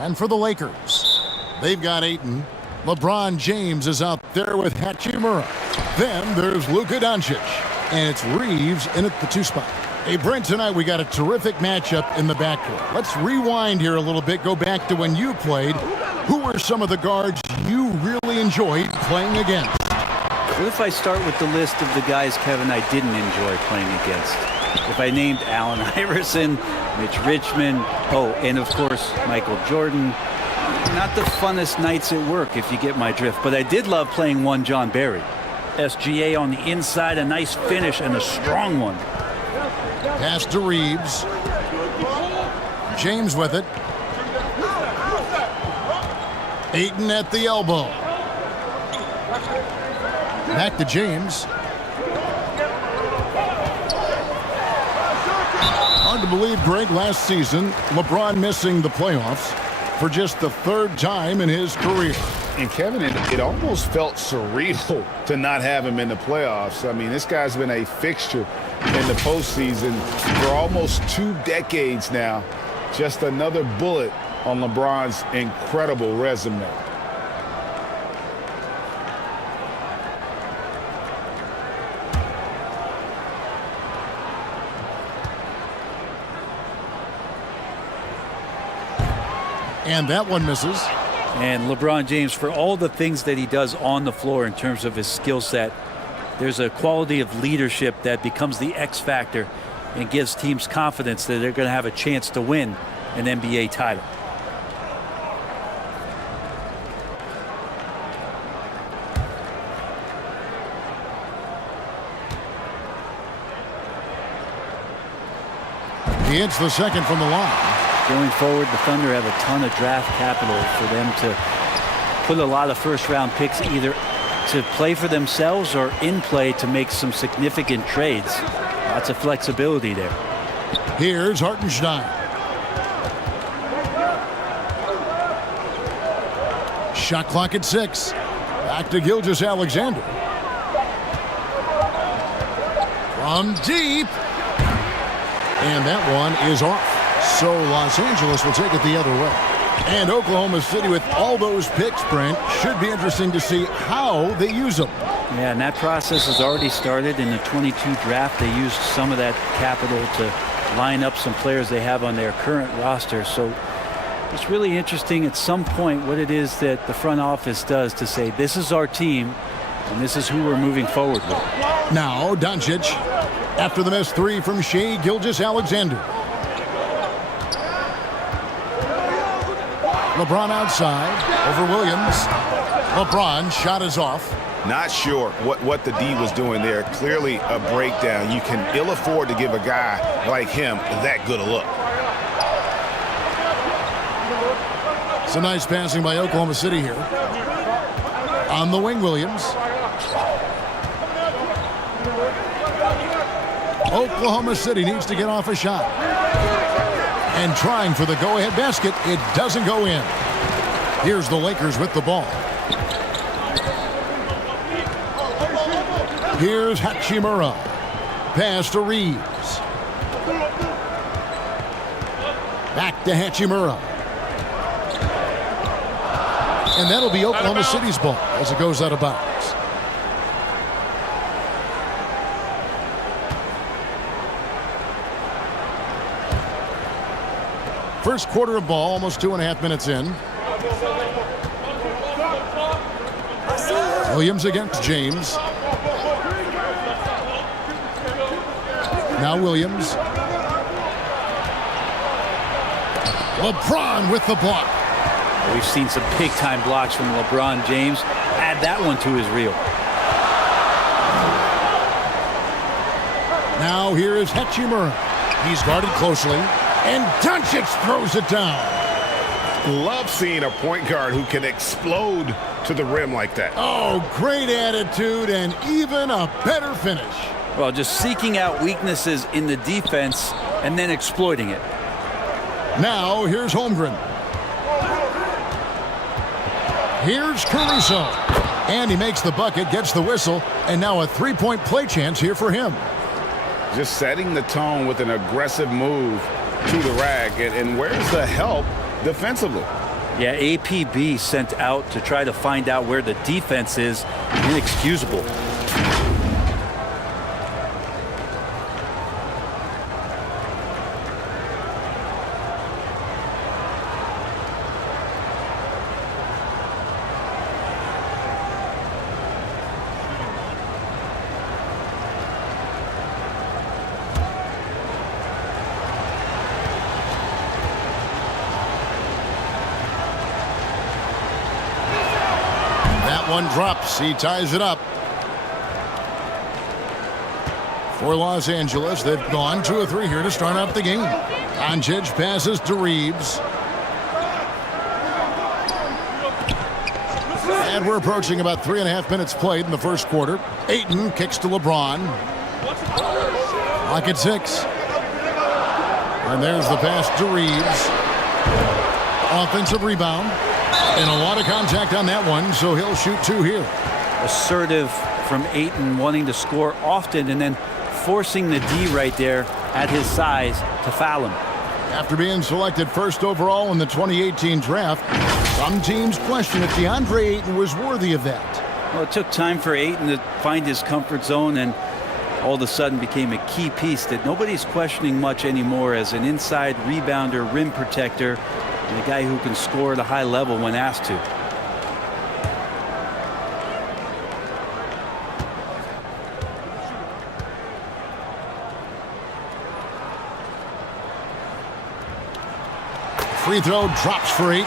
And for the Lakers, they've got Ayton. LeBron James is out there with Hachimura. Then there's Luka Doncic. And it's Reeves in at the 2 spot. Hey, Brent, tonight we got a terrific matchup in the backcourt. Let's rewind here a little bit. Go back to when you played. Who were some of the guards you really enjoyed playing against? What if I start with the list of the guys, Kevin, I didn't enjoy playing against? If I named Allen Iverson, Mitch Richmond, and of course, Michael Jordan. Not the funnest nights at work, if you get my drift. But I did love playing one John Barry. SGA on the inside, a nice finish and a strong one. Pass to Reeves. James with it. Ayton at the elbow. Back to James. Hard to believe, Greg, last season, LeBron missing the playoffs for just the 3rd time in his career. And Kevin, it almost felt surreal to not have him in the playoffs. I mean, this guy's been a fixture in the postseason for almost 2 decades now. Just another bullet on LeBron's incredible resume. And that one misses. And LeBron James, for all the things that he does on the floor in terms of his skill set, there's a quality of leadership that becomes the X factor and gives teams confidence that they're going to have a chance to win an NBA title. He hits the second from the line. Going forward, the Thunder have a ton of draft capital for them to put a lot of first-round picks either to play for themselves or in play to make some significant trades. Lots of flexibility there. Here's Hartenstein. Shot clock at 6. Back to Gilgeous-Alexander. From deep. And that one is off. So Los Angeles will take it the other way. And Oklahoma City, with all those picks, Brent, should be interesting to see how they use them. Yeah, and that process has already started in the 22 draft. They used some of that capital to line up some players they have on their current roster. So it's really interesting at some point what it is that the front office does to say, this is our team, and this is who we're moving forward with. Now, Doncic, after the missed 3 from Shai Gilgeous-Alexander. LeBron outside over Williams. LeBron shot is off. Not sure what the D was doing there. Clearly a breakdown. You can ill afford to give a guy like him that good a look. Some nice passing by Oklahoma City here. On the wing, Williams. Oklahoma City needs to get off a shot. And trying for the go-ahead basket, it doesn't go in. Here's the Lakers with the ball. Here's Hachimura. Pass to Reeves. Back to Hachimura. And that'll be Oklahoma City's ball as it goes out of bounds. First quarter of ball, almost 2.5 minutes in. Williams against James. Now Williams. LeBron with the block. We've seen some big-time blocks from LeBron James. Add that one to his reel. Now here is Hachimura. He's guarded closely. And Doncic throws it down. Love seeing a point guard who can explode to the rim like that. Oh, great attitude and even a better finish. Well, just seeking out weaknesses in the defense and then exploiting it. Now here's Holmgren. Here's Caruso. And he makes the bucket, gets the whistle, and now a three-point play chance here for him. Just setting the tone with an aggressive move to the rack. And where's the help defensively? Yeah, APB sent out to try to find out where the defense is. Inexcusable. One drops. He ties it up. For Los Angeles, they've gone 2 of 3 here to start out the game. Doncic passes to Reeves. And we're approaching about 3.5 minutes played in the first quarter. Ayton kicks to LeBron. Clock at 6. And there's the pass to Reeves. Offensive rebound. And a lot of contact on that one, so he'll shoot 2 here. Assertive from Ayton, wanting to score often and then forcing the D right there at his size to foul him. After being selected first overall in the 2018 draft, some teams question if DeAndre Ayton was worthy of that. Well, it took time for Ayton to find his comfort zone and all of a sudden became a key piece that nobody's questioning much anymore as an inside rebounder, rim protector, and a guy who can score at a high level when asked to. Free throw drops for Ayton.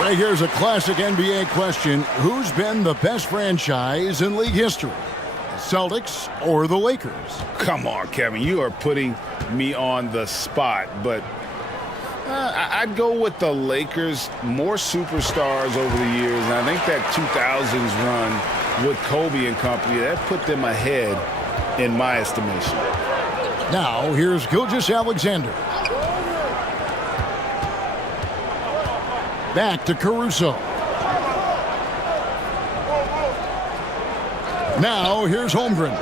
Right here's a classic NBA question. Who's been the best franchise in league history? The Celtics or the Lakers? Come on, Kevin. You are putting me on the spot, but I'd go with the Lakers. More superstars over the years, and I think that 2000s run with Kobe and company, that put them ahead in my estimation. Now, here's Gilgeous-Alexander. Back to Caruso. Now, here's Holmgren.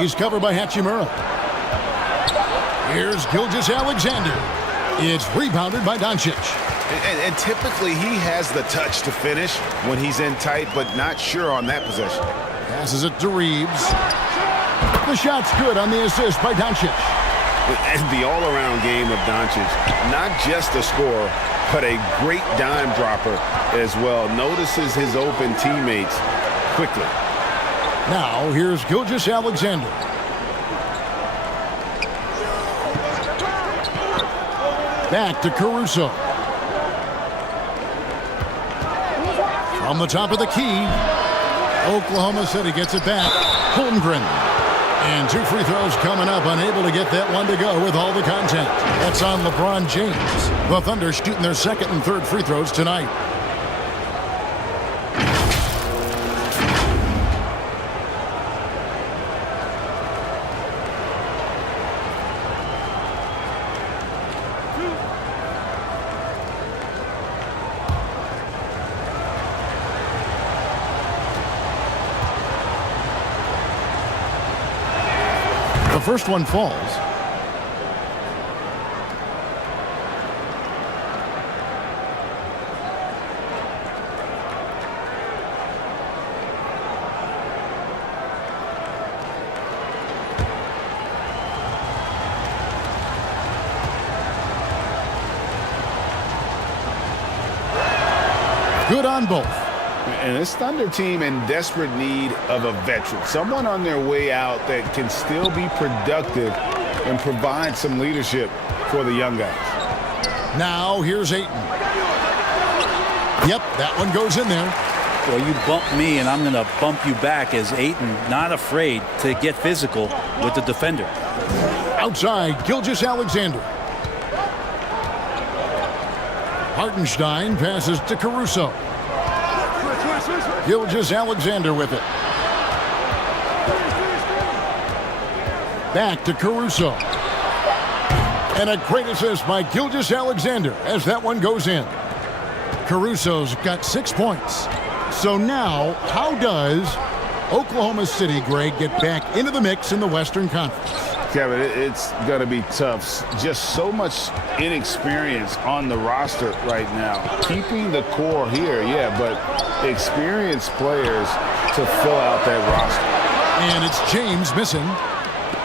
He's covered by Hachimura. Here's Gilgeous-Alexander. It's rebounded by Doncic. And typically he has the touch to finish when he's in tight, but not sure on that possession. Passes it to Reeves. The shot's good on the assist by Doncic. And the all-around game of Doncic, not just a scorer, but a great dime dropper as well. Notices his open teammates quickly. Now here's Gilgeous-Alexander. Back to Caruso. From the top of the key, Oklahoma City gets it back. Holmgren. And 2 free throws coming up, unable to get that one to go with all the contact. That's on LeBron James. The Thunder shooting their second and third free throws tonight. The first one falls. Good on both. And this Thunder team in desperate need of a veteran, someone on their way out that can still be productive and provide some leadership for the young guys. Now here's Ayton. Yep, that one goes in there. Well, you bump me and I'm going to bump you back as Ayton not afraid to get physical with the defender. Outside, Gilgeous-Alexander. Hartenstein passes to Caruso. Gilgeous-Alexander with it. Back to Caruso. And a great assist by Gilgeous-Alexander as that one goes in. Caruso's got 6 points. So now, how does Oklahoma City, Greg, get back into the mix in the Western Conference? Kevin, it's going to be tough. Just so much inexperience on the roster right now. Keeping the core here, yeah, but experienced players to fill out that roster. And it's James missing.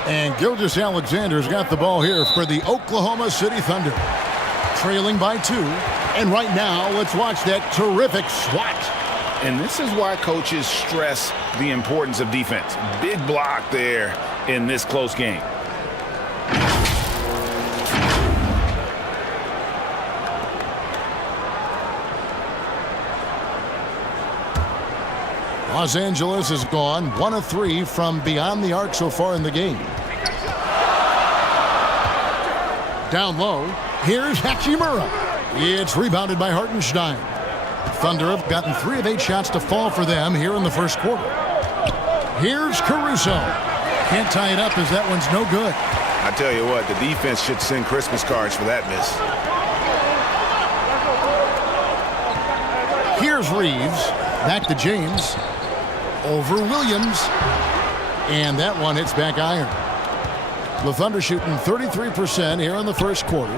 And Gilgeous-Alexander's got the ball here for the Oklahoma City Thunder. Trailing by 2. And right now, let's watch that terrific swat. And this is why coaches stress the importance of defense. Big block there in this close game. Los Angeles has gone 1 of 3 from beyond the arc so far in the game. Down low, here's Hachimura. It's rebounded by Hartenstein. Thunder have gotten 3 of 8 shots to fall for them here in the first quarter. Here's Caruso. Can't tie it up as that one's no good. I tell you what, the defense should send Christmas cards for that miss. Here's Reeves. Back to James. Over Williams. And that one hits back iron. The Thunder shooting 33% here in the first quarter.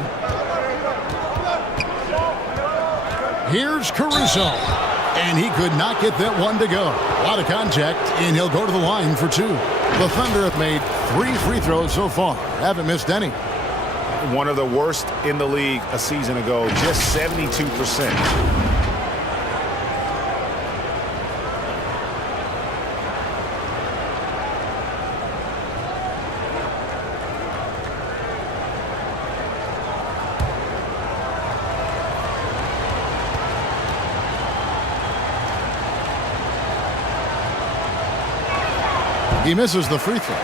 Here's Caruso. And he could not get that one to go. A lot of contact, and he'll go to the line for 2. The Thunder have made 3 free throws so far. Haven't missed any. One of the worst in the league a season ago, just 72%. He misses the free throw.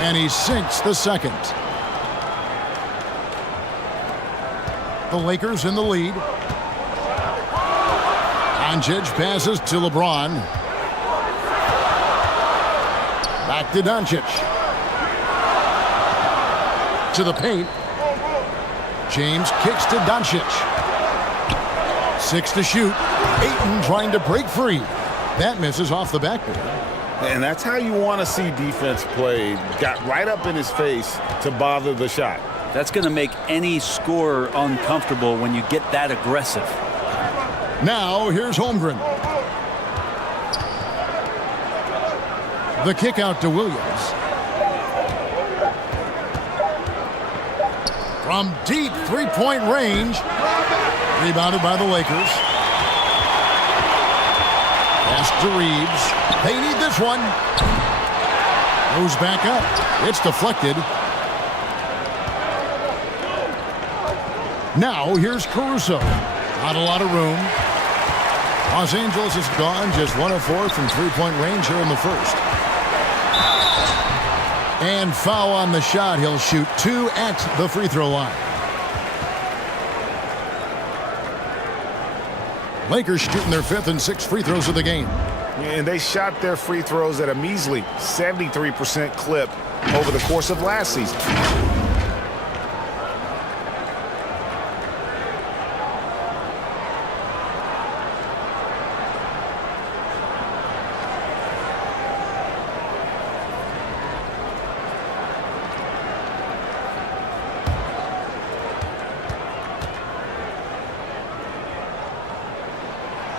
And he sinks the second. The Lakers in the lead. Doncic passes to LeBron. Back to Doncic. To the paint. James kicks to Doncic. 6 to shoot. Ayton trying to break free. That misses off the backboard. And that's how you want to see defense played. Got right up in his face to bother the shot. That's going to make any scorer uncomfortable when you get that aggressive. Now, here's Holmgren. The kick out to Williams. From deep three-point range. Rebounded by the Lakers. Pass to Reeves. They need this one. Goes back up. It's deflected. Now, here's Caruso. Not a lot of room. Los Angeles is gone just 1 of 4 from three-point range here in the first. And foul on the shot. He'll shoot 2 at the free throw line. Lakers shooting their 5th and 6th free throws of the game. And they shot their free throws at a measly 73% clip over the course of last season.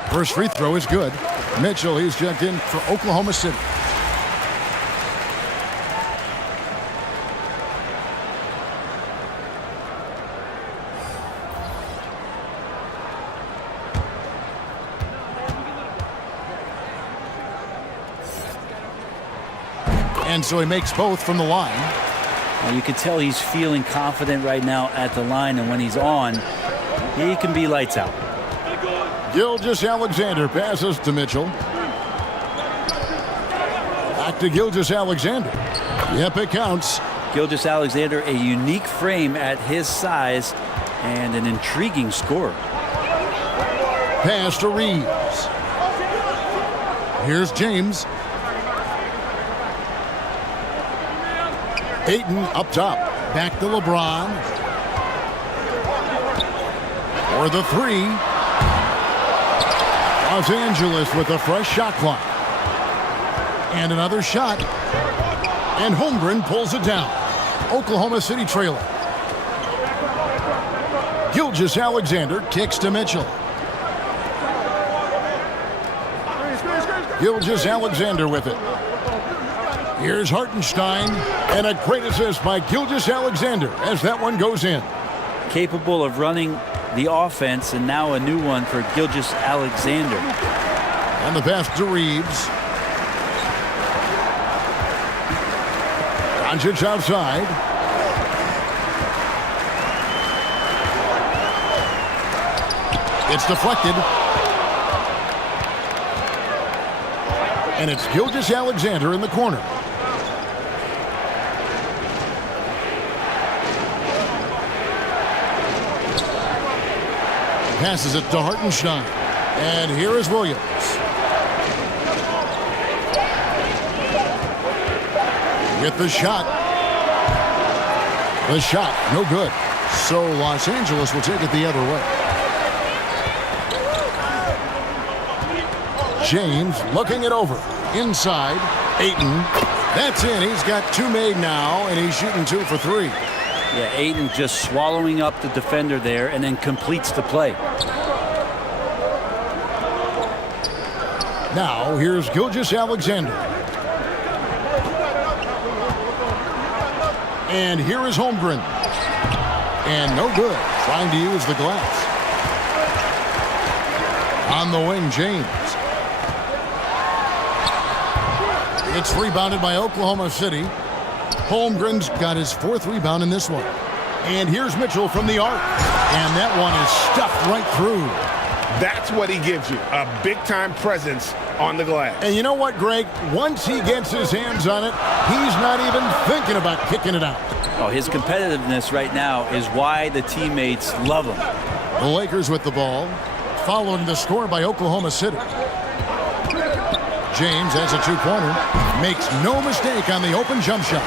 First free throw is good. Mitchell, he's checked in for Oklahoma City. And so he makes both from the line. Well, you can tell he's feeling confident right now at the line, and when he's on, he can be lights out. Gilgeous-Alexander passes to Mitchell. Back to Gilgeous-Alexander. Yep, it counts. Gilgeous-Alexander, a unique frame at his size and an intriguing scorer. Pass to Reeves. Here's James. Ayton up top. Back to LeBron. For the three. Los Angeles with a fresh shot clock. And another shot. And Holmgren pulls it down. Oklahoma City trailing. Gilgeous-Alexander kicks to Mitchell. Gilgeous-Alexander with it. Here's Hartenstein. And a great assist by Gilgeous-Alexander as that one goes in. Capable of running the offense, and now a new one for Gilgeous-Alexander. And the pass to Reeves. Doncic outside. It's deflected. And it's Gilgeous-Alexander in the corner. Passes it to Hartenstein. And here is Williams. With the shot. The shot, no good. So Los Angeles will take it the other way. James looking it over. Inside. Ayton. That's in. He's got two made now, and he's shooting 2 for 3. Yeah, Ayton just swallowing up the defender there and then completes the play. Now, here's Gilgeous-Alexander. And here is Holmgren. And no good. Trying to use the glass. On the wing, James. It's rebounded by Oklahoma City. Holmgren's got his 4th rebound in this one. And here's Mitchell from the arc. And that one is stuffed right through. That's what he gives you, a big-time presence on the glass. And you know what, Greg? Once he gets his hands on it, he's not even thinking about kicking it out. Oh, his competitiveness right now is why the teammates love him. The Lakers with the ball, following the score by Oklahoma City. James has a 2-pointer, makes no mistake on the open jump shot.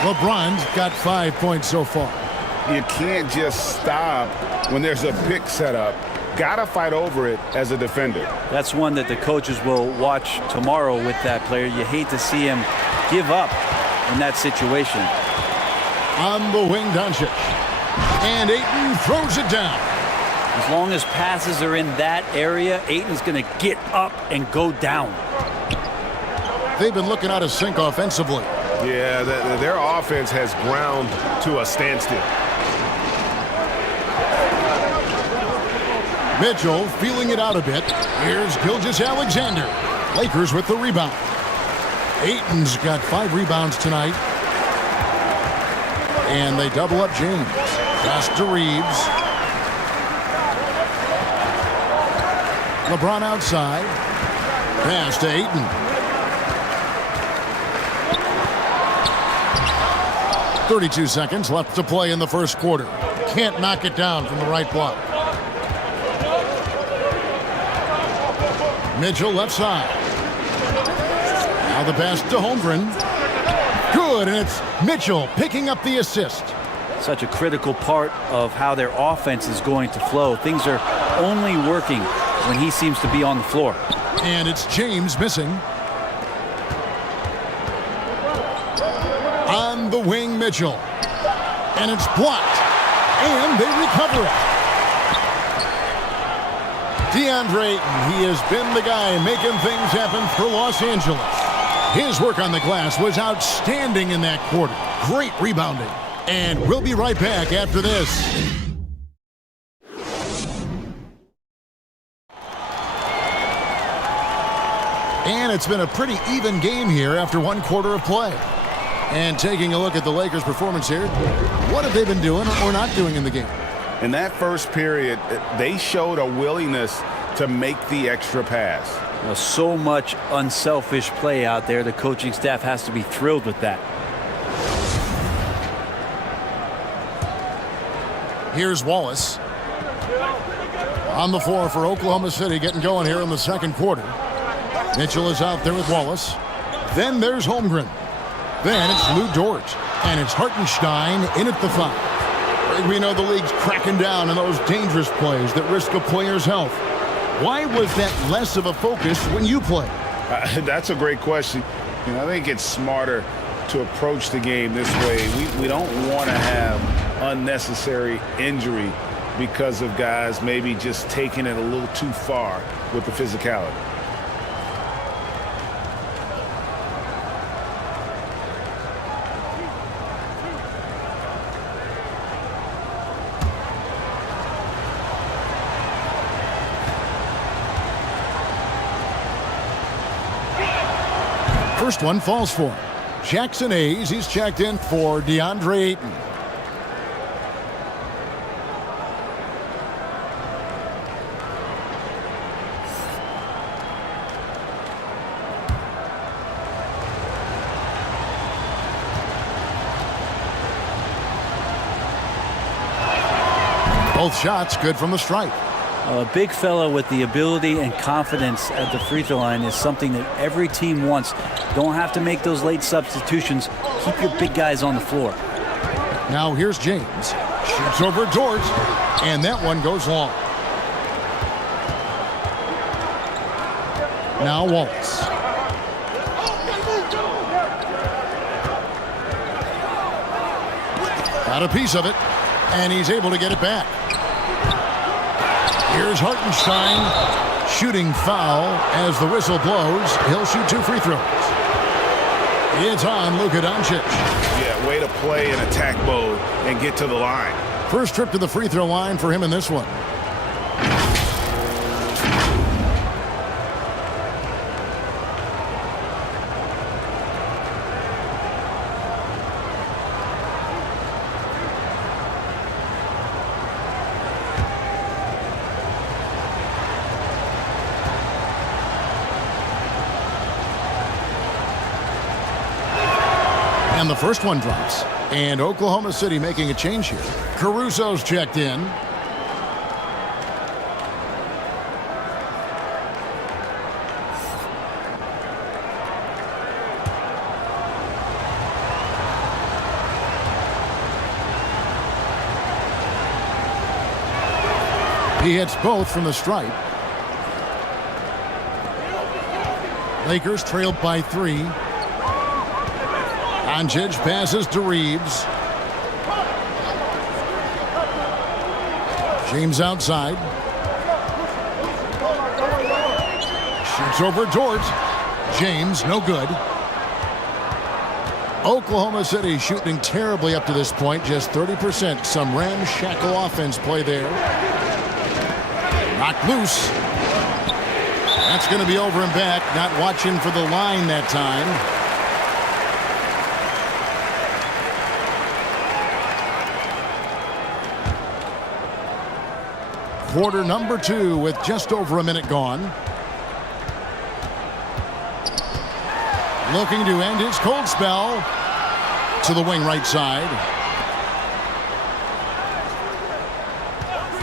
LeBron's got 5 points so far. You can't just stop when there's a pick set up. Gotta fight over it as a defender. That's one that the coaches will watch tomorrow with that player. You hate to see him give up in that situation. On the wing, Doncic. And Ayton throws it down. As long as passes are in that area, Ayton's going to get up and go down. They've been looking out of sync offensively. Yeah, their offense has ground to a standstill. Mitchell feeling it out a bit. Here's Gilgeous-Alexander. Lakers with the rebound. Ayton's got 5 rebounds tonight. And they double up James. Pass to Reeves. LeBron outside. Pass to Ayton. 32 seconds left to play in the first quarter. Can't knock it down from the right block. Mitchell left side. Now the pass to Holmgren. Good, and it's Mitchell picking up the assist. Such a critical part of how their offense is going to flow. Things are only working when he seems to be on the floor. And it's James missing. On the wing, Mitchell. And it's blocked. And they recover it. DeAndre Ayton, he has been the guy making things happen for Los Angeles. His work on the glass was outstanding in that quarter. Great rebounding. And we'll be right back after this. And it's been a pretty even game here after 1 quarter of play. And taking a look at the Lakers' performance here, what have they been doing or not doing in the game? In that first period, they showed a willingness to make the extra pass. So much unselfish play out there. The coaching staff has to be thrilled with that. Here's Wallace. On the floor for Oklahoma City, getting going here in the second quarter. Mitchell is out there with Wallace. Then there's Holmgren. Then it's Lou Dort. And it's Hartenstein in at the 5. We know the league's cracking down on those dangerous plays that risk a player's health. Why was that less of a focus when you play? That's a great question. I think it's smarter to approach the game this way. We don't want to have unnecessary injury because of guys maybe just taking it a little too far with the physicality. First one falls for him. Jackson Hayes, he's checked in for DeAndre Ayton. Both shots good from the stripe. A big fella with the ability and confidence at the free throw line is something that every team wants. Don't have to make those late substitutions. Keep your big guys on the floor. Now here's James. Shoots over Dort, and that one goes long. Now Wallace. Got a piece of it, and he's able to get it back. Here's Hartenstein, shooting foul as the whistle blows. He'll shoot 2 free throws. It's on Luka Doncic. Yeah, way to play in attack mode and get to the line. First trip to the free throw line for him in this one. And the first one drops. And Oklahoma City making a change here. Caruso's checked in. He hits both from the stripe. Lakers trailed by 3. Doncic passes to Reeves. James outside. Shoots over Dort. James, no good. Oklahoma City shooting terribly up to this point, just 30%. Some ramshackle offense play there. Knocked loose. That's going to be over and back. Not watching for the line that time. Quarter number 2 with just over a minute gone. Looking to end his cold spell to the wing right side.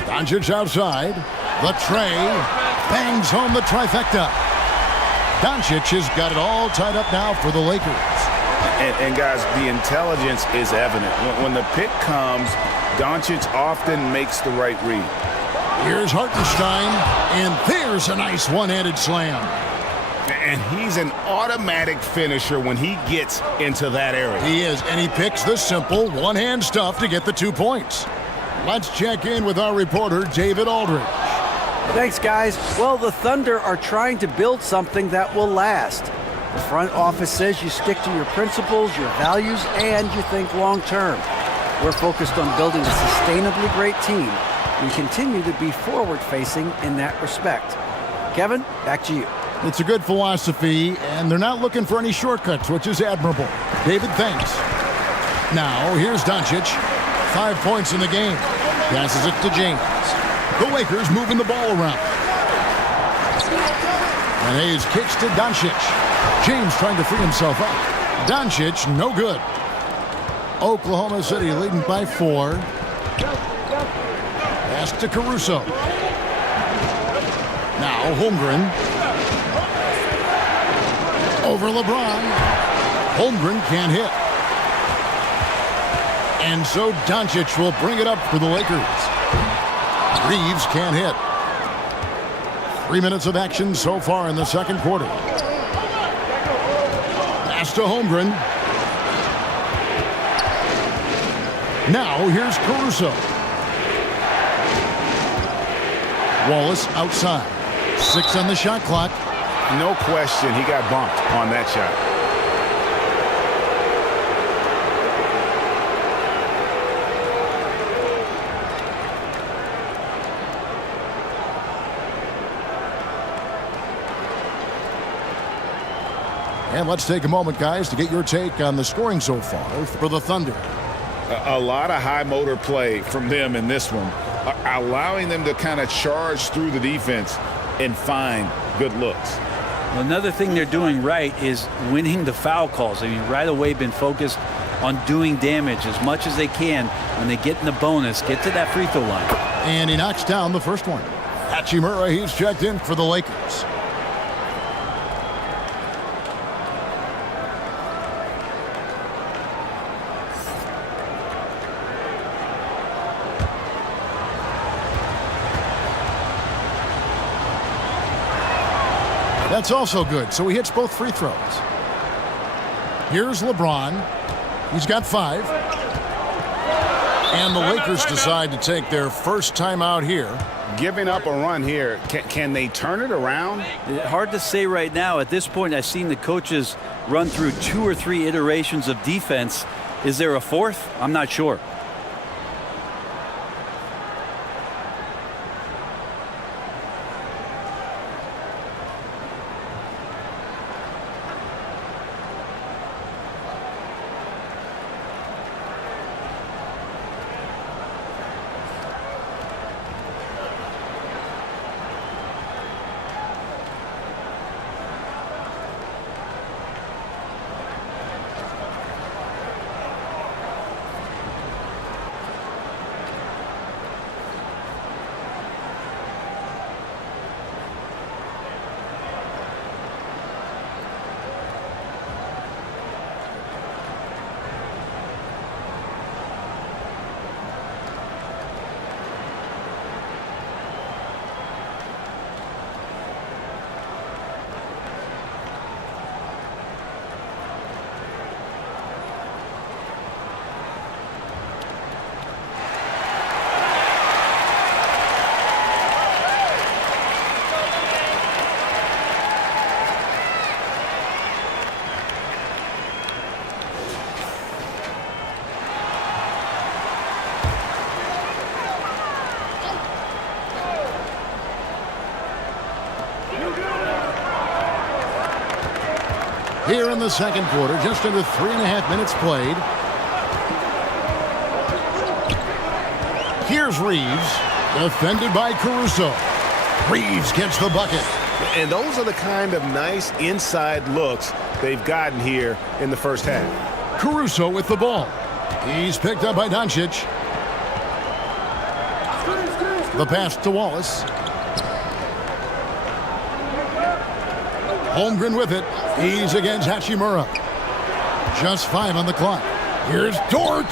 Doncic outside. The tray bangs home the trifecta. Doncic has got it all tied up now for the Lakers. And guys, the intelligence is evident. When the pick comes, Doncic often makes the right read. Here's Hartenstein, and there's a nice one-handed slam. And he's an automatic finisher when he gets into that area. He is, and he picks the simple one-hand stuff to get the 2 points. Let's check in with our reporter, David Aldridge. Thanks, guys. Well, the Thunder are trying to build something that will last. The front office says you stick to your principles, your values, and you think long-term. We're focused on building a sustainably great team. We continue to be forward-facing in that respect. Kevin, back to you. It's a good philosophy, and they're not looking for any shortcuts, which is admirable. David, thanks. Now, here's Doncic. 5 points in the game. Passes it to James. The Lakers moving the ball around. And Hayes kicks to Doncic. James trying to free himself up. Doncic, no good. Oklahoma City leading by 4. Pass to Caruso. Now Holmgren. Over LeBron. Holmgren can't hit. And so Doncic will bring it up for the Lakers. Reeves can't hit. 3 minutes of action so far in the second quarter. Pass to Holmgren. Now here's Caruso. Wallace outside. 6 on the shot clock. No question he got bumped on that shot. And let's take a moment, guys, to get your take on the scoring so far for the Thunder. A lot of high motor play from them in this one, allowing them to kind of charge through the defense and find good looks. Well, another thing they're doing right is winning the foul calls. I mean, right away been focused on doing damage as much as they can when they get in the bonus, get to that free throw line. And he knocks down the first one. Hachimura, he's checked in for the Lakers. That's also good, so he hits both free throws. Here's LeBron. He's got 5. And the Lakers decide to take their first time out here. Giving up a run here, can they turn it around? Hard to say right now. At this point, I've seen the coaches run through 2 or 3 iterations of defense. Is there a 4th? I'm not sure. Here in the second quarter, just under 3.5 minutes played. Here's Reeves, defended by Caruso. Reeves gets the bucket. And those are the kind of nice inside looks they've gotten here in the first half. Caruso with the ball. He's picked up by Doncic. The pass to Wallace. Holmgren with it. He's against Hachimura. Just 5 on the clock. Here's Dort.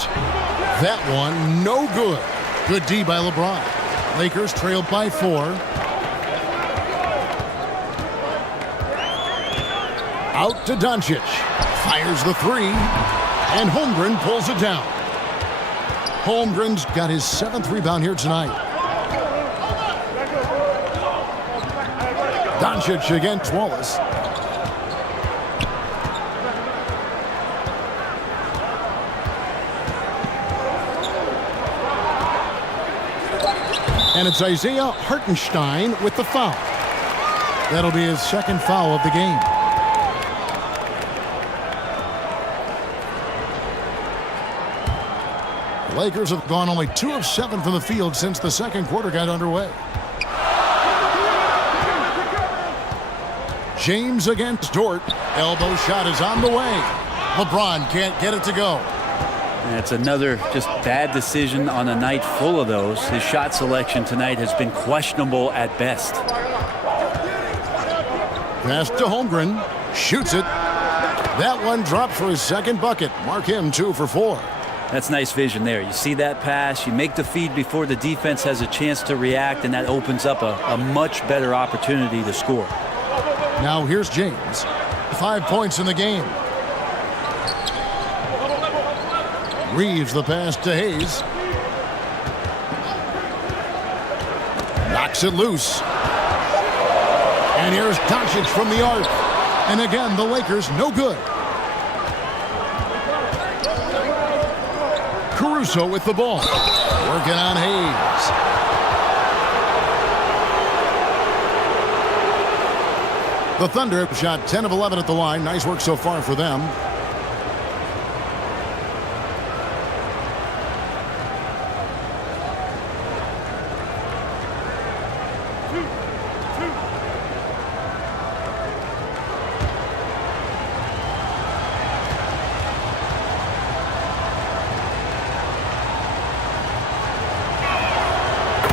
That one, no good. Good D by LeBron. Lakers trailed by 4. Out to Doncic. Fires the 3. And Holmgren pulls it down. Holmgren's got his 7th rebound here tonight. Doncic against Wallace. And it's Isaiah Hartenstein with the foul. That'll be his 2nd foul of the game. The Lakers have gone only 2 of 7 from the field since the second quarter got underway. James against Dort. Elbow shot is on the way. LeBron can't get it to go. That's another just bad decision on a night full of those. His shot selection tonight has been questionable at best. Pass to Holmgren. Shoots it. That one dropped for his second bucket. Mark him 2 for 4. That's nice vision there. You see that pass, you make the feed before the defense has a chance to react, and that opens up a much better opportunity to score. Now here's James. 5 points in the game. Reeves the pass to Hayes. Knocks it loose. And here's Doncic from the arc. And again, the Lakers no good. Caruso with the ball. Working on Hayes. The Thunder have shot 10 of 11 at the line. Nice work so far for them.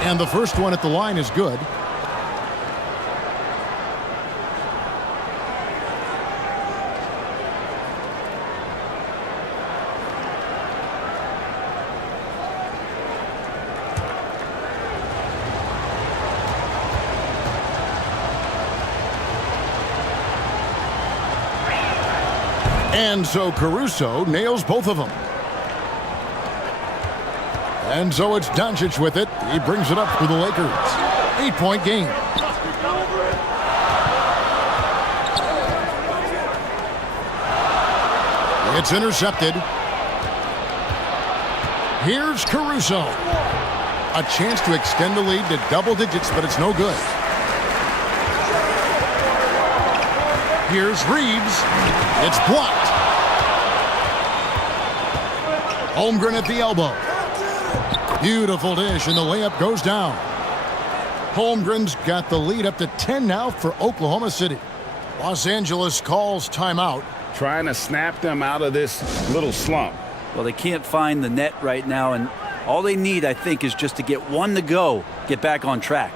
And the first one at the line is good. And so Caruso nails both of them. And so it's Doncic with it. He brings it up for the Lakers. 8-point game. It's intercepted. Here's Caruso. A chance to extend the lead to double digits, but it's no good. Here's Reeves. It's blocked. Holmgren at the elbow. Beautiful dish, and the layup goes down. Holmgren's got the lead up to 10 now for Oklahoma City. Los Angeles calls timeout. Trying to snap them out of this little slump. Well, they can't find the net right now, and all they need, I think, is just to get one to go, get back on track.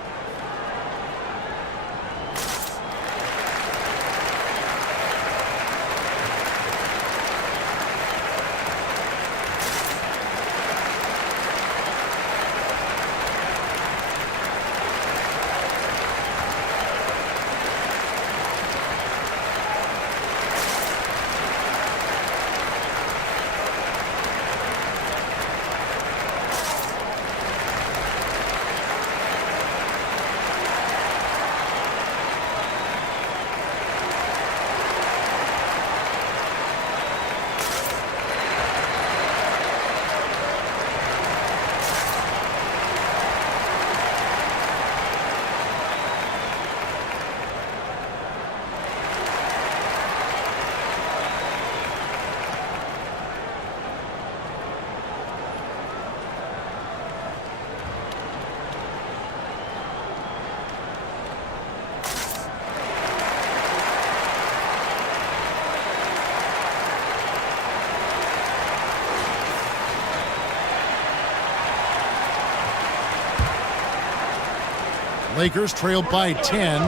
Lakers trail by 10.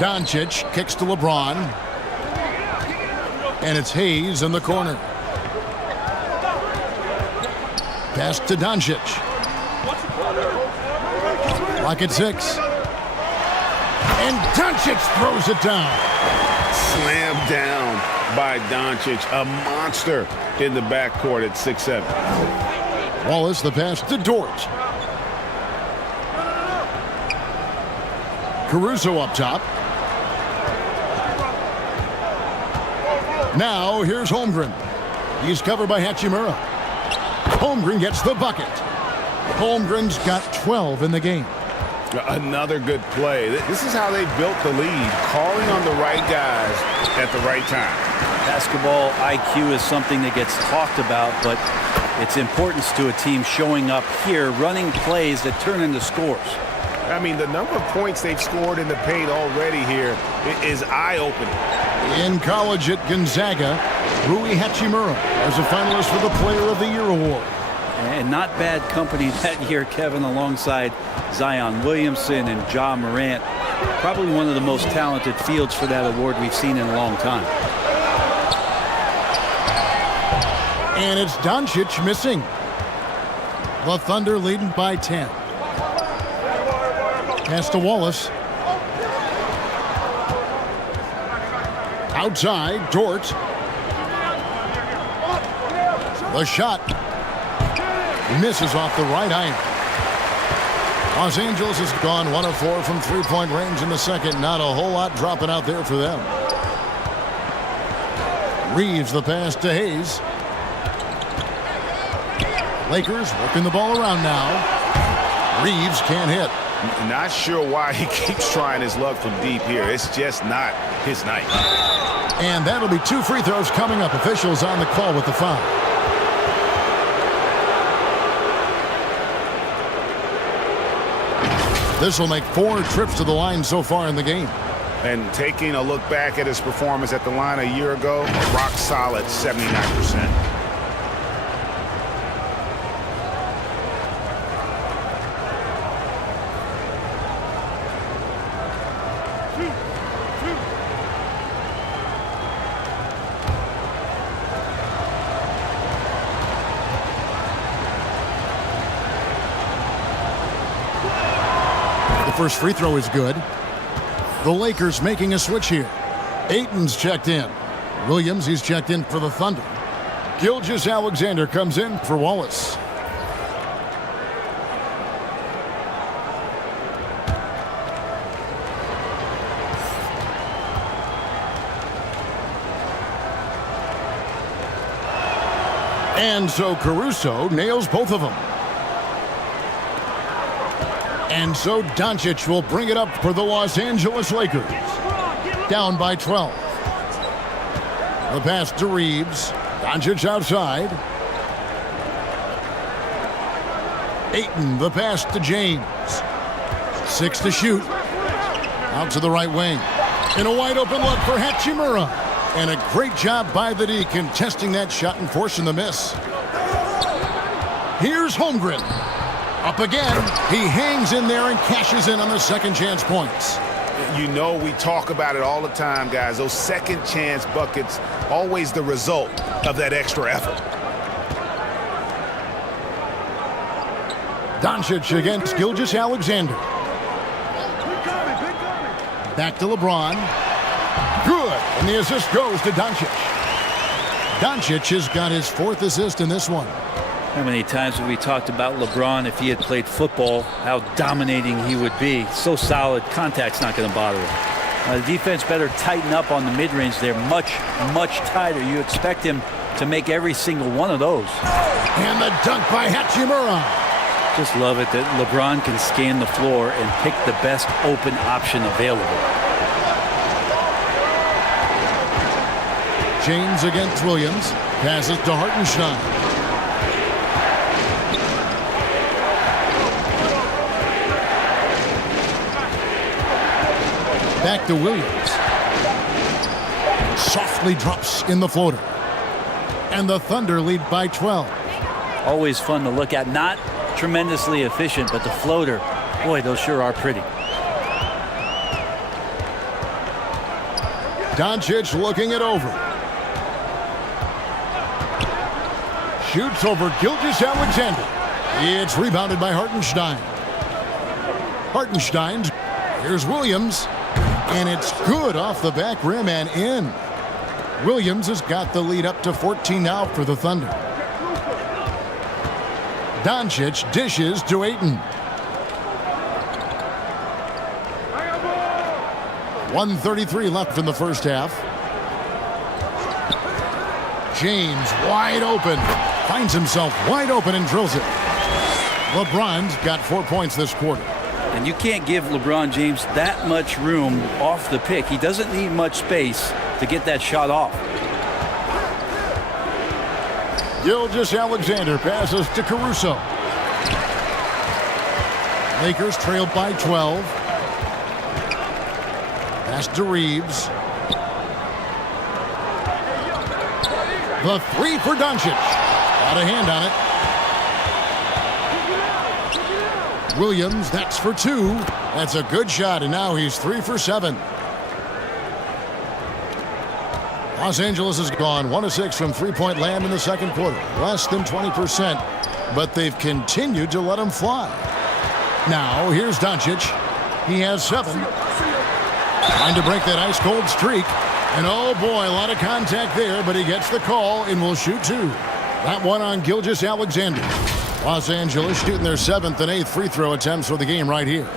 Doncic kicks to LeBron. And it's Hayes in the corner. Pass to Doncic. Lock at 6. And Doncic throws it down. Slammed down by Doncic. A monster in the backcourt at 6'7". Wallace the pass to Dort. Caruso up top. Now here's Holmgren. He's covered by Hachimura. Holmgren gets the bucket. Holmgren's got 12 in the game. Another good play. This is how they built the lead, calling on the right guys at the right time. Basketball IQ is something that gets talked about, but its importance to a team showing up here, running plays that turn into scores. I mean, the number of points they've scored in the paint already here is eye-opening. In college at Gonzaga, Rui Hachimura is a finalist for the Player of the Year award. And not bad company that year, Kevin, alongside Zion Williamson and Ja Morant. Probably one of the most talented fields for that award we've seen in a long time. And it's Doncic missing. The Thunder leading by 10. Pass to Wallace. Outside, Dort. The shot misses off the right iron. Los Angeles has gone 1 of 4 from three-point range in the second. Not a whole lot dropping out there for them. Reeves the pass to Hayes. Lakers working the ball around now. Reeves can't hit. Not sure why he keeps trying his luck from deep here. It's just not his night. And that'll be 2 free throws coming up. Officials on the call with the foul. This will make 4 trips to the line so far in the game. And taking a look back at his performance at the line a year ago, a rock solid 79%. First free throw is good. The Lakers making a switch here. Ayton's checked in. Williams, he's checked in for the Thunder. Gilgeous-Alexander comes in for Wallace. And so Caruso nails both of them. And so Doncic will bring it up for the Los Angeles Lakers. Down by 12. The pass to Reeves. Doncic outside. Ayton, the pass to James. 6 to shoot. Out to the right wing. And a wide open look for Hachimura. And a great job by the D contesting that shot and forcing the miss. Here's Holmgren. Up again. He hangs in there and cashes in on the second chance points. You know, we talk about it all the time, guys. Those second chance buckets, always the result of that extra effort. Doncic against Gilgeous-Alexander. Back to LeBron. Good. And the assist goes to Doncic. Doncic has got his 4th assist in this one. How many times have we talked about LeBron, if he had played football, how dominating he would be. So solid, contact's not going to bother him. The defense better tighten up on the mid-range. They're much, much tighter. You expect him to make every single one of those. And the dunk by Hachimura. Just love it that LeBron can scan the floor and pick the best open option available. James against Williams. Passes to Hartenstein. Back to Williams. Softly drops in the floater. And the Thunder lead by 12. Always fun to look at. Not tremendously efficient, but the floater, boy, those sure are pretty. Doncic looking it over. Shoots over Gilgeous-Alexander. It's rebounded by Hartenstein. Hartenstein. Here's Williams. And it's good off the back rim and in. Williams has got the lead up to 14 now for the Thunder. Doncic dishes to Ayton. 1:33 left in the first half. James wide open. Finds himself wide open and drills it. LeBron's got 4 points this quarter. And you can't give LeBron James that much room off the pick. He doesn't need much space to get that shot off. Gilgeous-Alexander passes to Caruso. Lakers trailed by 12. Pass to Reeves. The 3 for Doncic. Got a hand on it. Williams, that's for 2. That's a good shot, and now he's 3 for 7. Los Angeles has gone 1 of 6 from three-point land in the second quarter. Less than 20%, but they've continued to let him fly. Now, here's Doncic. He has 7. Trying to break that ice-cold streak. And oh boy, a lot of contact there, but he gets the call and will shoot 2. That one on Gilgeous-Alexander. Los Angeles shooting their 7th and 8th free throw attempts for the game right here.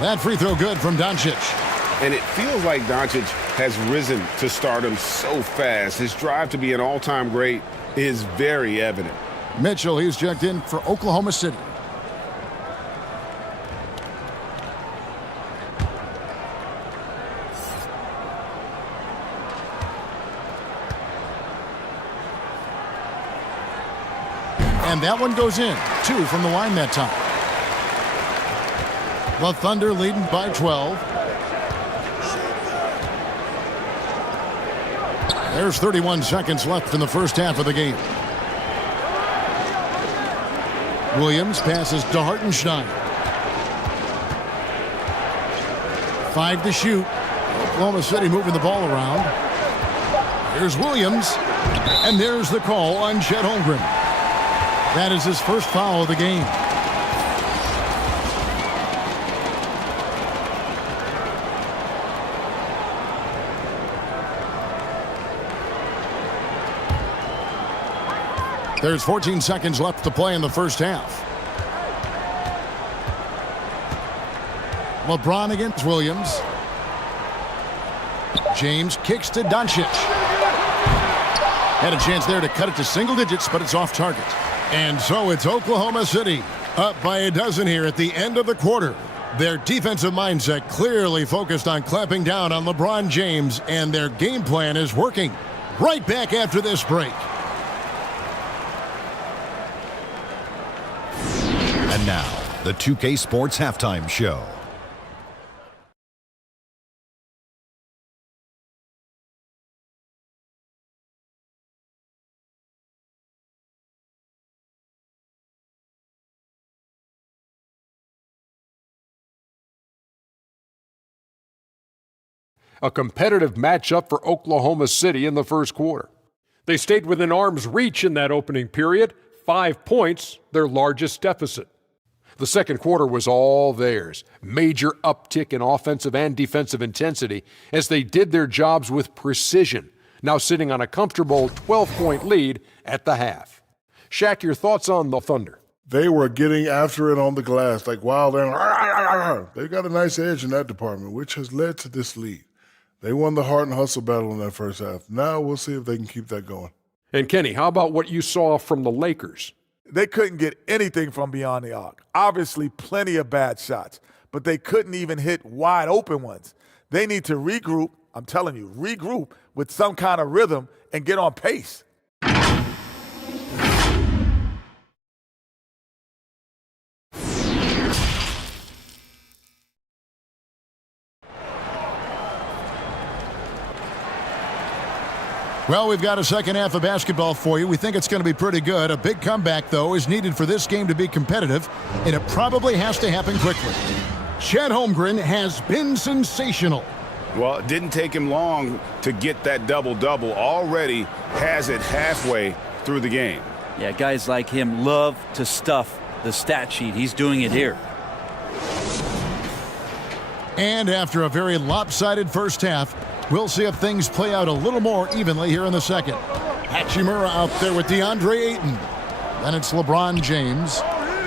That free throw good from Doncic. And it feels like Doncic has risen to stardom so fast. His drive to be an all-time great is very evident. Mitchell, he's checked in for Oklahoma City. And that one goes in. 2 from the line that time. The Thunder leading by 12. There's 31 seconds left in the first half of the game. Williams passes to Hartenstein. 5 to shoot. Oklahoma City moving the ball around. Here's Williams. And there's the call on Chet Holmgren. That is his first foul of the game. There's 14 seconds left to play in the first half. LeBron against Williams. James kicks to Doncic. Had a chance there to cut it to single digits, but it's off target. And so it's Oklahoma City up by a dozen here at the end of the quarter. Their defensive mindset clearly focused on clamping down on LeBron James, and their game plan is working. Right back after this break. And now, the 2K Sports Halftime Show. A competitive matchup for Oklahoma City in the first quarter. They stayed within arm's reach in that opening period. 5 points, their largest deficit. The second quarter was all theirs. Major uptick in offensive and defensive intensity as they did their jobs with precision, now sitting on a comfortable 12-point lead at the half. Shaq, your thoughts on the Thunder? They were getting after it on the glass like wild animals. They've got a nice edge in that department, which has led to this lead. They won the heart and hustle battle in that first half. Now we'll see if they can keep that going. And Kenny, how about what you saw from the Lakers? They couldn't get anything from beyond the arc. Obviously, plenty of bad shots, but they couldn't even hit wide open ones. They need to regroup, I'm telling you, regroup with some kind of rhythm and get on pace. Well, we've got a second half of basketball for you. We think it's going to be pretty good. A big comeback, though, is needed for this game to be competitive, and it probably has to happen quickly. Chet Holmgren has been sensational. Well, it didn't take him long to get that double-double. Already has it halfway through the game. Yeah, guys like him love to stuff the stat sheet. He's doing it here. And after a very lopsided first half, we'll see if things play out a little more evenly here in the second. Hachimura out there with DeAndre Ayton. Then it's LeBron James.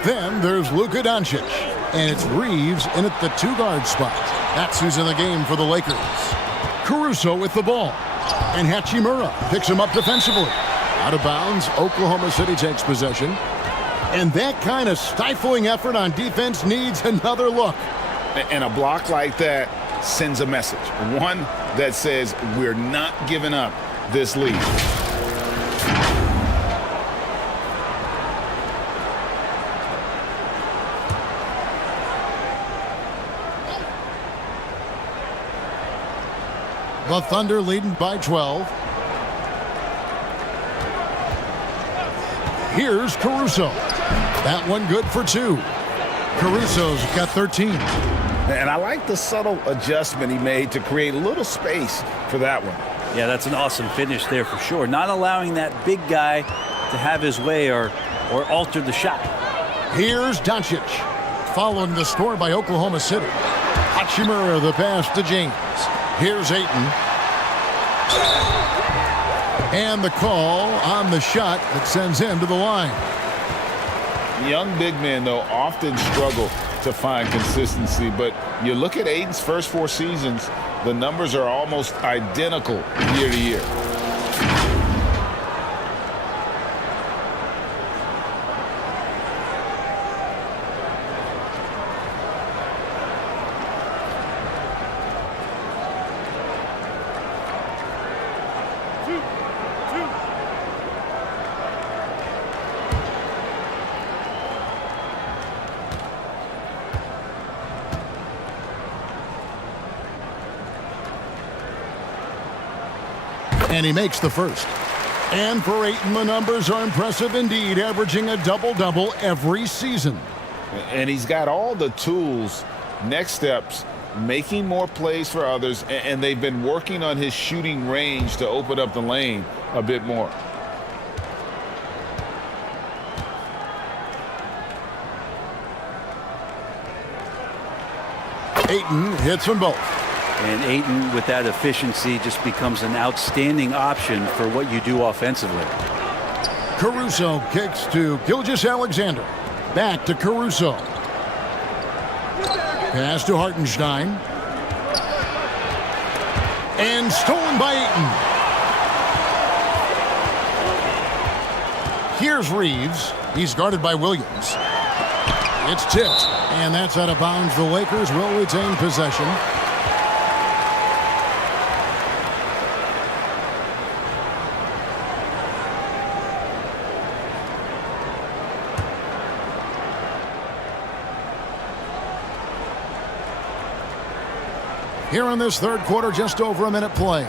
Then there's Luka Doncic. And it's Reeves in at the two-guard spot. That's who's in the game for the Lakers. Caruso with the ball. And Hachimura picks him up defensively. Out of bounds, Oklahoma City takes possession. And that kind of stifling effort on defense needs another look. And a block like that sends a message, one that says we're not giving up this lead. The Thunder leading by 12. Here's Caruso. That one good for 2. Caruso's got 13. And I like the subtle adjustment he made to create a little space for that one. Yeah, that's an awesome finish there for sure. Not allowing that big guy to have his way or alter the shot. Here's Doncic. Following the score by Oklahoma City. Hachimura the pass to James. Here's Ayton. And the call on the shot that sends him to the line. Young big men, though, often struggle to find consistency, but you look at Ayton's first 4 seasons, the numbers are almost identical year to year. And he makes the first. And for Ayton, the numbers are impressive indeed, averaging a double-double every season. And he's got all the tools, next steps, making more plays for others, and they've been working on his shooting range to open up the lane a bit more. Ayton hits them both. And Ayton, with that efficiency, just becomes an outstanding option for what you do offensively. Caruso kicks to Gilgeous-Alexander. Back to Caruso. Pass to Hartenstein. And stolen by Ayton. Here's Reeves. He's guarded by Williams. It's tipped, and that's out of bounds. The Lakers will retain possession. Here in this third quarter, just over a minute play.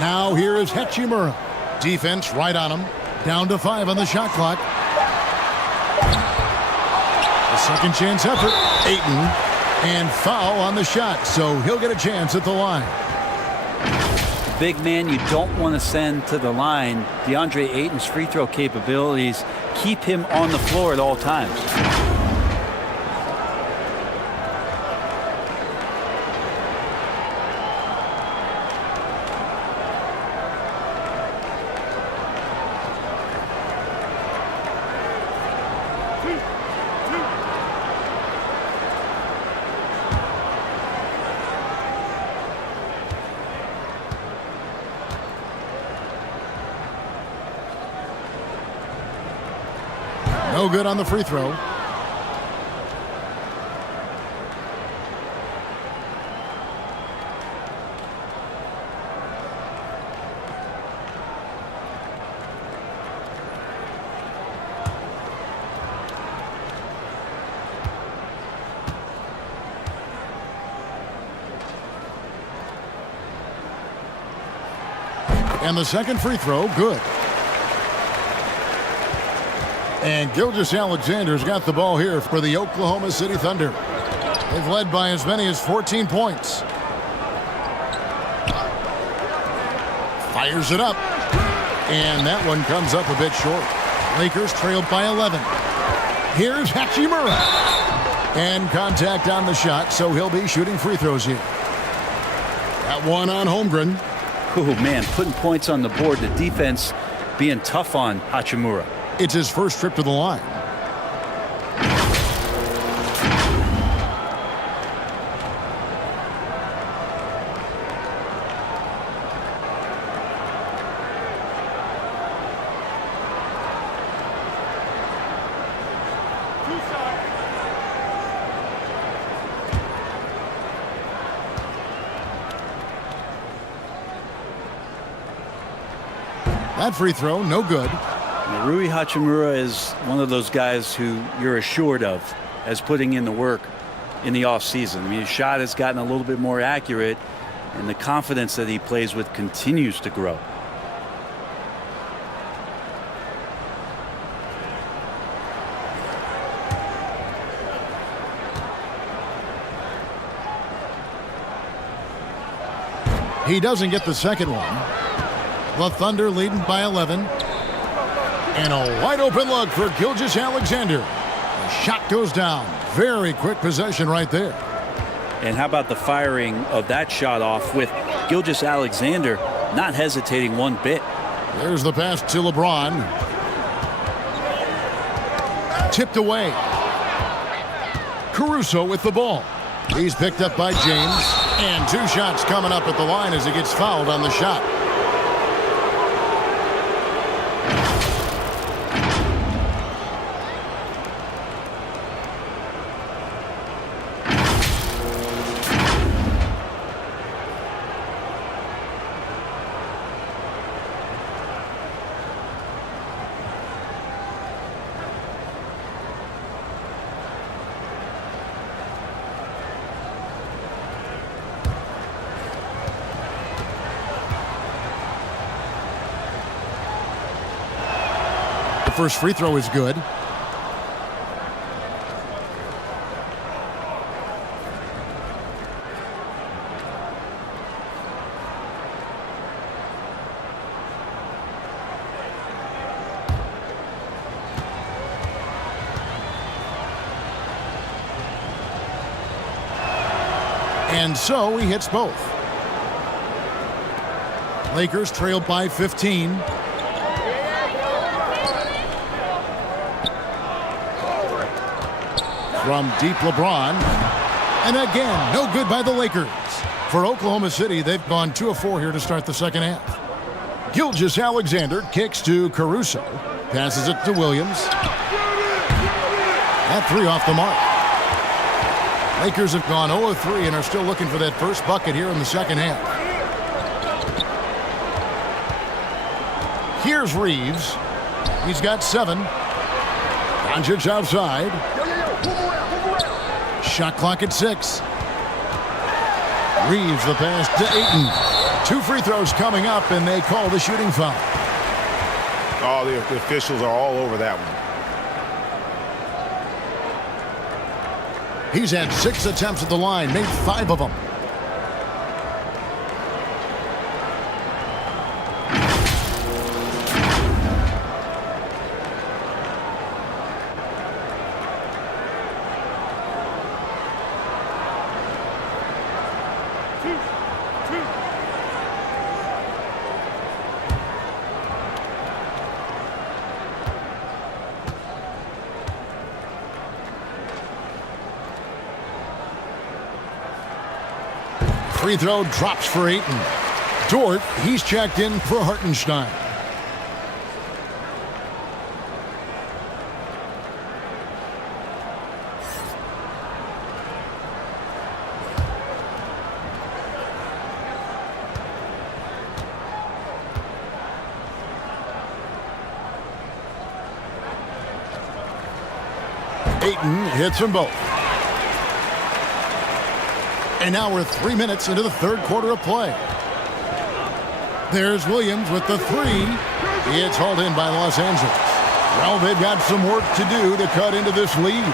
Now here is Hachimura. Defense right on him. Down to 5 on the shot clock. A second chance effort. Ayton. And foul on the shot, so he'll get a chance at the line. Big man you don't want to send to the line. DeAndre Ayton's free throw capabilities keep him on the floor at all times. No good on the free throw. And the second free throw, good. And Gilgeous-Alexander's got the ball here for the Oklahoma City Thunder. They've led by as many as 14 points. Fires it up. And that one comes up a bit short. Lakers trailed by 11. Here's Hachimura. And contact on the shot, so he'll be shooting free throws here. That one on Holmgren. Oh, man, putting points on the board. The defense being tough on Hachimura. It's his first trip to the line. That free throw, no good. Now, Rui Hachimura is one of those guys who you're assured of as putting in the work in the offseason. I mean, his shot has gotten a little bit more accurate, and the confidence that he plays with continues to grow. He doesn't get the second one. The Thunder leading by 11. And a wide open look for Gilgeous-Alexander. The shot goes down. Very quick possession right there. And how about the firing of that shot off with Gilgeous-Alexander not hesitating one bit. There's the pass to LeBron. Tipped away. Caruso with the ball. He's picked up by James. And 2 shots coming up at the line as he gets fouled on the shot. The first free throw is good. And so he hits both. Lakers trailed by 15. From deep, LeBron. And again, no good by the Lakers. For Oklahoma City, they've gone 2 of 4 here to start the second half. Gilgeous-Alexander kicks to Caruso. Passes it to Williams. That 3 off the mark. Lakers have gone 0 of 3 and are still looking for that first bucket here in the second half. Here's Reeves. He's got 7. Doncic outside. Shot clock at 6. Reeves the pass to Ayton. 2 free throws coming up, and they call the shooting foul. Oh, the officials are all over that one. He's had 6 attempts at the line, made 5 of them. Free throw drops for Ayton. Dort, he's checked in for Hartenstein. Ayton hits them both. And now we're 3 minutes into the third quarter of play. There's Williams with the 3. It's hauled in by Los Angeles. Well, they've got some work to do to cut into this lead.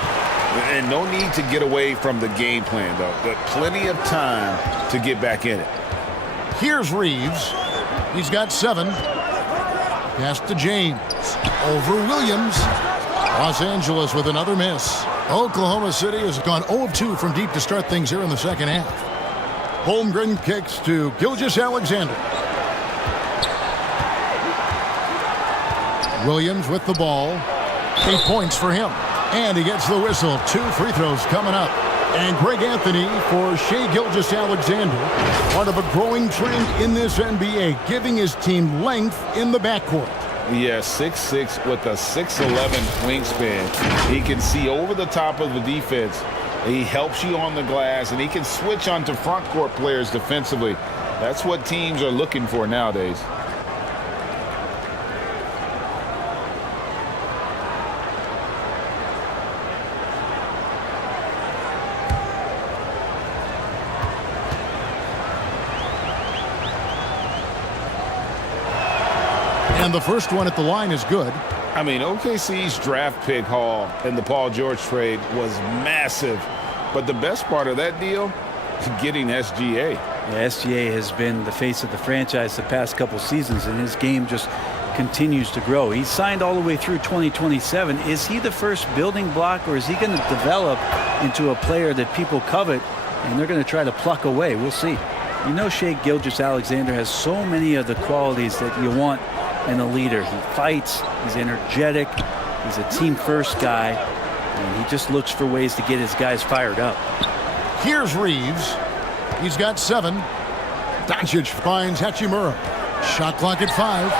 And no need to get away from the game plan, though. But plenty of time to get back in it. Here's Reeves. He's got 7. Pass to James. Over Williams. Los Angeles with another miss. Oklahoma City has gone 0 of 2 from deep to start things here in the second half. Holmgren kicks to Gilgeous-Alexander. Williams with the ball. 8 points for him. And he gets the whistle. 2 free throws coming up. And Greg Anthony for Shai Gilgeous-Alexander. Part of a growing trend in this NBA, giving his team length in the backcourt. Yeah, 6'6" with a 6'11" wingspan. He can see over the top of the defense. He helps you on the glass, and he can switch onto front court players defensively. That's what teams are looking for nowadays. And the first one at the line is good. I mean, OKC's draft pick haul in the Paul George trade was massive. But the best part of that deal, getting SGA. Yeah, SGA has been the face of the franchise the past couple seasons, and his game just continues to grow. He's signed all the way through 2027. Is he the first building block, or is he going to develop into a player that people covet and they're going to try to pluck away? We'll see. You know, Shai Gilgeous-Alexander has so many of the qualities that you want in a leader. He fights, he's energetic, he's a team-first guy, and he just looks for ways to get his guys fired up. Here's Reeves. He's got 7. Doncic finds Hachimura. Shot clock at 5.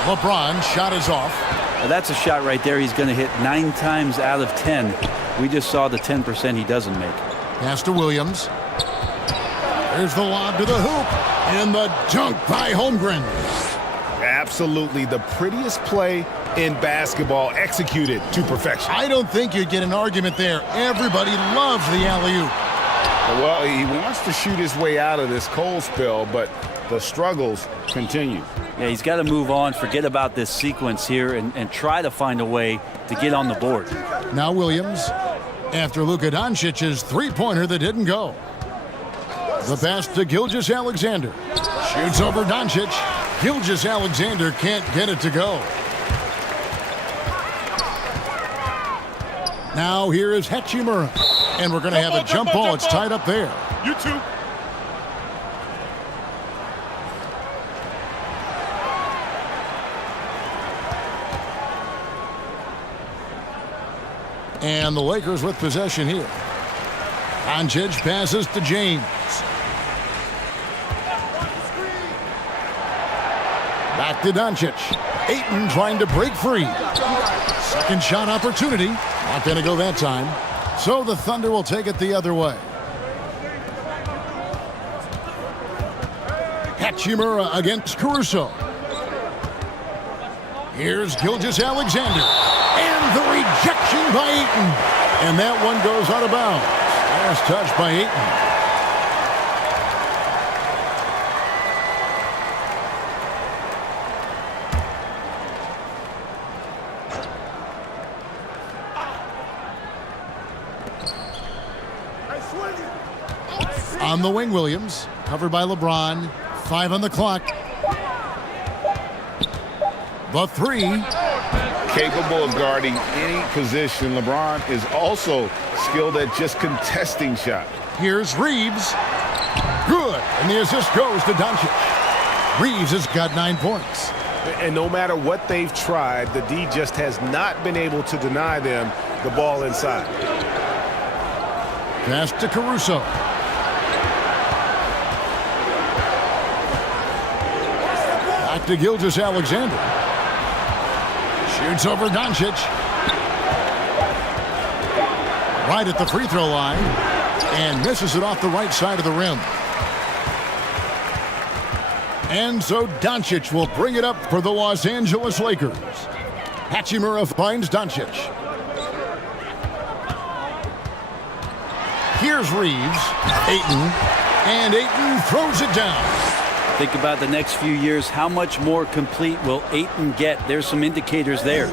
LeBron shot is off. Now that's a shot right there he's going to hit 9 times out of 10. We just saw the 10% he doesn't make. Pass to Williams. There's the lob to the hoop. And the dunk by Holmgren. Absolutely the prettiest play in basketball, executed to perfection. I don't think you'd get an argument there. Everybody loves the alley-oop. Well, he wants to shoot his way out of this cold spell, but the struggles continue. Yeah, he's got to move on, forget about this sequence here, and try to find a way to get on the board. Now Williams, after Luka Doncic's three-pointer that didn't go. The pass to Gilgeous-Alexander. Shoots over Doncic. Gilgeous-Alexander can't get it to go. Now here is Hachimura. And we're going to have a jump ball. It's tied up there. You too. And the Lakers with possession here. Doncic passes to James. Back to Doncic. Ayton trying to break free. Second shot opportunity. Not going to go that time. So the Thunder will take it the other way. Hachimura against Caruso. Here's Gilgeous-Alexander. And the rejection by Ayton. And that one goes out of bounds. Last touch by Ayton. On the wing, Williams. Covered by LeBron. 5 on the clock. The 3. Capable of guarding any position. LeBron is also skilled at just contesting shots. Here's Reeves. Good. And the assist goes to Doncic. Reeves has got 9 points. And no matter what they've tried, the D just has not been able to deny them the ball inside. Pass to Caruso. Back to Gilgeous-Alexander. Shoots over Doncic. Right at the free throw line. And misses it off the right side of the rim. And so Doncic will bring it up for the Los Angeles Lakers. Hachimura finds Doncic. Here's Reeves. Ayton. And Ayton throws it down. Think about the next few years. How much more complete will Ayton get? There's some indicators there.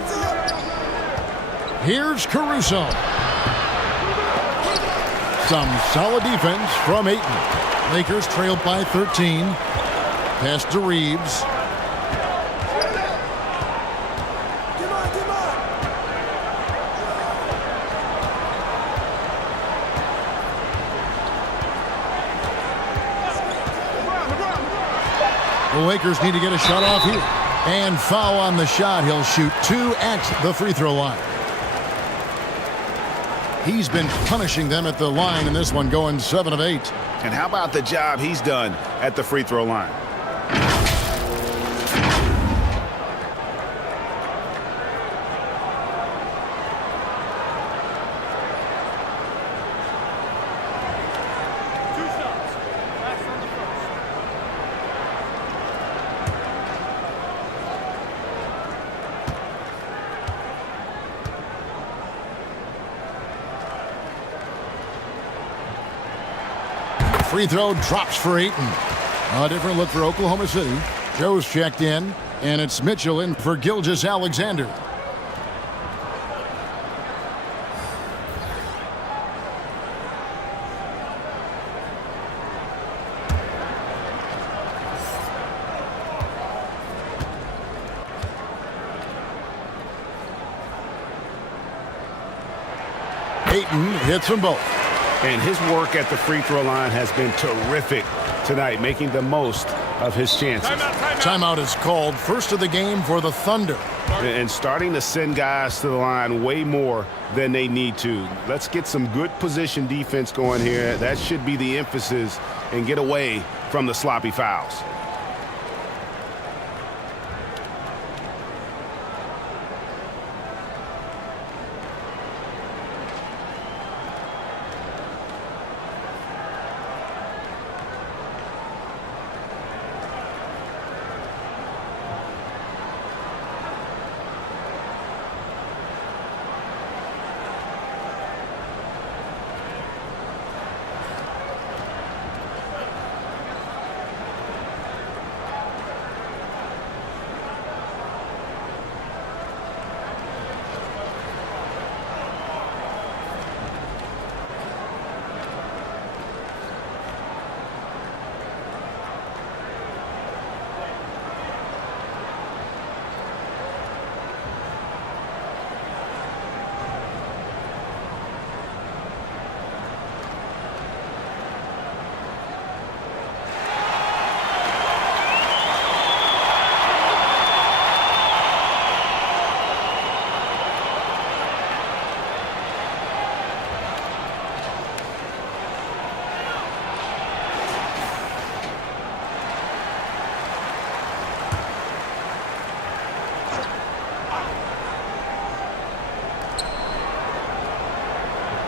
Here's Caruso. Some solid defense from Ayton. Lakers trailed by 13. Pass to Reeves. The Lakers need to get a shot off here. And foul on the shot. He'll shoot 2 at the free throw line. He's been punishing them at the line in this one, going 7 of 8. And how about the job he's done at the free throw line? Free throw drops for Ayton. A different look for Oklahoma City. Joe's checked in, and it's Mitchell in for Gilgeous-Alexander. Ayton hits them both. And his work at the free throw line has been terrific tonight, making the most of his chances. Timeout is called. First of the game for the Thunder. And starting to send guys to the line way more than they need to. Let's get some good position defense going here. That should be the emphasis, and get away from the sloppy fouls.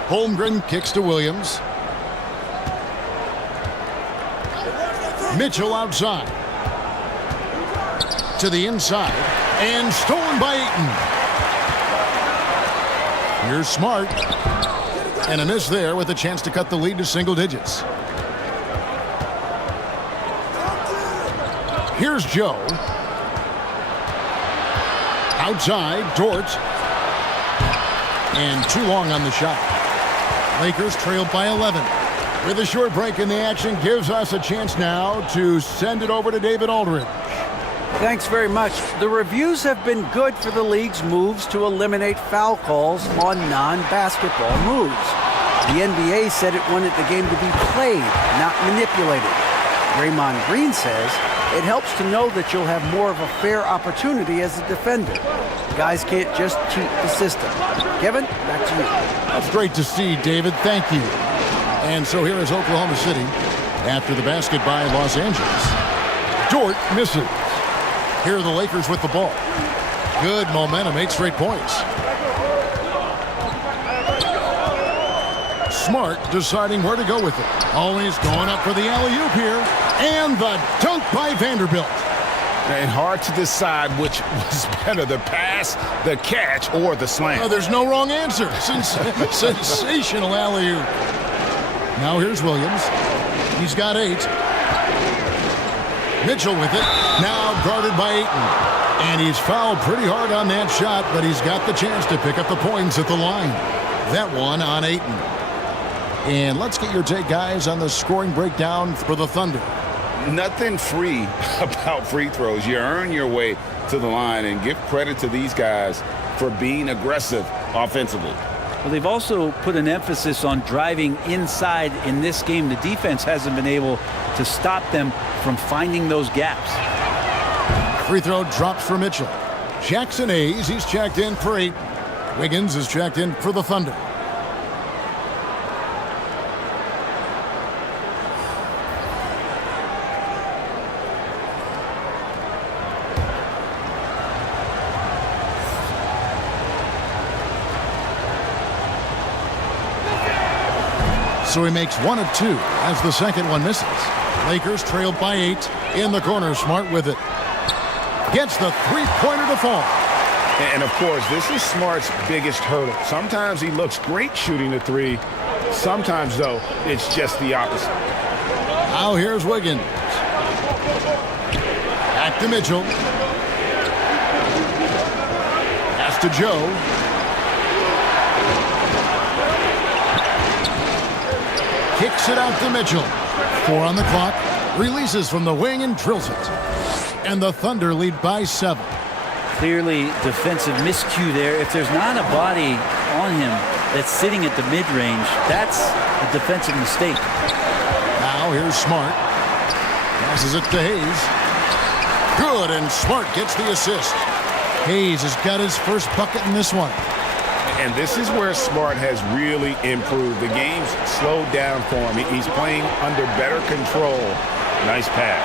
Holmgren kicks to Williams. Mitchell outside. To the inside. And stolen by Ayton. Here's Smart. And a miss there with a chance to cut the lead to single digits. Here's Joe. Outside, Dort. And too long on the shot. Lakers trailed by 11. With a short break in the action, gives us a chance now to send it over to David Aldridge. Thanks very much. The reviews have been good for the league's moves to eliminate foul calls on non-basketball moves. The NBA said it wanted the game to be played, not manipulated. Draymond Green says it helps to know that you'll have more of a fair opportunity as a defender. Guys can't just cheat the system. Kevin, back to you. That's great to see, David. Thank you. And so here is Oklahoma City after the basket by Los Angeles. Dort misses. Here are the Lakers with the ball. Good momentum, 8 straight points. Smart deciding where to go with it. Always going up for the alley-oop here. And the dunk by Vanderbilt. And hard to decide which was better, the pass, the catch, or the slam. There's no wrong answer. Sensational alley-oop. Now here's Williams. He's got 8. Mitchell with it. Now guarded by Ayton. And he's fouled pretty hard on that shot, but he's got the chance to pick up the points at the line. That one on Ayton. And let's get your take, guys, on the scoring breakdown for the Thunder. Nothing free about free throws. You earn your way to the line, and give credit to these guys for being aggressive offensively. Well, they've also put an emphasis on driving inside in this game. The defense hasn't been able to stop them from finding those gaps. Free throw drops for Mitchell. Jackson Hayes, he's checked in for 8. Wiggins is checked in for the Thunder. So he makes 1 of 2 as the second one misses. Lakers trailed by 8 in the corner. Smart with it. Gets the three-pointer to fall. And, of course, this is Smart's biggest hurdle. Sometimes he looks great shooting the 3. Sometimes, though, it's just the opposite. Now here's Wiggins. Back to Mitchell. Pass to Joe. Kicks it out to Mitchell. 4 on the clock. Releases from the wing and drills it. And the Thunder lead by 7. Clearly defensive miscue there. If there's not a body on him that's sitting at the mid-range, that's a defensive mistake. Now here's Smart. Passes it to Hayes. Good, and Smart gets the assist. Hayes has got his first bucket in this one. And this is where Smart has really improved. The game's slowed down for him. He's playing under better control. Nice pass.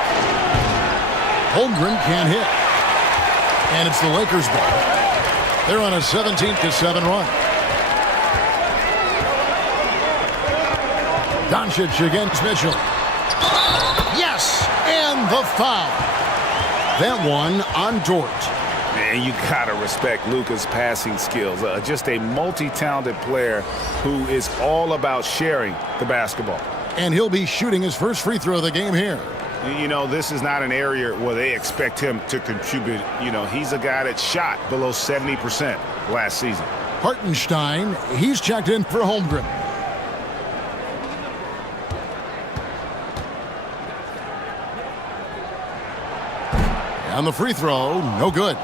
Holmgren can't hit. And it's the Lakers ball. They're on a 17-7 run. Doncic against Mitchell. Yes! And the foul. That one on Dort. And you gotta respect Luka's passing skills. Just a multi-talented player who is all about sharing the basketball. And he'll be shooting his first free throw of the game here. You know, this is not an area where they expect him to contribute. You know, he's a guy that shot below 70% last season. Hartenstein, he's checked in for Holmgren. And the free throw, no good.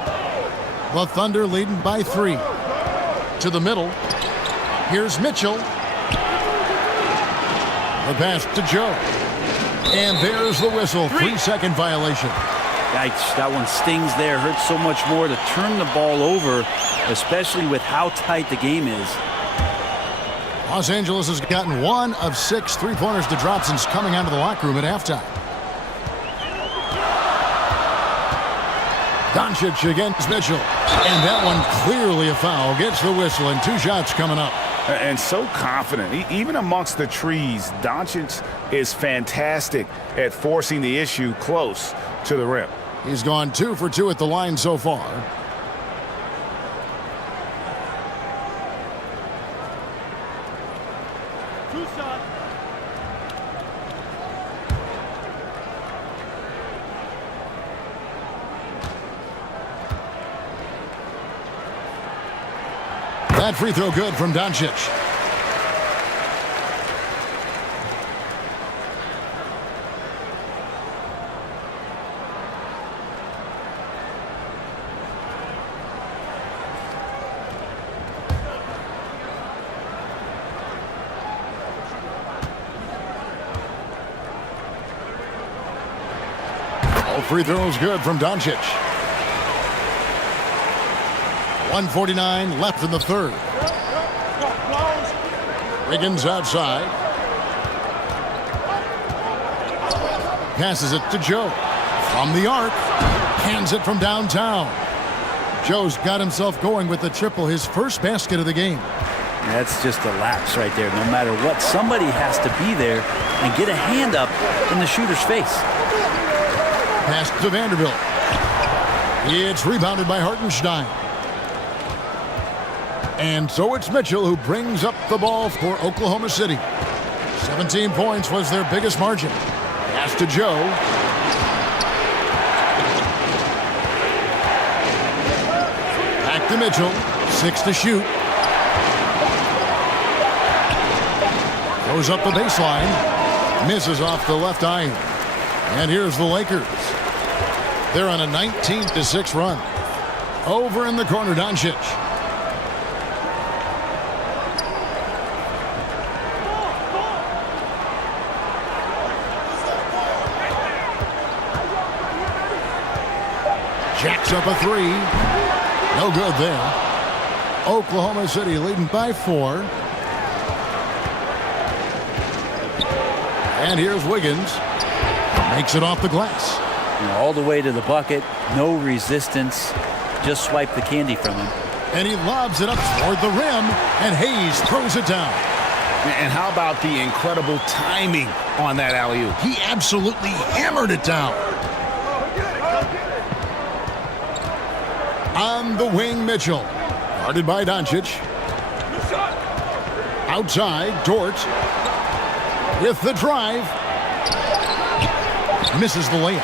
The Thunder leading by 3. To the middle. Here's Mitchell. The pass to Joe. And there's the whistle. 3-second violation. Yikes, that one stings there. Hurts so much more to turn the ball over, especially with how tight the game is. Los Angeles has gotten 1 of 6 3-pointers to drop since coming out of the locker room at halftime. Doncic against Mitchell. And that one clearly a foul. Gets the whistle, and 2 shots coming up. And so confident. Even amongst the trees, Doncic is fantastic at forcing the issue close to the rim. He's gone 2 for 2 at the line so far. That free throw good from Doncic. All free throws good from Doncic. 1:49 left in the third. Wiggins outside. Passes it to Joe. From the arc. Hands it from downtown. Joe's got himself going with the triple, his first basket of the game. That's just a lapse right there. No matter what, somebody has to be there and get a hand up in the shooter's face. Pass to Vanderbilt. It's rebounded by Hartenstein. And so it's Mitchell who brings up the ball for Oklahoma City. 17 points was their biggest margin. Pass to Joe. Back to Mitchell. 6 to shoot. Goes up the baseline. Misses off the left iron. And here's the Lakers. They're on a 19-6 run. Over in the corner, Doncic. Jacks up a 3. No good there. Oklahoma City leading by 4. And here's Wiggins. Makes it off the glass. All the way to the bucket. No resistance. Just swipe the candy from him. And he lobs it up toward the rim. And Hayes throws it down. And how about the incredible timing on that alley-oop? He absolutely hammered it down. On the wing, Mitchell. Guarded by Doncic. Outside, Dort. With the drive. Misses the layup.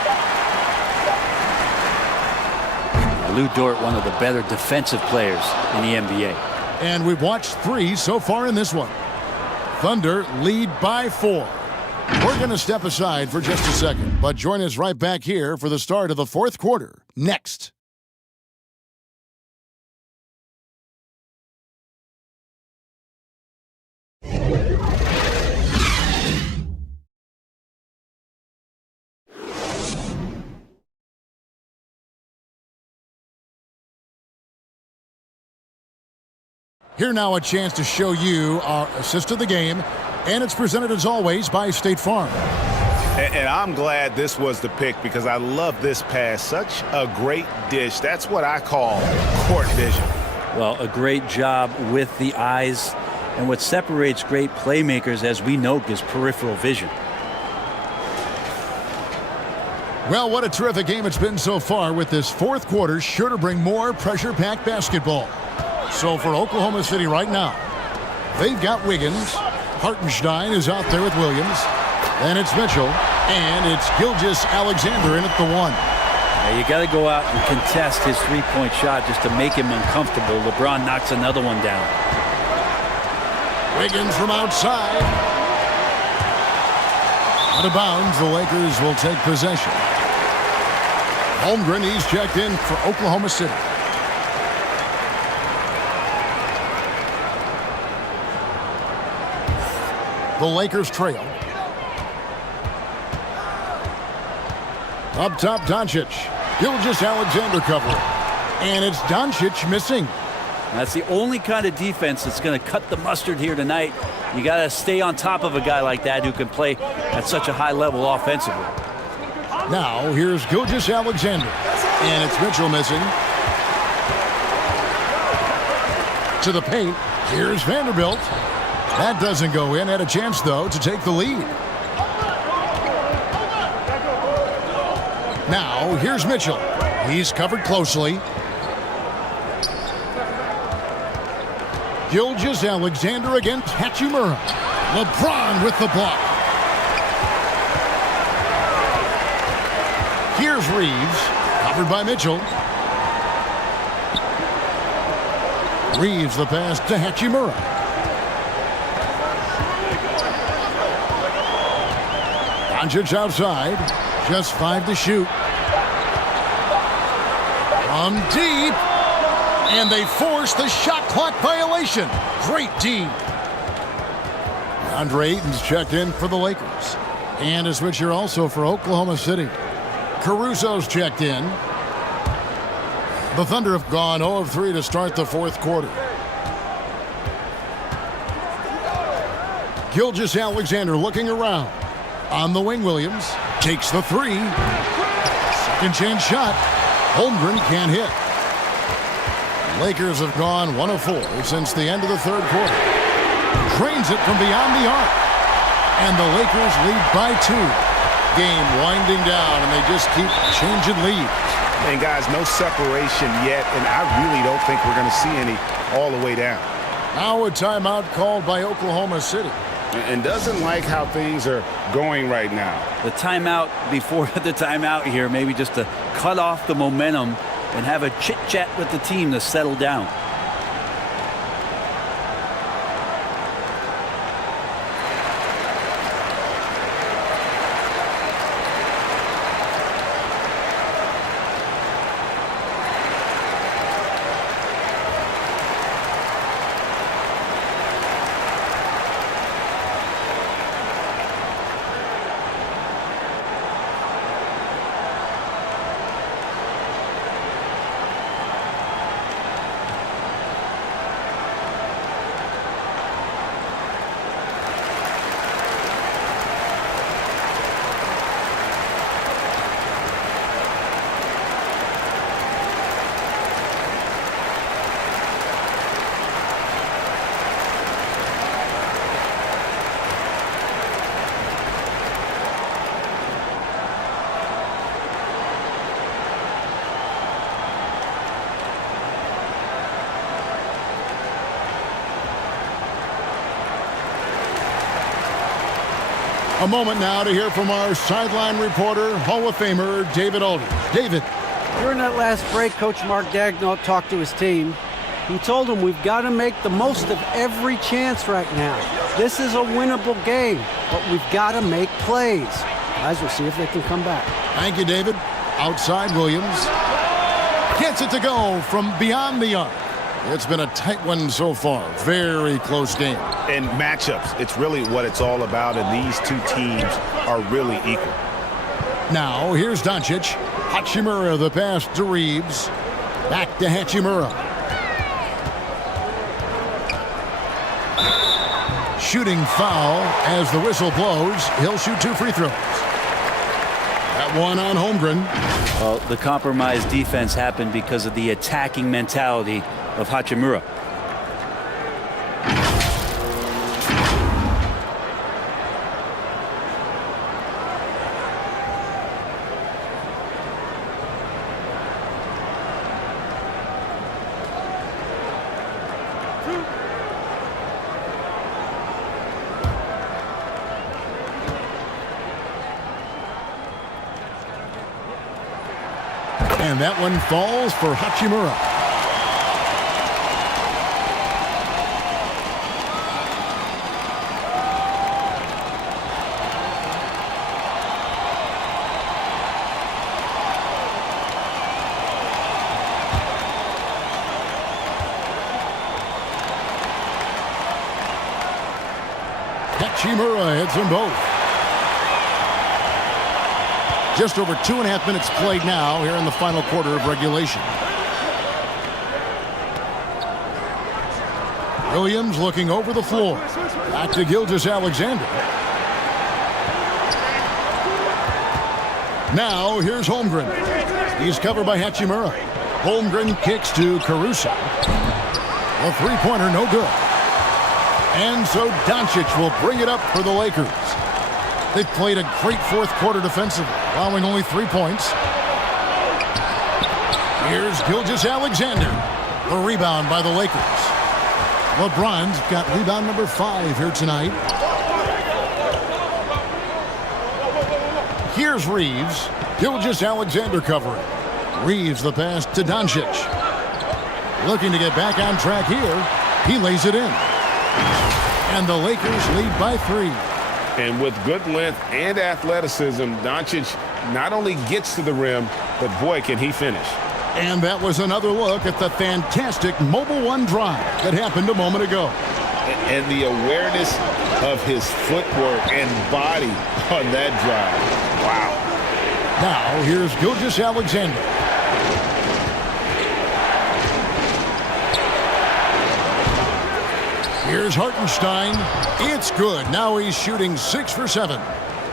Lou Dort, one of the better defensive players in the NBA. And we've watched 3 so far in this one. Thunder lead by 4. We're going to step aside for just a second, but join us right back here for the start of the 4th quarter next. Here now a chance to show you our assist of the game, and it's presented as always by State Farm. And I'm glad this was the pick because I love this pass. Such a great dish. That's what I call court vision. Well, a great job with the eyes, and what separates great playmakers, as we know, is peripheral vision. Well, what a terrific game it's been so far, with this 4th quarter sure to bring more pressure-packed basketball. So for Oklahoma City right now, they've got Wiggins. Hartenstein is out there with Williams. Then it's Mitchell, and it's Gilgeous-Alexander in at the 1. Now, you got to go out and contest his three-point shot just to make him uncomfortable. LeBron knocks another one down. Wiggins from outside. Out of bounds, the Lakers will take possession. Holmgren, he's checked in for Oklahoma City. The Lakers trail. Up top, Doncic. Gilgeous-Alexander covering. And it's Doncic missing. That's the only kind of defense that's going to cut the mustard here tonight. You got to stay on top of a guy like that who can play at such a high level offensively. Now, here's Gilgeous-Alexander. And it's Mitchell missing. To the paint. Here's Vanderbilt. That doesn't go in. Had a chance, though, to take the lead. Now, here's Mitchell. He's covered closely. Gilgeous-Alexander against Hachimura. LeBron with the block. Here's Reeves, covered by Mitchell. Reeves the pass to Hachimura. Doncic outside, just 5 to shoot. From deep, and they force the shot clock violation. Great D. Andre Ayton's checked in for the Lakers. And a switcher also for Oklahoma City. Caruso's checked in. The Thunder have gone 0 of 3 to start the 4th quarter. Gilgeous-Alexander looking around. On the wing, Williams takes the 3. Second chance shot. Holmgren can't hit. Lakers have gone 1 of 4 since the end of the 3rd quarter. Drains it from beyond the arc. And the Lakers lead by 2. Game winding down, and they just keep changing leads. And guys, no separation yet, and I really don't think we're going to see any all the way down. Now a timeout called by Oklahoma City. And doesn't like how things are going right now. The timeout before the timeout here, maybe just to cut off the momentum and have a chit-chat with the team to settle down. A moment now to hear from our sideline reporter, Hall of Famer David Aldridge. David, During that last break, Coach Mark Daigneault talked to his team. He told them we've got to make the most of every chance right now. This is a winnable game, but we've got to make plays. Guys, we'll see if they can come back. Thank you, David. Outside Williams. Gets it to go from beyond the arc. It's been a tight one so far. Very close game. And matchups, it's really what it's all about, and these two teams are really equal. Now, here's Doncic. Hachimura, the pass to Reeves. Back to Hachimura. Shooting foul as the whistle blows. He'll shoot 2 free throws. That one on Holmgren. Well, the compromised defense happened because of the attacking mentality of Hachimura. And that one falls for Hachimura. Hachimura hits them both. Just over 2.5 minutes played now here in the final quarter of regulation. Williams looking over the floor. Back to Gilgeous-Alexander. Now here's Holmgren. He's covered by Hachimura. Holmgren kicks to Caruso. A three-pointer, no good. And so Doncic will bring it up for the Lakers. They've played a great fourth quarter defensively, allowing only 3 points. Here's Gilgeous-Alexander. The rebound by the Lakers. LeBron's got rebound number 5 here tonight. Here's Reeves. Gilgeous-Alexander covering. Reeves the pass to Doncic. Looking to get back on track here. He lays it in. And the Lakers lead by 3. And with good length and athleticism, Doncic not only gets to the rim, but boy, can he finish. And that was another look at the fantastic Mobile One drive that happened a moment ago. And the awareness of his footwork and body on that drive. Wow. Now here's Gilgeous-Alexander. Here's Hartenstein. It's good. Now he's shooting 6 for 7.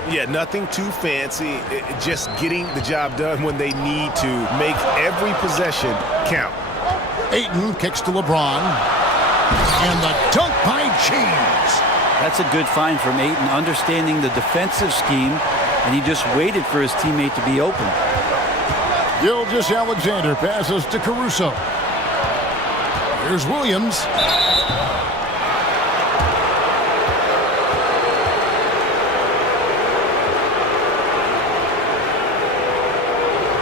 Yeah, nothing too fancy. Just getting the job done when they need to. Make every possession count. Ayton kicks to LeBron. And the dunk by James. That's a good find from Ayton, understanding the defensive scheme, and he just waited for his teammate to be open. Gilgeous-Alexander passes to Caruso. Here's Williams.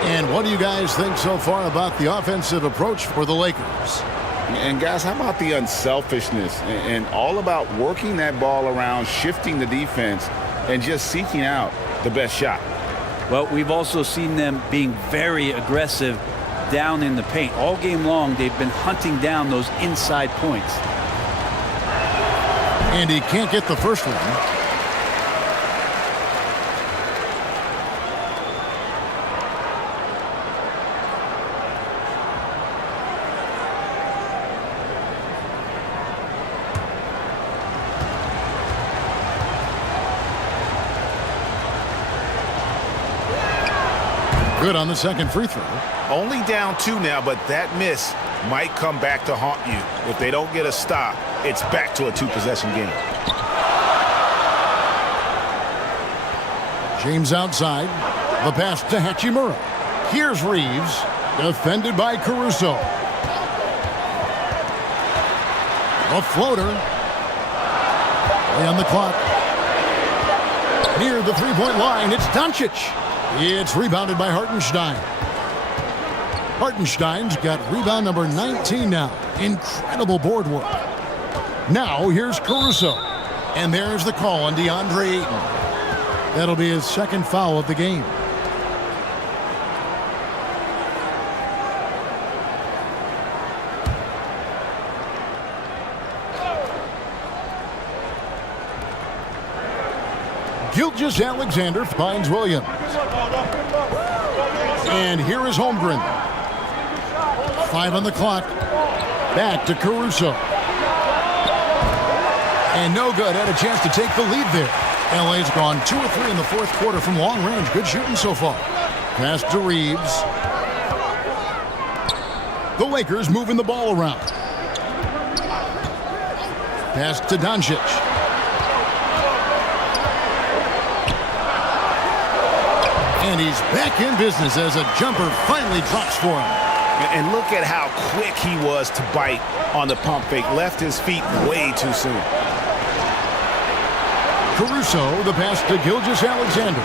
And what do you guys think so far about the offensive approach for the Lakers? And guys, how about the unselfishness and all about working that ball around, shifting the defense, and just seeking out the best shot? Well, we've also seen them being very aggressive down in the paint. All game long, they've been hunting down those inside points. And he can't get the first one. Good on the second free throw. Only down 2 now, but that miss might come back to haunt you. If they don't get a stop, it's back to a 2-possession game. James outside. The pass to Hachimura. Here's Reeves. Defended by Caruso. A floater. Play on the clock. Near the three-point line, it's Doncic. It's rebounded by Hartenstein. Hartenstein's got rebound number 19 now. Incredible board work. Now here's Caruso. And there's the call on DeAndre Ayton. That'll be his second foul of the game. Gilgeous-Alexander finds Williams. And here is Holmgren. 5 on the clock. Back to Caruso. And no good. Had a chance to take the lead there. LA's gone 2 or 3 in the fourth quarter from long range. Good shooting so far. Pass to Reeves. The Lakers moving the ball around. Pass to Doncic. And he's back in business as a jumper finally drops for him. And look at how quick he was to bite on the pump fake. Left his feet way too soon. Caruso, the pass to Gilgeous-Alexander.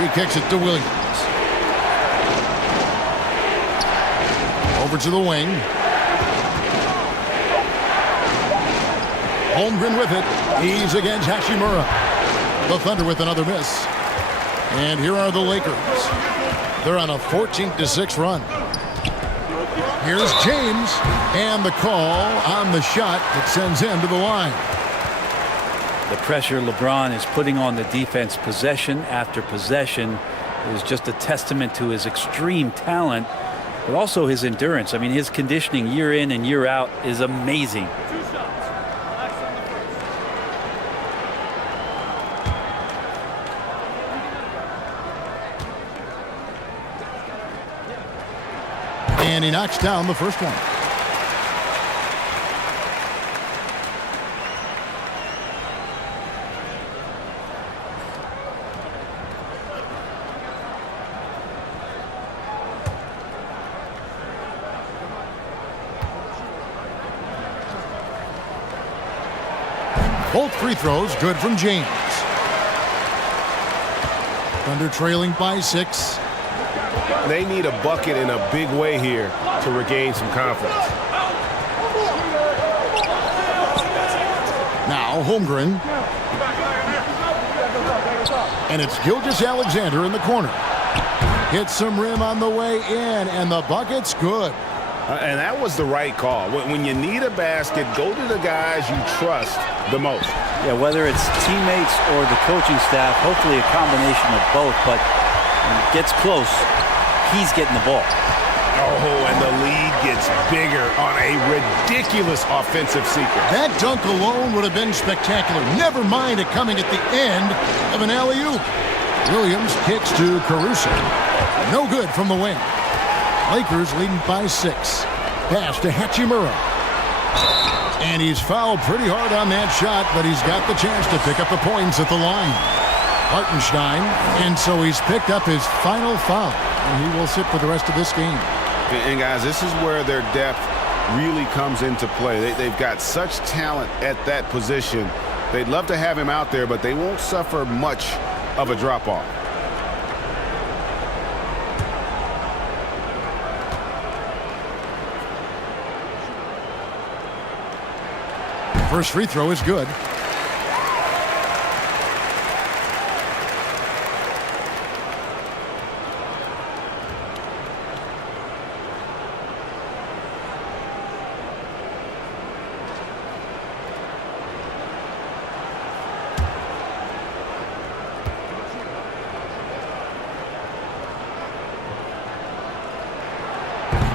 He kicks it to Williams. Over to the wing. Holmgren with it. He's against Hachimura. The Thunder with another miss. And here are the Lakers. They're on a 14-6 run. Here's James, and the call on the shot that sends him to the line. The pressure LeBron is putting on the defense possession after possession is just a testament to his extreme talent, but also his endurance. I mean, his conditioning year in and year out is amazing. And he knocks down the first one. Both free throws good from James. Thunder trailing by 6. They need a bucket in a big way here to regain some confidence. Now Holmgren. And it's Gilgeous-Alexander in the corner. Hits some rim on the way in, and the bucket's good. And that was the right call. When you need a basket, go to the guys you trust the most. Yeah, whether it's teammates or the coaching staff, hopefully a combination of both, but when it gets close, he's getting the ball. Oh, and the lead gets bigger on a ridiculous offensive sequence. That dunk alone would have been spectacular. Never mind it coming at the end of an alley-oop. Williams kicks to Caruso. No good from the wing. Lakers leading by 6. Pass to Hachimura. And he's fouled pretty hard on that shot, but he's got the chance to pick up the points at the line. Hartenstein, and so he's picked up his final foul. And he will sit for the rest of this game. And guys, this is where their depth really comes into play. They've got such talent at that position. They'd love to have him out there, but they won't suffer much of a drop-off. First free throw is good.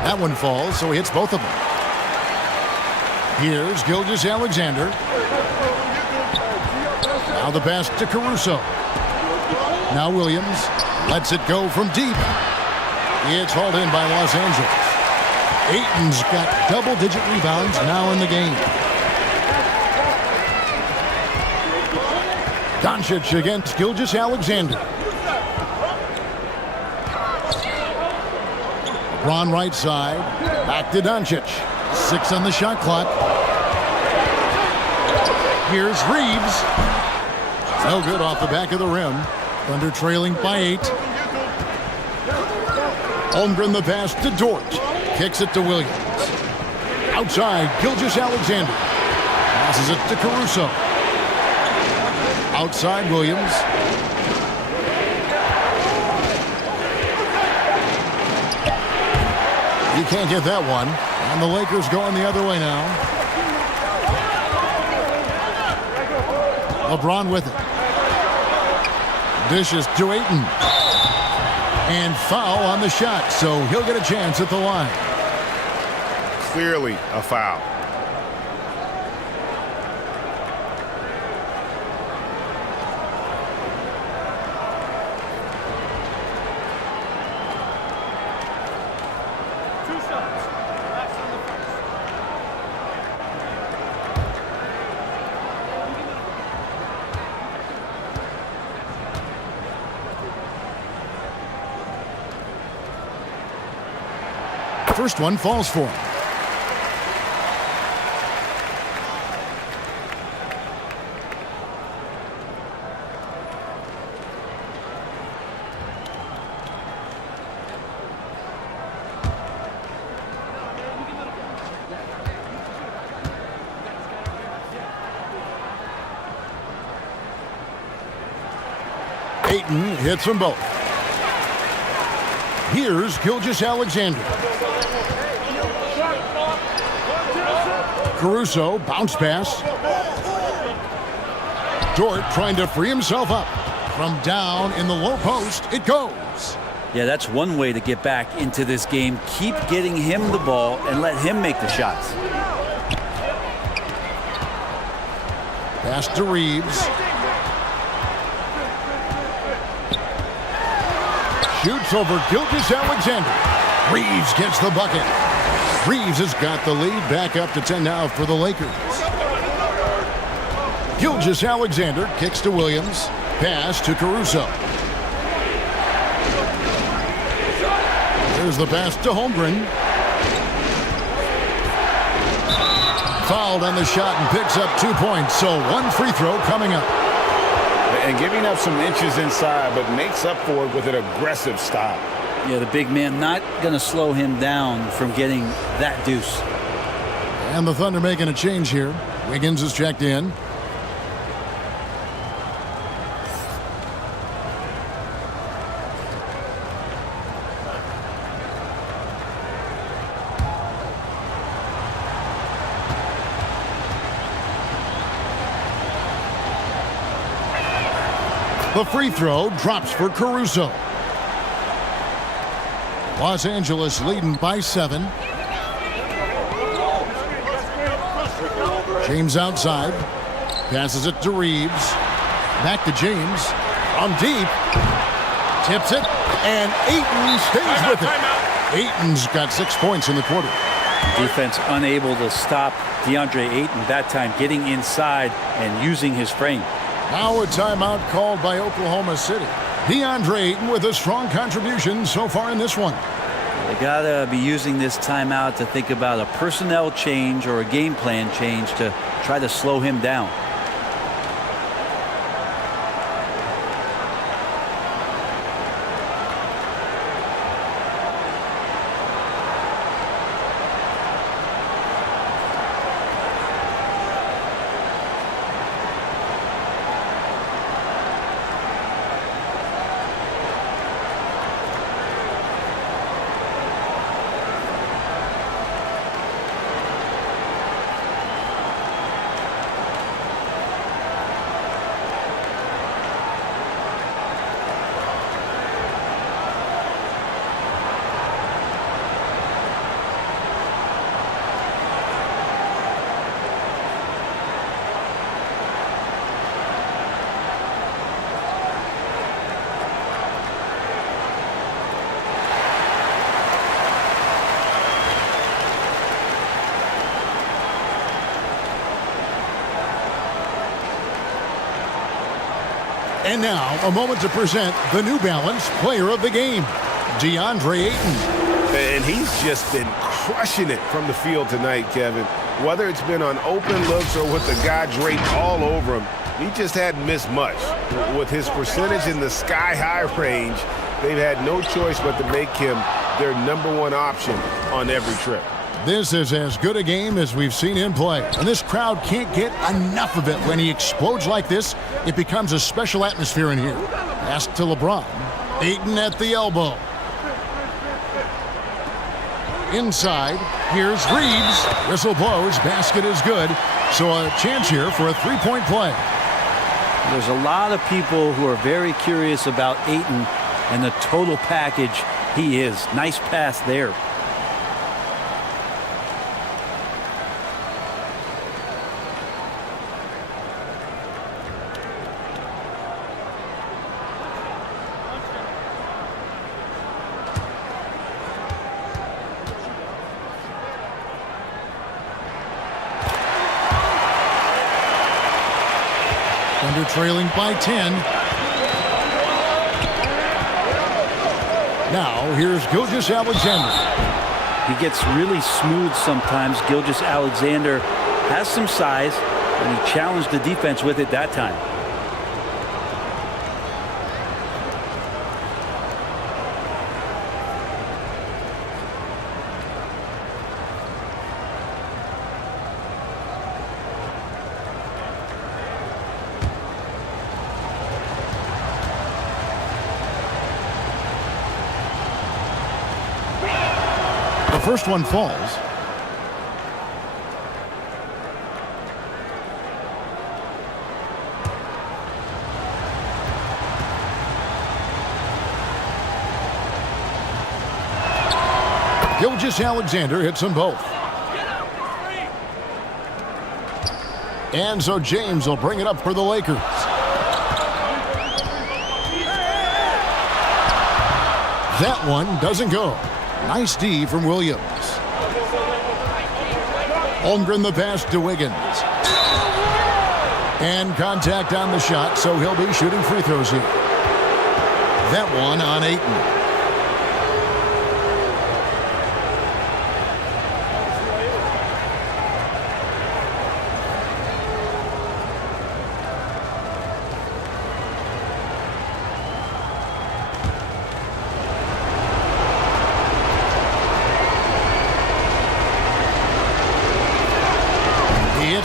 That one falls, so he hits both of them. Here's Gilgeous-Alexander. Now the pass to Caruso. Now Williams lets it go from deep. It's hauled in by Los Angeles. Ayton's got double-digit rebounds now in the game. Doncic against Gilgeous-Alexander. LeBron right side. Back to Doncic. 6 on the shot clock. Here's Reeves. No good off the back of the rim. Thunder trailing by 8. Holmgren the pass to Dort. Kicks it to Williams. Outside, Gilgeous-Alexander. Passes it to Caruso. Outside, Williams. He can't get that one. And the Lakers going the other way now. LeBron with it. Dishes to Ayton. And foul on the shot, so he'll get a chance at the line. Clearly a foul. First one falls for him. Ayton hits them both. Here's Gilgeous-Alexander. Caruso, bounce pass. Dort trying to free himself up. From down in the low post, it goes. Yeah, that's one way to get back into this game. Keep getting him the ball and let him make the shots. Pass to Reeves. Shoots over Gilgeous-Alexander. Reeves gets the bucket. Reeves has got the lead back up to 10 now for the Lakers. Gilgeous-Alexander kicks to Williams. Pass to Caruso. There's the pass to Holmgren. Fouled on the shot and picks up 2 points. So one free throw coming up. And giving up some inches inside, but makes up for it with an aggressive stop. Yeah, the big man not going to slow him down from getting that deuce. And the Thunder making a change here. Wiggins is checked in. The free throw drops for Caruso. Los Angeles leading by 7. James outside. Passes it to Reeves. Back to James. On deep. Tips it. And Ayton stays with it. Ayton's got 6 points in the quarter. Defense unable to stop DeAndre Ayton that time, getting inside and using his frame. Now a timeout called by Oklahoma City. DeAndre Ayton with a strong contribution so far in this one. They gotta be using this timeout to think about a personnel change or a game plan change to try to slow him down. And now, a moment to present the New Balance Player of the Game, DeAndre Ayton. And he's just been crushing it from the field tonight, Kevin. Whether it's been on open looks or with the guy draped all over him, he just hadn't missed much. With his percentage in the sky-high range, they've had no choice but to make him their #1 option on every trip. This is as good a game as we've seen him play. And this crowd can't get enough of it. When he explodes like this, it becomes a special atmosphere in here. Pass to LeBron. Ayton at the elbow. Inside, here's Reeves. Whistle blows, basket is good. So a chance here for a three-point play. There's a lot of people who are very curious about Ayton and the total package he is. Nice pass there. Thunder trailing by 10. Now, here's Gilgeous-Alexander. He gets really smooth sometimes. Gilgeous-Alexander has some size, and he challenged the defense with it that time. The first one falls. Gilgeous-Alexander hits them both. And so James will bring it up for the Lakers. That one doesn't go. Nice D from Williams. Holmgren the pass to Wiggins. And contact on the shot, so he'll be shooting free throws here. That one on Ayton.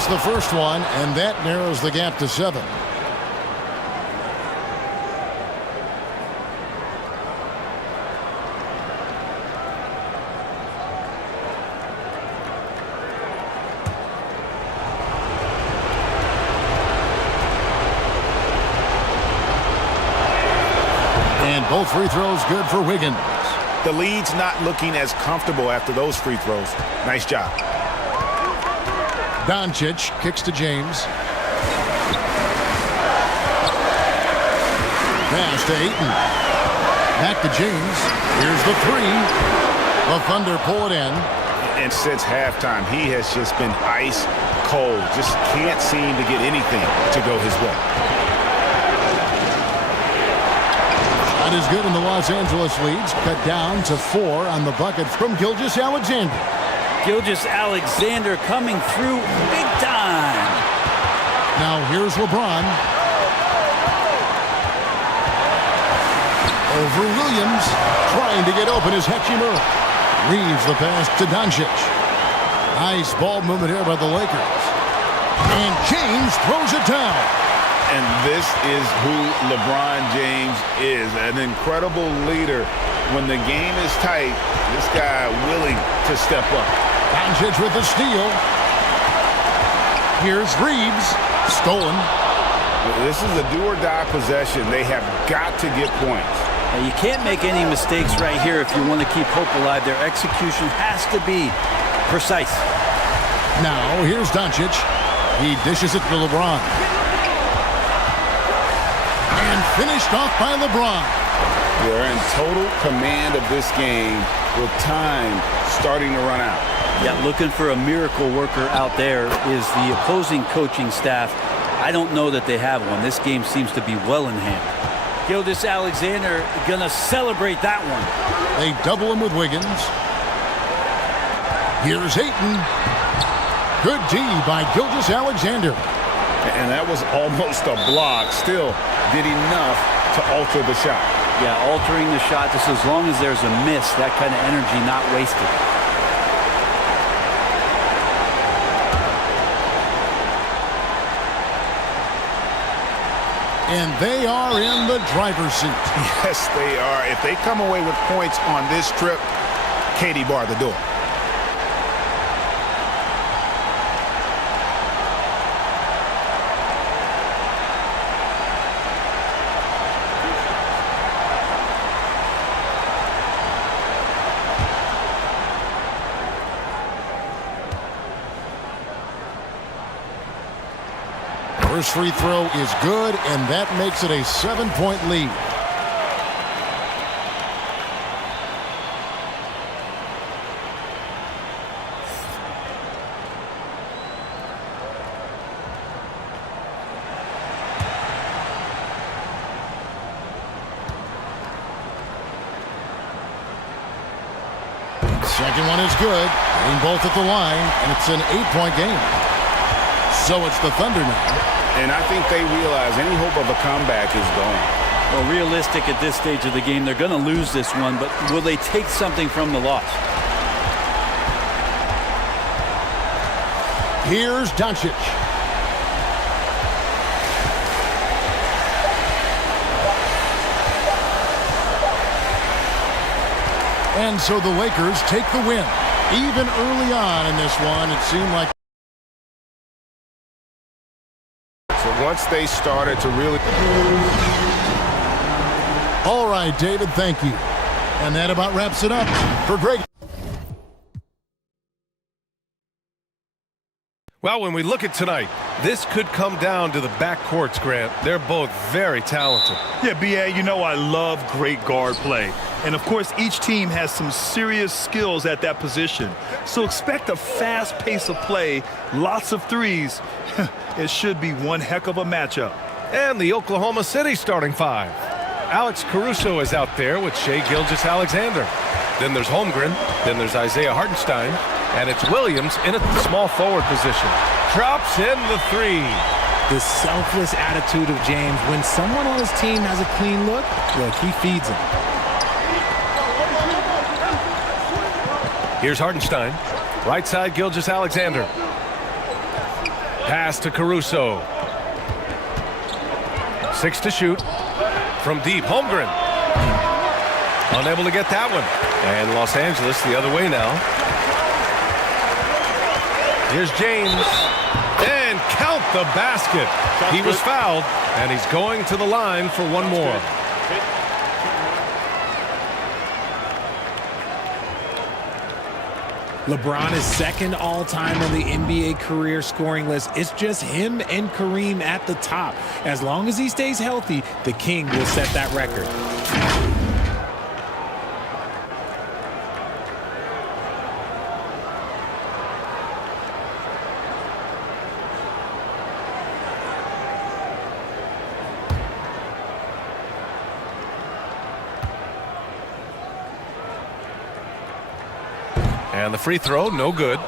The first one, and that narrows the gap to 7. And both free throws good for Wiggins. The lead's not looking as comfortable after those free throws. Nice job. Doncic kicks to James. Pass to Ayton. Back to James. Here's the three. The Thunder pull it in. And since halftime, he has just been ice cold. Just can't seem to get anything to go his way. That is good, and the Los Angeles leads cut down to 4 on the bucket from Gilgeous-Alexander. Gilgeous-Alexander coming through big time. Now here's LeBron. Over Williams. Trying to get open is Hachimura. Reeves the pass to Doncic. Nice ball movement here by the Lakers. And James throws it down. And this is who LeBron James is. An incredible leader. When the game is tight, this guy willing to step up. Doncic with the steal. Here's Reeves. Stolen. This is a do-or-die possession. They have got to get points. Now, you can't make any mistakes right here if you want to keep hope alive. Their execution has to be precise. Now, here's Doncic. He dishes it to LeBron. And finished off by LeBron. They're in total command of this game with time starting to run out. Yeah, looking for a miracle worker out there is the opposing coaching staff. I don't know that they have one. This game seems to be well in hand. Gilgeous-Alexander gonna celebrate that one. They double him with Wiggins. Here's Ayton. Good D by Gilgeous-Alexander. And that was almost a block. Still did enough to alter the shot. Yeah, altering the shot just as long as there's a miss, that kind of energy not wasted. And they are in the driver's seat. Yes, they are. If they come away with points on this trip, Katie barred the door. First free throw is good, and that makes it a 7-point lead. Second one is good. Getting both at the line, and it's an 8-point game. So it's the Thunder now. And I think they realize any hope of a comeback is gone. Well, realistic at this stage of the game, they're going to lose this one, but will they take something from the loss? Here's Doncic. And so the Lakers take the win. Even early on in this one, it seemed like once they started to really... All right, David, thank you. And that about wraps it up for Greg. Well, when we look at tonight, this could come down to the backcourts, Grant. They're both very talented. Yeah, B.A., you know I love great guard play. And, of course, each team has some serious skills at that position. So expect a fast pace of play, lots of threes. It should be one heck of a matchup. And the Oklahoma City starting five. Alex Caruso is out there with Shai Gilgeous-Alexander. Then there's Holmgren. Then there's Isaiah Hartenstein. And it's Williams in at the small forward position. Drops in the three. The selfless attitude of James. When someone on his team has a clean look, he feeds him. Here's Hartenstein. Right side, Gilgeous-Alexander. Pass to Caruso. 6 to shoot. From deep, Holmgren. Unable to get that one. And Los Angeles the other way now. Here's James. And count the basket. He was fouled, and he's going to the line for one more. LeBron is second all-time on the NBA career scoring list. It's just him and Kareem at the top. As long as he stays healthy, the King will set that record. And the free throw, no good.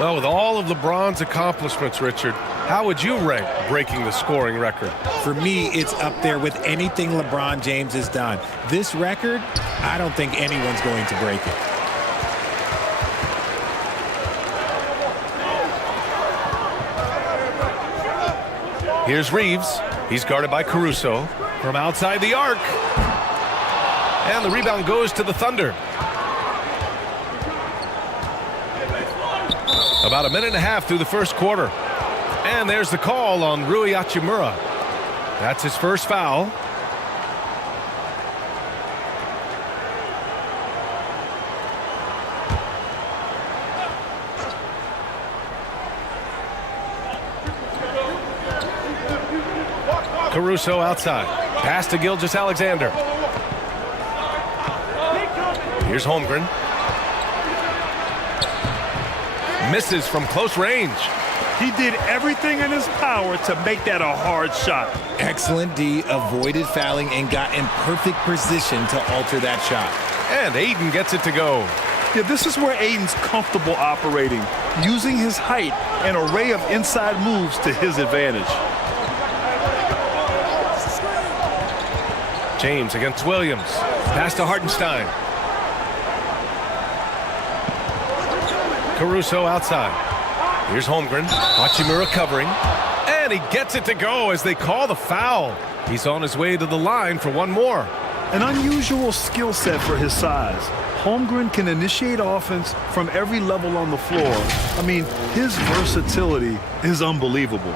Well, with all of LeBron's accomplishments, Richard, how would you rank breaking the scoring record? For me, it's up there with anything LeBron James has done. This record, I don't think anyone's going to break it. Here's Reeves. He's guarded by Caruso from outside the arc. And the rebound goes to the Thunder. About a minute and a half through the first quarter. And there's the call on Rui Hachimura. That's his first foul. Caruso outside. Pass to Gilgeous-Alexander. Here's Holmgren. Misses from close range. He did everything in his power to make that a hard shot. Excellent D, avoided fouling and got in perfect position to alter that shot. And Aiden gets it to go. Yeah, this is where Aiden's comfortable operating, using his height and array of inside moves to his advantage. James against Williams. Pass to Hartenstein. Caruso outside. Here's Holmgren. Hachimura covering. And he gets it to go as they call the foul. He's on his way to the line for one more. An unusual skill set for his size. Holmgren can initiate offense from every level on the floor. I mean, his versatility is unbelievable.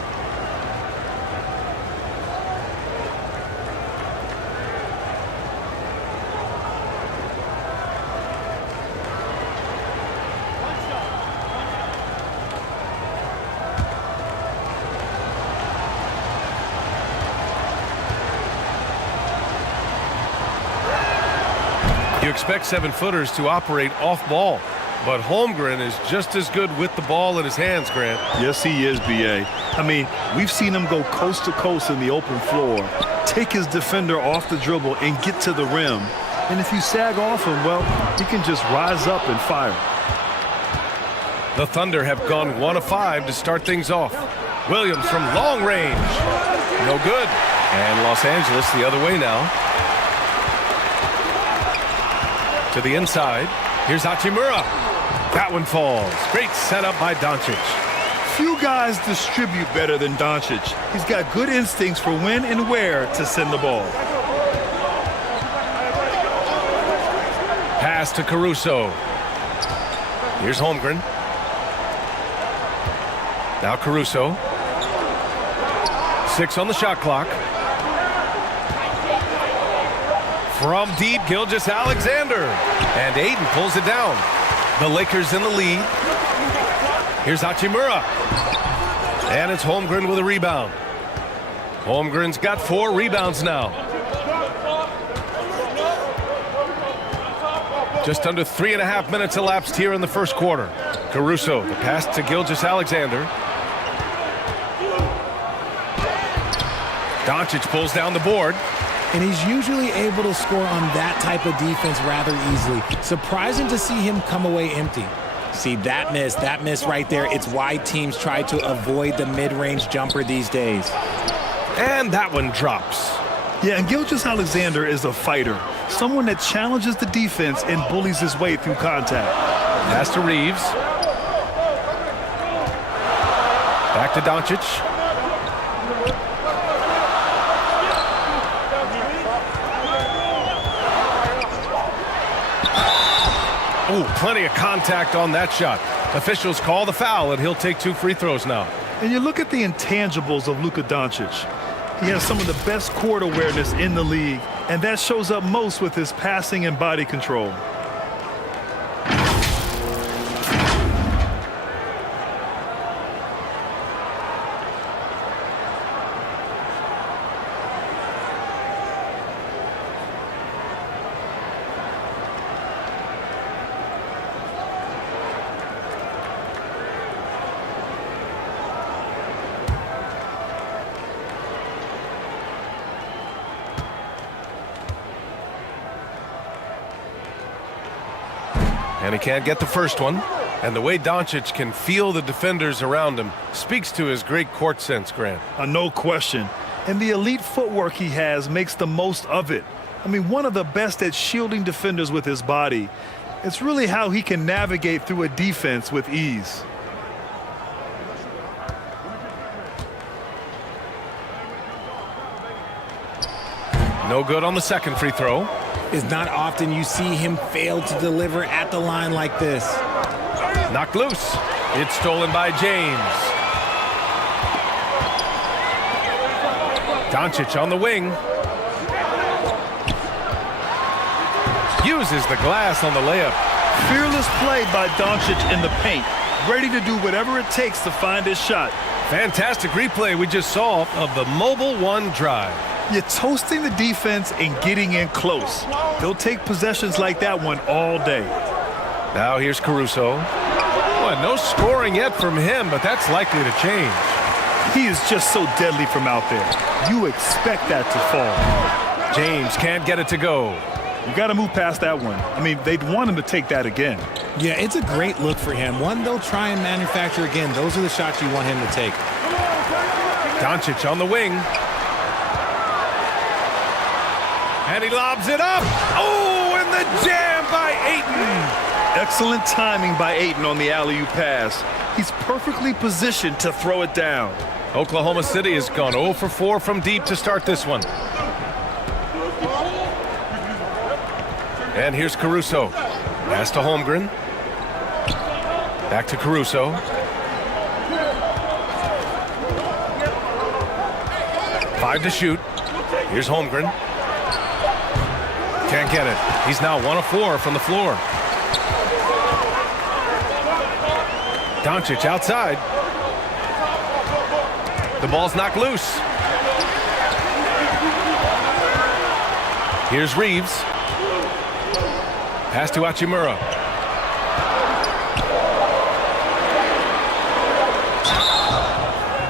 You expect 7-footers to operate off ball, but Holmgren is just as good with the ball in his hands, Grant. Yes, he is, B.A. I mean, we've seen him go coast to coast in the open floor, take his defender off the dribble and get to the rim. And if you sag off him, well, he can just rise up and fire. The Thunder have gone 1 of 5 to start things off. Williams from long range. No good. And Los Angeles the other way now. To the inside. Here's Hachimura. That one falls. Great setup by Doncic. Few guys distribute better than Doncic. He's got good instincts for when and where to send the ball. Pass to Caruso. Here's Holmgren. Now Caruso. 6 on the shot clock. From deep, Gilgeous-Alexander. And Ayton pulls it down. The Lakers in the lead. Here's Hachimura. And it's Holmgren with a rebound. Holmgren's got 4 rebounds now. Just under 3.5 minutes elapsed here in the first quarter. Caruso, the pass to Gilgeous-Alexander. Doncic pulls down the board. And he's usually able to score on that type of defense rather easily. Surprising to see him come away empty. See, that miss right there. It's why teams try to avoid the mid-range jumper these days. And that one drops. Yeah, and Gilgeous-Alexander is a fighter. Someone that challenges the defense and bullies his way through contact. Pass to Reeves. Back to Doncic. Oh, plenty of contact on that shot. Officials call the foul, and he'll take 2 free throws now. And you look at the intangibles of Luka Doncic. He has some of the best court awareness in the league, and that shows up most with his passing and body control. And he can't get the first one. And the way Doncic can feel the defenders around him speaks to his great court sense, Grant. No question. And the elite footwork he has makes the most of it. I mean, one of the best at shielding defenders with his body. It's really how he can navigate through a defense with ease. No good on the second free throw. It's not often you see him fail to deliver at the line like this. Knocked loose. It's stolen by James. Doncic on the wing. Uses the glass on the layup. Fearless play by Doncic in the paint. Ready to do whatever it takes to find his shot. Fantastic replay we just saw of the mobile one drive. You're toasting the defense and getting in close. They'll take possessions like that one all day. Now here's Caruso. Well, no scoring yet from him, but that's likely to change. He is just so deadly from out there. You expect that to fall. James can't get it to go. You got to move past that one. I mean, they'd want him to take that again. Yeah, it's a great look for him. One they'll try and manufacture again. Those are the shots you want him to take. Doncic on the wing. And he lobs it up. Oh, and the jam by Ayton. Excellent timing by Ayton on the alley-oop pass. He's perfectly positioned to throw it down. Oklahoma City has gone 0 for 4 from deep to start this one. And here's Caruso. Pass to Holmgren. Back to Caruso. Five to shoot. Here's Holmgren. Can't get it. He's now 1 of 4 from the floor. Doncic outside. The ball's knocked loose. Here's Reeves. Pass to Hachimura.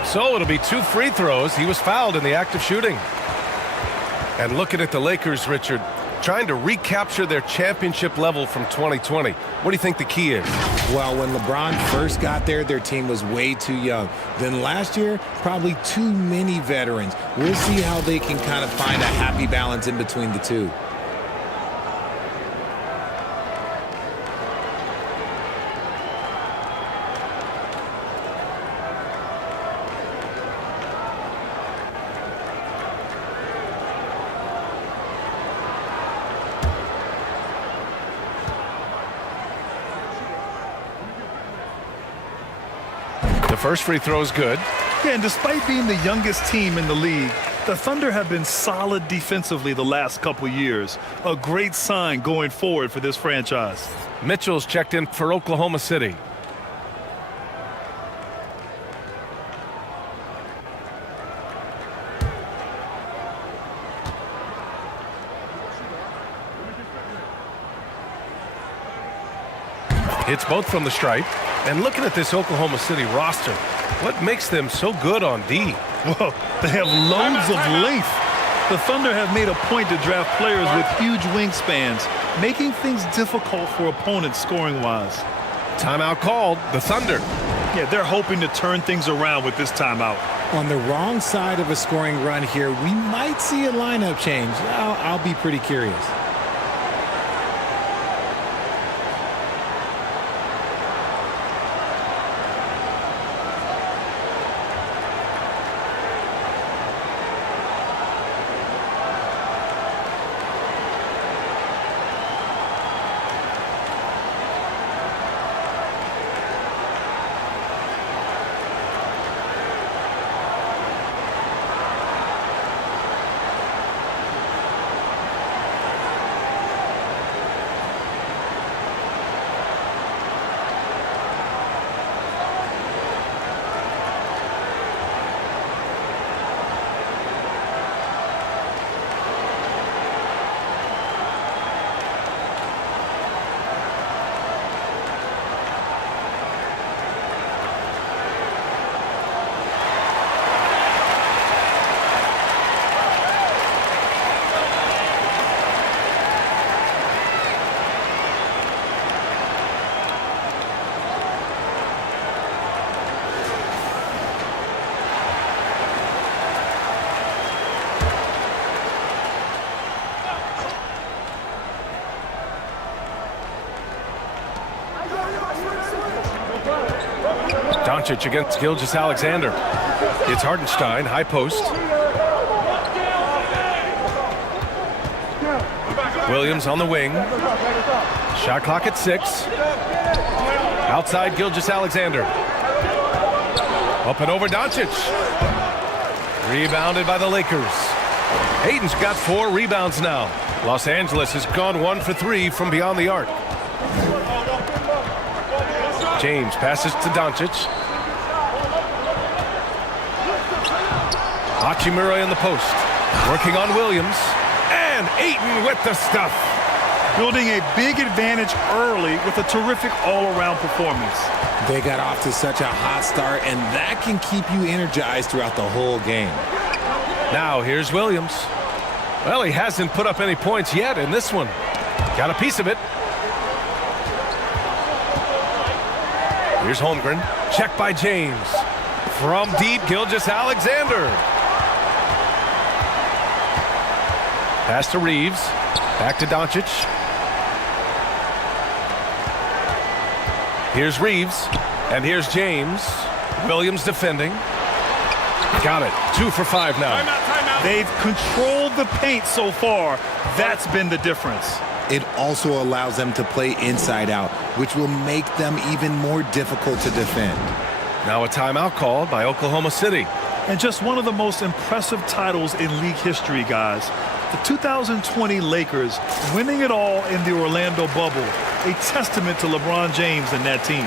So it'll be 2 free throws. He was fouled in the act of shooting. And looking at the Lakers, Richard, trying to recapture their championship level from 2020. What do you think the key is? Well, when LeBron first got there, their team was way too young. Then last year, probably too many veterans. We'll see how they can kind of find a happy balance in between the two. First free throw is good. Yeah, and despite being the youngest team in the league, the Thunder have been solid defensively the last couple years. A great sign going forward for this franchise. Mitchell's checked in for Oklahoma City. Hits both from the stripe. And looking at this Oklahoma City roster, what makes them so good on D? Well, they have loads of length. The Thunder have made a point to draft players with huge wingspans, making things difficult for opponents scoring-wise. Timeout called. The Thunder. Yeah, they're hoping to turn things around with this timeout. On the wrong side of a scoring run here, we might see a lineup change. I'll be pretty curious. Doncic against Gilgeous-Alexander. It's Hartenstein, high post. Williams on the wing. Shot clock at 6. Outside Gilgeous-Alexander. Up and over Doncic. Rebounded by the Lakers. Ayton's got 4 rebounds now. Los Angeles has gone 1 for 3 from beyond the arc. James passes to Doncic. Hachimura in the post. Working on Williams. And Ayton with the stuff. Building a big advantage early with a terrific all-around performance. They got off to such a hot start, and that can keep you energized throughout the whole game. Now here's Williams. Well, he hasn't put up any points yet in this one. Got a piece of it. Here's Holmgren. Check by James. From deep, Gilgeous-Alexander. Pass to Reeves. Back to Doncic. Here's Reeves. And here's James. Williams defending. Got it. 2 for 5 now. Timeout. They've controlled the paint so far. That's been the difference. It also allows them to play inside out, which will make them even more difficult to defend. Now a timeout called by Oklahoma City. And just one of the most impressive titles in league history, guys. The 2020 Lakers winning it all in the Orlando bubble. A testament to LeBron James and that team.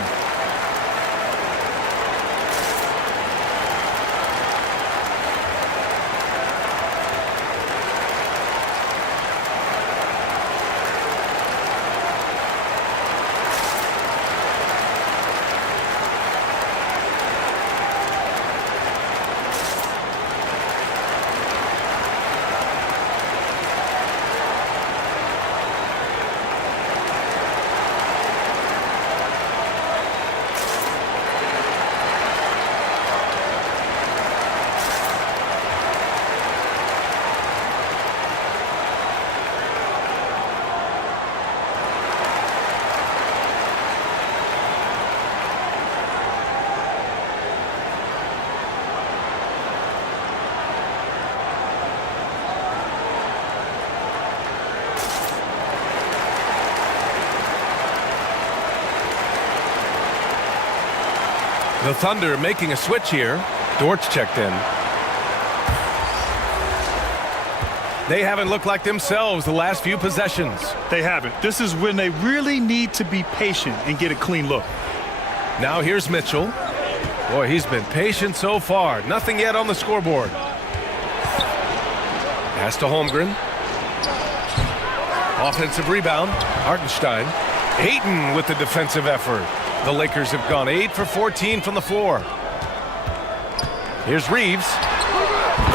The Thunder making a switch here. Dortch checked in. They haven't looked like themselves the last few possessions. They haven't. This is when they really need to be patient and get a clean look. Now here's Mitchell. Boy, he's been patient so far. Nothing yet on the scoreboard. Pass to Holmgren. Offensive rebound. Hartenstein. Ayton with the defensive effort. The Lakers have gone 8 for 14 from the floor. Here's Reeves.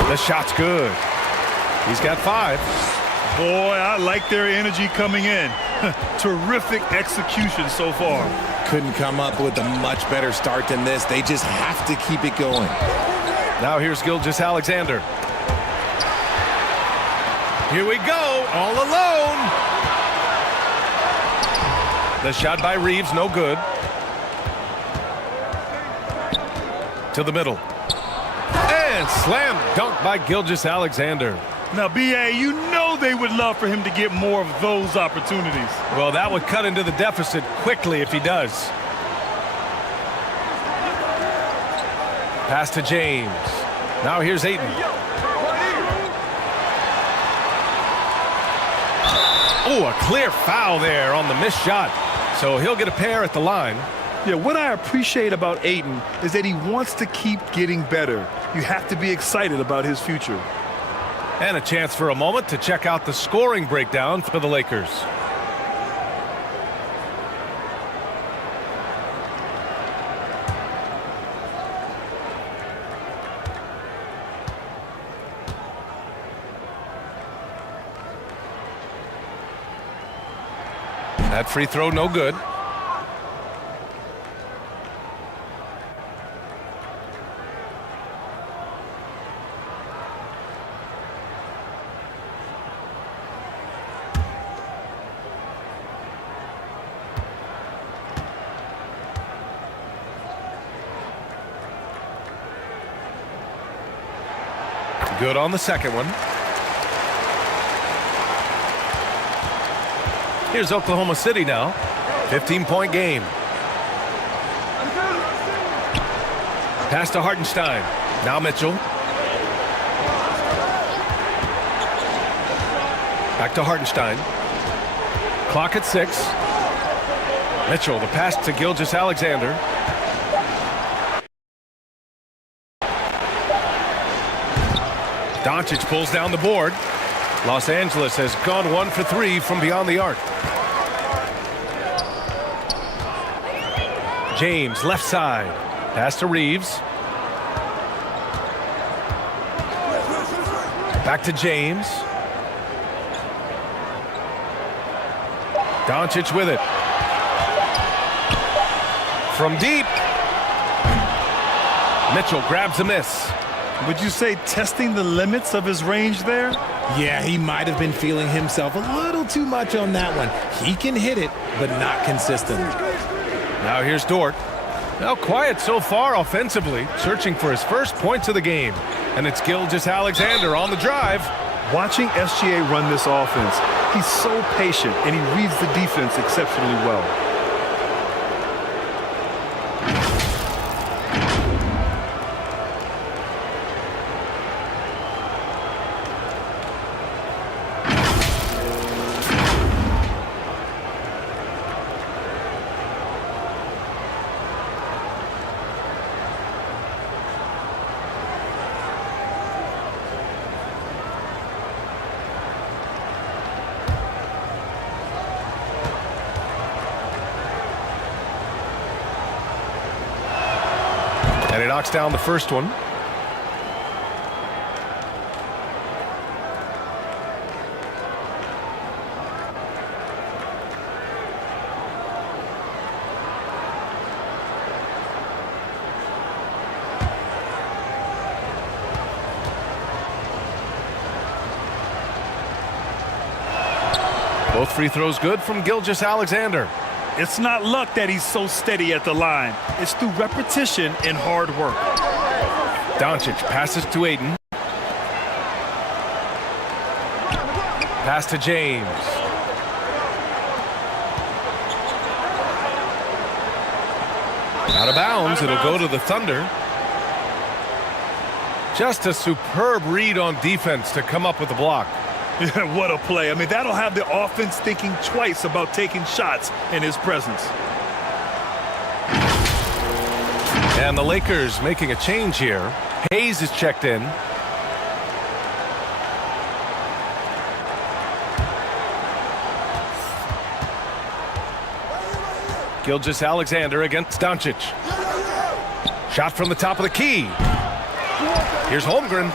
The shot's good. He's got 5. Boy, I like their energy coming in. Terrific execution so far. Couldn't come up with a much better start than this. They just have to keep it going. Now here's Gilgeous-Alexander. Here we go, all alone. The shot by Reeves, no good. To the middle. And slam dunk by Gilgeous-Alexander. Now, B.A., you know they would love for him to get more of those opportunities. Well, that would cut into the deficit quickly if he does. Pass to James. Now here's Ayton. Oh, a clear foul there on the missed shot. So he'll get a pair at the line. Yeah, what I appreciate about Ayton is that he wants to keep getting better. You have to be excited about his future. And a chance for a moment to check out the scoring breakdown for the Lakers. That free throw, no good. Good on the second one. Here's Oklahoma City now. 15-point game. Pass to Hartenstein. Now Mitchell. Back to Hartenstein. Clock at 6. Mitchell, the pass to Gilgeous-Alexander. Doncic pulls down the board. Los Angeles has gone 1 for 3 from beyond the arc. James, left side. Pass to Reeves. Back to James. Doncic with it. From deep. Mitchell grabs a miss. Would you say testing the limits of his range there? Yeah, he might have been feeling himself a little too much on that one. He can hit it, but not consistently. Now here's Dort. Now quiet so far offensively, searching for his first points of the game. And it's Gilgeous-Alexander on the drive. Watching SGA run this offense, he's so patient and he reads the defense exceptionally well. And he knocks down the first one. Both free throws good from Gilgeous-Alexander. It's not luck that he's so steady at the line. It's through repetition and hard work. Doncic passes to Ayton. Pass to James. Out of bounds, it'll go to the Thunder. Just a superb read on defense to come up with the block. What a play. I mean, that'll have the offense thinking twice about taking shots in his presence. And the Lakers making a change here. Hayes is checked in. Gilgeous-Alexander against Doncic. Shot from the top of the key. Here's Holmgren.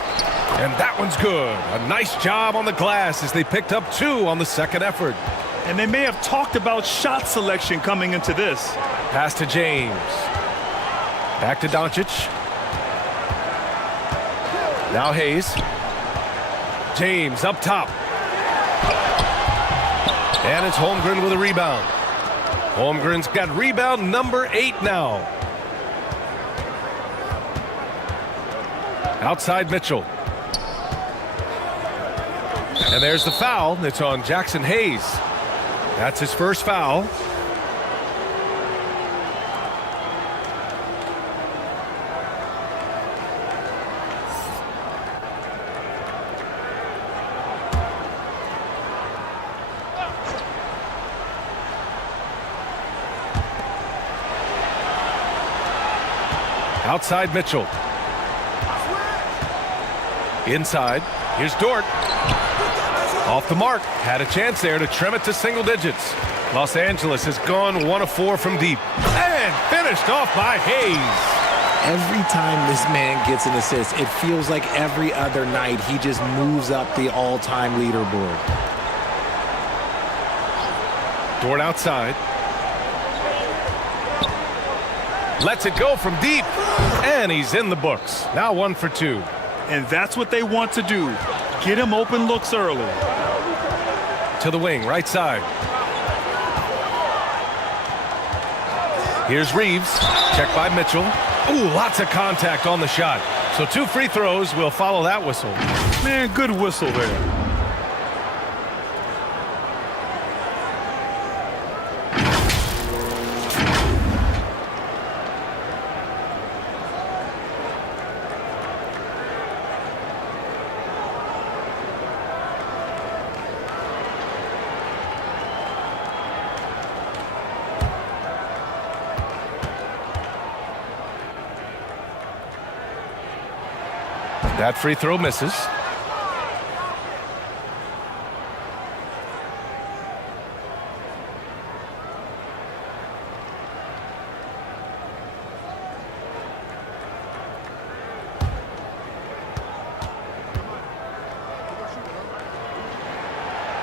And that one's good. A nice job on the glass as they picked up 2 on the second effort. And they may have talked about shot selection coming into this. Pass to James. Back to Doncic. Now Hayes. James up top. And it's Holmgren with a rebound. Holmgren's got rebound number 8 now. Outside Mitchell. And there's the foul. It's on Jackson Hayes. That's his first foul. Outside Mitchell. Inside. Here's Dort. Off the mark. Had a chance there to trim it to single digits. Los Angeles has gone 1 of 4 from deep. And finished off by Hayes. Every time this man gets an assist, it feels like every other night he just moves up the all-time leaderboard. Dort outside. Lets it go from deep. And he's in the books. Now 1 for 2. And that's what they want to do. Get him open looks early. To the wing, right side. Here's Reeves. Checked by Mitchell. Ooh, lots of contact on the shot. So 2 free throws will follow that whistle. Man, good whistle there. That free throw misses.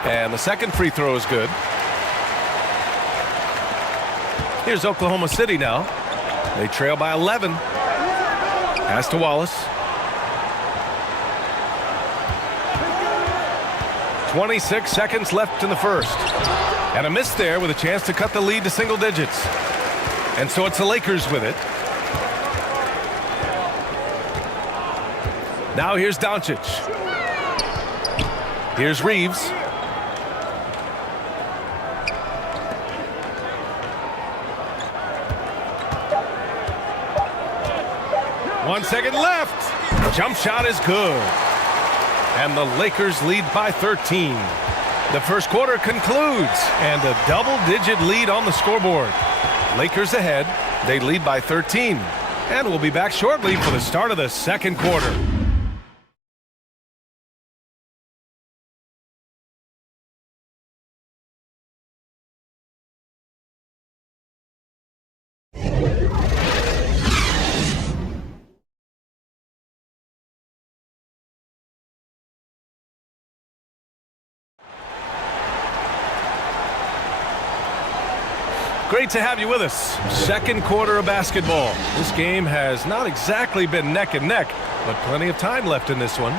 And the second free throw is good. Here's Oklahoma City now. They trail by 11. Pass to Wallace. 26 seconds left in the first. And a miss there with a chance to cut the lead to single digits. And so it's the Lakers with it. Now here's Doncic. Here's Reeves. One second left. Jump shot is good. And the Lakers lead by 13. The first quarter concludes, and a double-digit lead on the scoreboard. Lakers ahead. They lead by 13. And we'll be back shortly for the start of the second quarter. Great to have you with us. Second quarter of basketball. This game has not exactly been neck and neck, but plenty of time left in this one.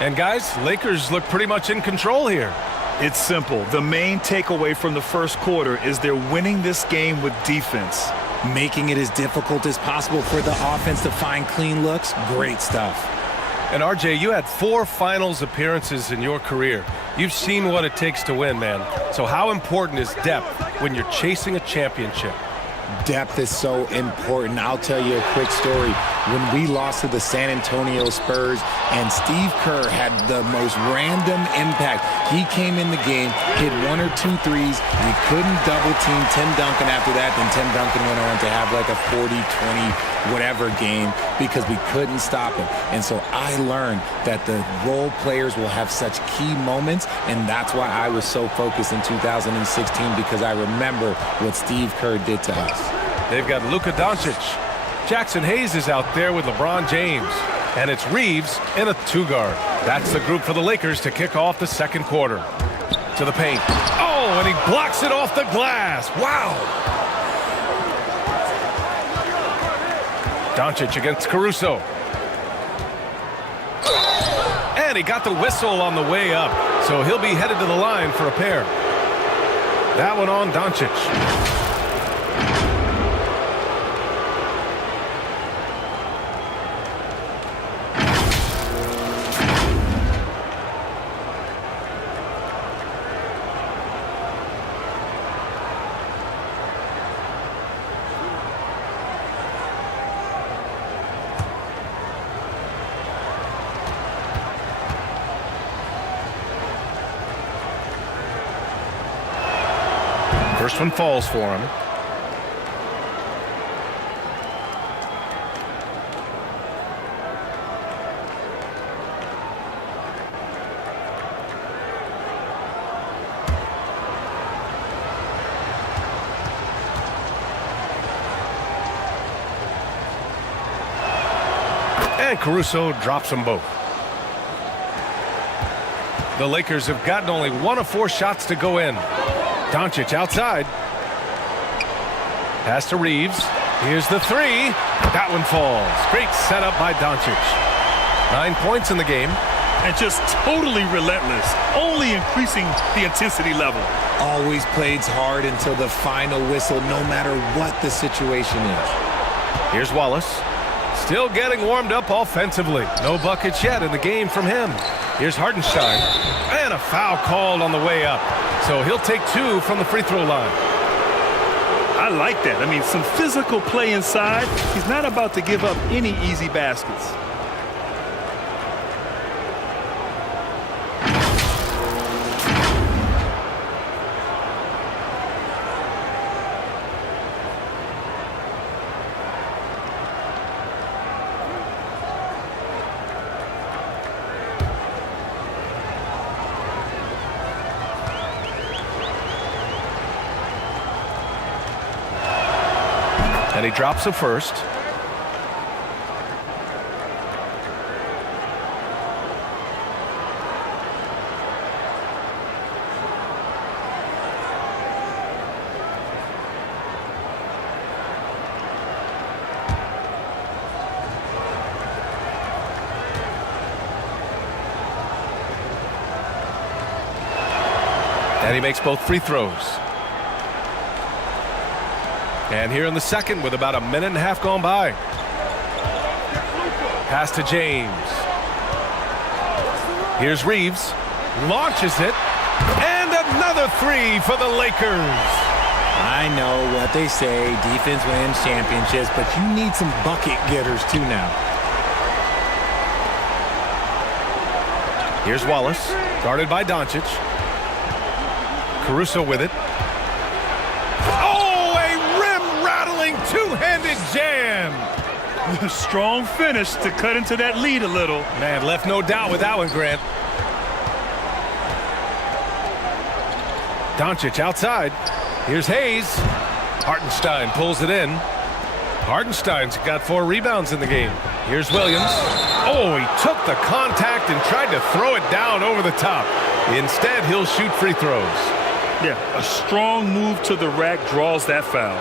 And guys, Lakers look pretty much in control here. It's simple. The main takeaway from the first quarter is they're winning this game with defense. Making it as difficult as possible for the offense to find clean looks. Great stuff. And RJ, you had 4 finals appearances in your career. You've seen what it takes to win, man. So how important is depth when you're chasing a championship? Depth is so important. I'll tell you a quick story. When we lost to the San Antonio Spurs and Steve Kerr had the most random impact. He came in the game, hit 1 or 2 threes. We couldn't double team Tim Duncan after that. Then Tim Duncan went on to have like a 40, 20, whatever game because we couldn't stop him. And so I learned that the role players will have such key moments, and that's why I was so focused in 2016 because I remember what Steve Kerr did to us. They've got Luka Doncic. Jackson Hayes is out there with LeBron James. And it's Reeves in a 2-guard. That's the group for the Lakers to kick off the second quarter. To the paint. Oh, and he blocks it off the glass. Wow. Doncic against Caruso. And he got the whistle on the way up. So he'll be headed to the line for a pair. That one on Doncic. First one falls for him. And Caruso drops them both. The Lakers have gotten only 1 of 4 shots to go in. Doncic outside. Pass to Reeves. Here's the 3. That one falls. Great setup by Doncic. 9 points in the game. And just totally relentless. Only increasing the intensity level. Always plays hard until the final whistle, no matter what the situation is. Here's Wallace. Still getting warmed up offensively. No buckets yet in the game from him. Here's Hartenstein. And a foul called on the way up. So he'll take 2 from the free throw line. I like that. I mean, some physical play inside. He's not about to give up any easy baskets. And he drops the first. And he makes both free throws. And here in the second with about a minute and a half gone by. Pass to James. Here's Reeves. Launches it. And another three for the Lakers. I know what they say, defense wins championships, but you need some bucket getters too now. Here's Wallace, guarded by Doncic. Caruso with it. Oh, a rim-rattling two-handed jam. Strong finish to cut into that lead a little. Man, left no doubt with that one, Grant. Doncic outside. Here's Hayes. Hartenstein pulls it in. Hartenstein's got 4 rebounds in the game. Here's Williams. Oh, he took the contact and tried to throw it down over the top. Instead, he'll shoot free throws. Yeah, a strong move to the rack draws that foul.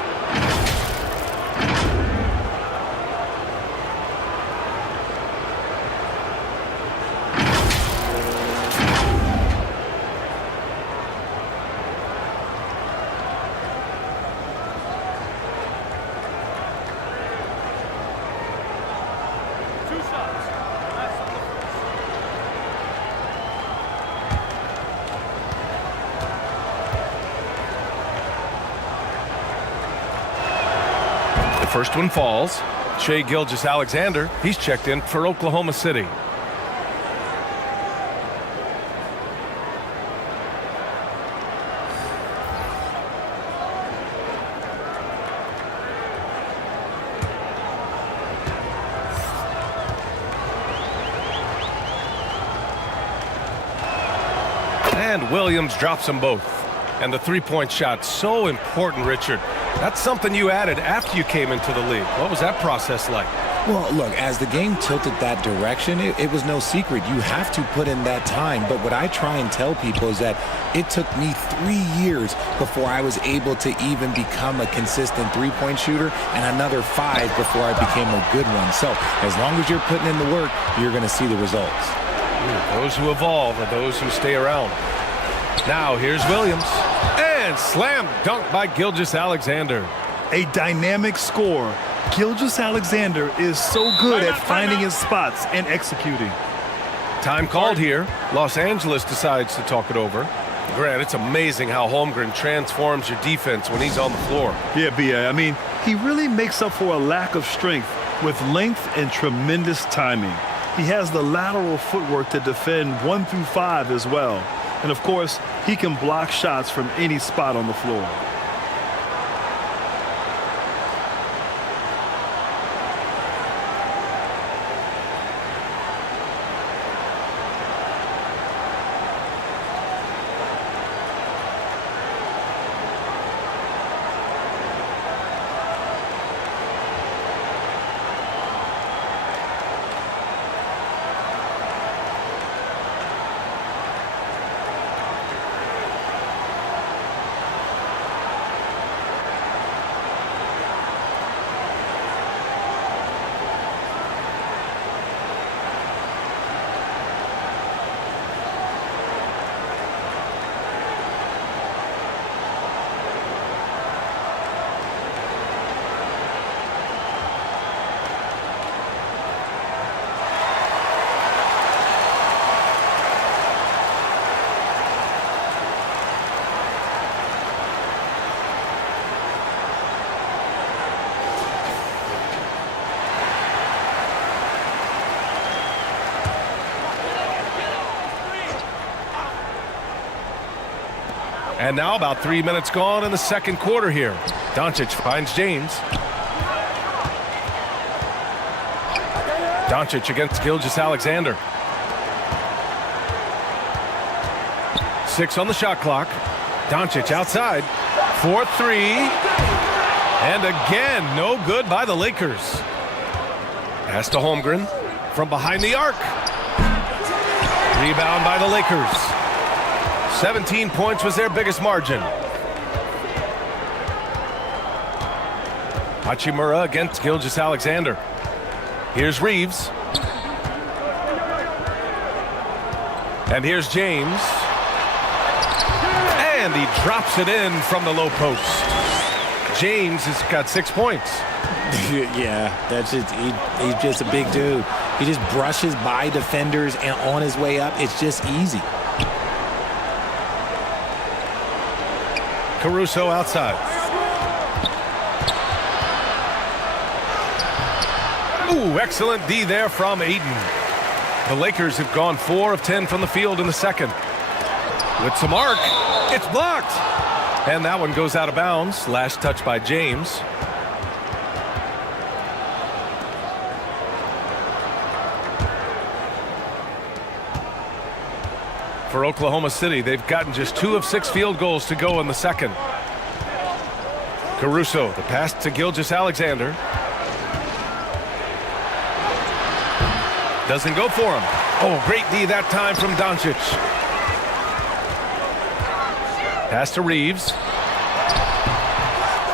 First one falls. Shai Gilgeous-Alexander, he's checked in for Oklahoma City. And Williams drops them both. And the three-point shot, so important, Richard. That's something you added after you came into the league. What was that process like? Well, look, as the game tilted that direction, it was no secret. You have to put in that time. But what I try and tell people is that it took me 3 years before I was able to even become a consistent three-point shooter, and another 5 before I became a good one. So as long as you're putting in the work, you're going to see the results. Those who evolve are those who stay around. Now here's Williams. And slam dunk by Gilgeous-Alexander. A dynamic score. Gilgeous-Alexander is so good at finding his spots and executing. Time called here. Los Angeles decides to talk it over. Grant, it's amazing how Holmgren transforms your defense when he's on the floor. Yeah, B.A. I mean, he really makes up for a lack of strength with length and tremendous timing. He has the lateral footwork to defend 1 through 5 as well. And, of course, he can block shots from any spot on the floor. And now about 3 minutes gone in the second quarter here. Doncic finds James. Doncic against Gilgeous-Alexander. 6 on the shot clock. Doncic outside. 4-3. And again, no good by the Lakers. Pass to Holmgren from behind the arc. Rebound by the Lakers. 17 points was their biggest margin. Hachimura against Gilgeous-Alexander. Here's Reeves. And here's James. And he drops it in from the low post. James has got 6 points. Yeah, that's just he's just a big dude. He just brushes by defenders and on his way up, it's just easy. Caruso outside. Ooh, excellent D there from Ayton. The Lakers have gone 4 of 10 from the field in the second. With some arc, it's blocked. And that one goes out of bounds. Last touch by James. For Oklahoma City, they've gotten just 2 of 6 field goals to go in the second. Caruso, the pass to Gilgeous-Alexander. Doesn't go for him. Oh, great D that time from Doncic. Pass to Reeves.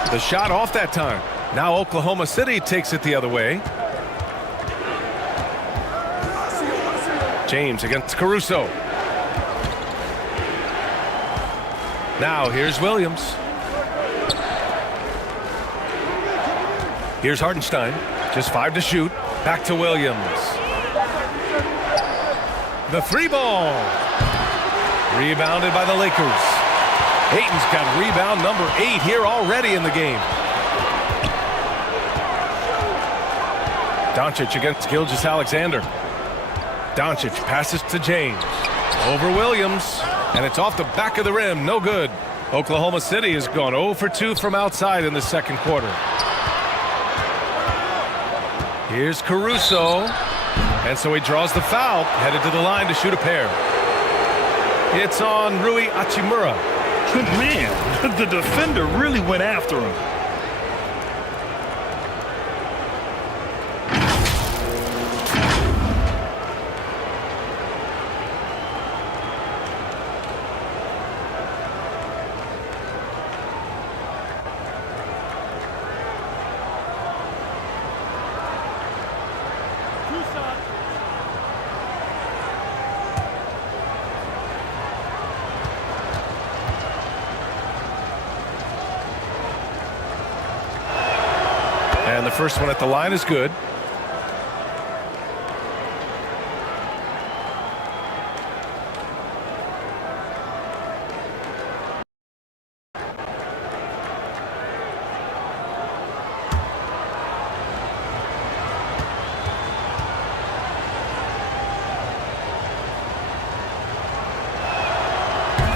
The shot off that time. Now Oklahoma City takes it the other way. James against Caruso. Now here's Williams. Here's Hartenstein. Just 5 to shoot. Back to Williams. The 3-ball. Rebounded by the Lakers. Ayton's got rebound number 8 here already in the game. Doncic against Gilgeous-Alexander. Doncic passes to James. Over Williams. And it's off the back of the rim. No good. Oklahoma City has gone 0 for 2 from outside in the second quarter. Here's Caruso. And so he draws the foul, headed to the line to shoot a pair. It's on Rui Hachimura. Man, the defender really went after him. And the first one at the line is good.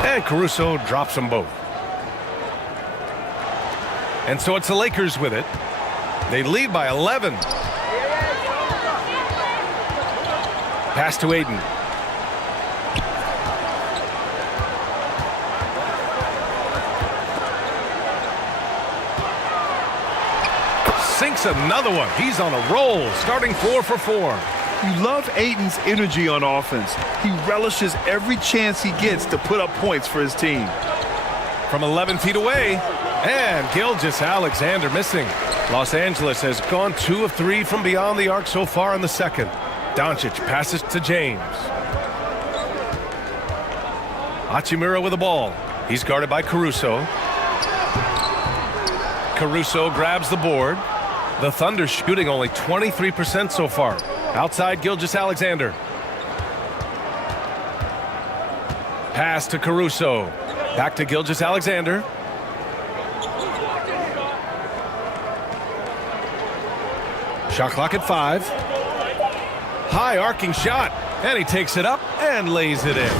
And Caruso drops them both. And so it's the Lakers with it. They lead by 11. Pass to Ayton. Sinks another one. He's on a roll, starting 4 for 4. You love Ayton's energy on offense. He relishes every chance he gets to put up points for his team. From 11 feet away, and Gilgeous-Alexander missing. Los Angeles has gone 2 of 3 from beyond the arc so far in the second. Doncic passes to James. Hachimura with the ball. He's guarded by Caruso. Caruso grabs the board. The Thunder shooting only 23% so far. Outside Gilgeous-Alexander. Pass to Caruso. Back to Gilgeous-Alexander. Shot clock at 5. High arcing shot. And he takes it up and lays it in.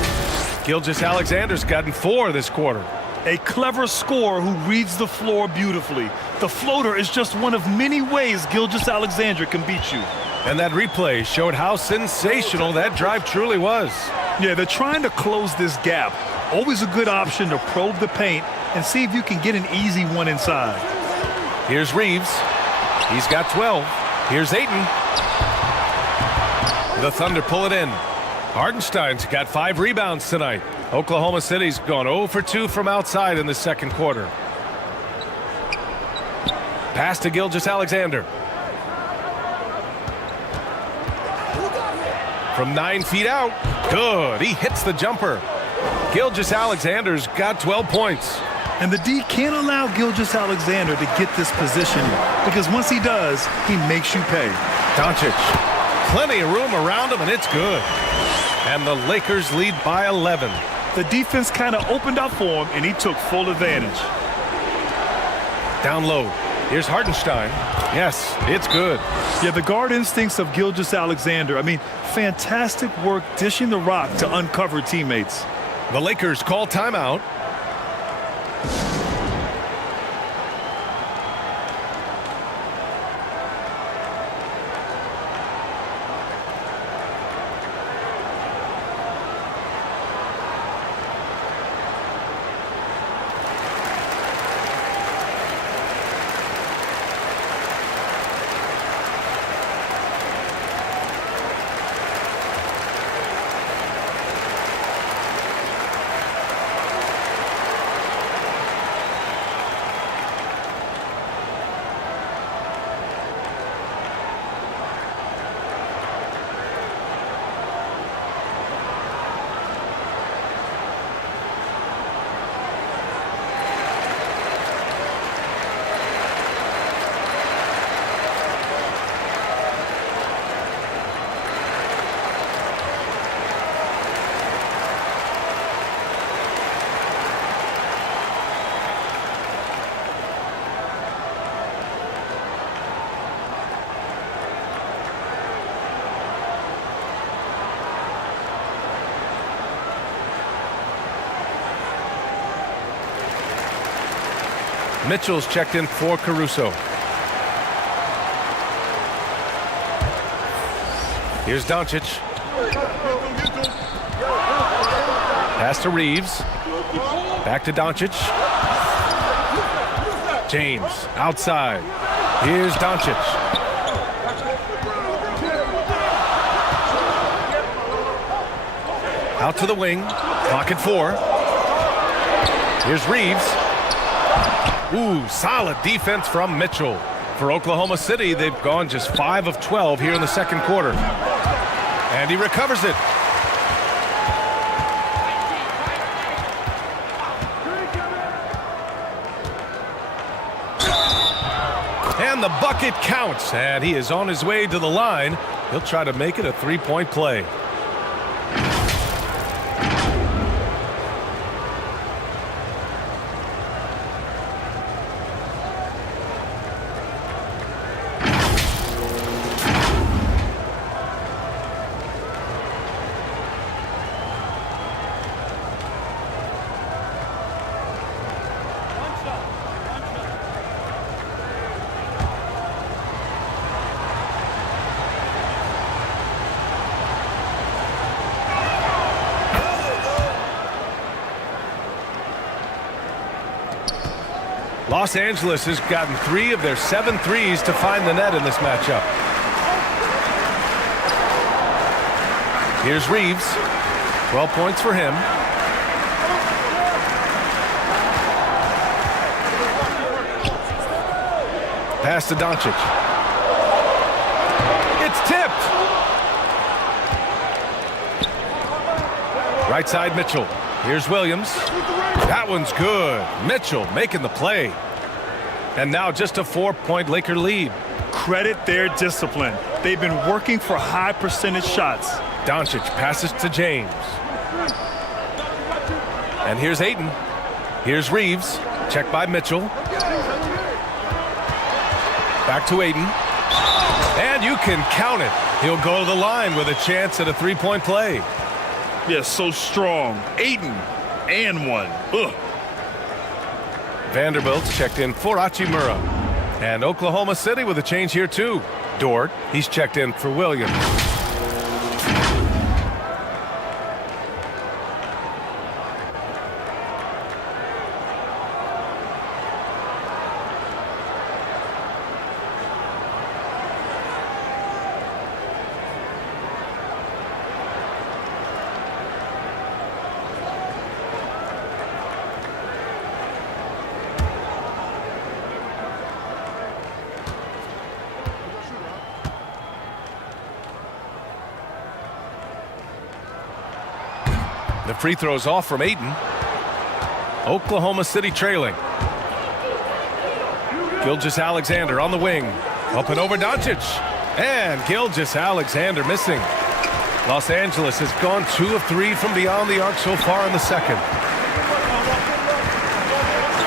Gilgeous-Alexander's gotten 4 this quarter. A clever scorer who reads the floor beautifully. The floater is just one of many ways Gilgeous-Alexander can beat you. And that replay showed how sensational that drive truly was. Yeah, they're trying to close this gap. Always a good option to probe the paint and see if you can get an easy one inside. Here's Reeves. He's got 12. Here's Ayton. The Thunder pull it in. Hartenstein's got 5 rebounds tonight. Oklahoma City's gone 0 for 2 from outside in the second quarter. Pass to Gilgeous-Alexander. From 9 feet out. Good. He hits the jumper. Gilgeous-Alexander's got 12 points. And the D can't allow Gilgeous-Alexander to get this position because once he does, he makes you pay. Doncic, plenty of room around him, and it's good. And the Lakers lead by 11. The defense kind of opened up for him, and he took full advantage. Down low. Here's Hartenstein. Yes, it's good. Yeah, the guard instincts of Gilgeous-Alexander. I mean, fantastic work dishing the rock to uncover teammates. The Lakers call timeout. Mitchell's checked in for Caruso. Here's Doncic. Pass to Reeves. Back to Doncic. James outside. Here's Doncic. Out to the wing. Clock at 4. Here's Reeves. Ooh, solid defense from Mitchell. For Oklahoma City, they've gone just 5 of 12 here in the second quarter. And he recovers it. And the bucket counts, and he is on his way to the line. He'll try to make it a three-point play. Los Angeles has gotten 3 of their 7 threes to find the net in this matchup. Here's Reeves. 12 points for him. Pass to Doncic. It's tipped. Right side Mitchell. Here's Williams. That one's good. Mitchell making the play. And now just a 4-point Laker lead. Credit their discipline. They've been working for high percentage shots. Doncic passes to James. And here's Ayton. Here's Reeves. Checked by Mitchell. Back to Ayton. And you can count it. He'll go to the line with a chance at a 3-point play. Yeah, so strong. Ayton and one. Ugh. Vanderbilt's checked in for Hachimura. And Oklahoma City with a change here too. Dort, he's checked in for Williams. The free throw's off from Ayton. Oklahoma City trailing. Gilgeous-Alexander on the wing. Up and over Doncic. And Gilgeous-Alexander missing. Los Angeles has gone 2 of 3 from beyond the arc so far in the second.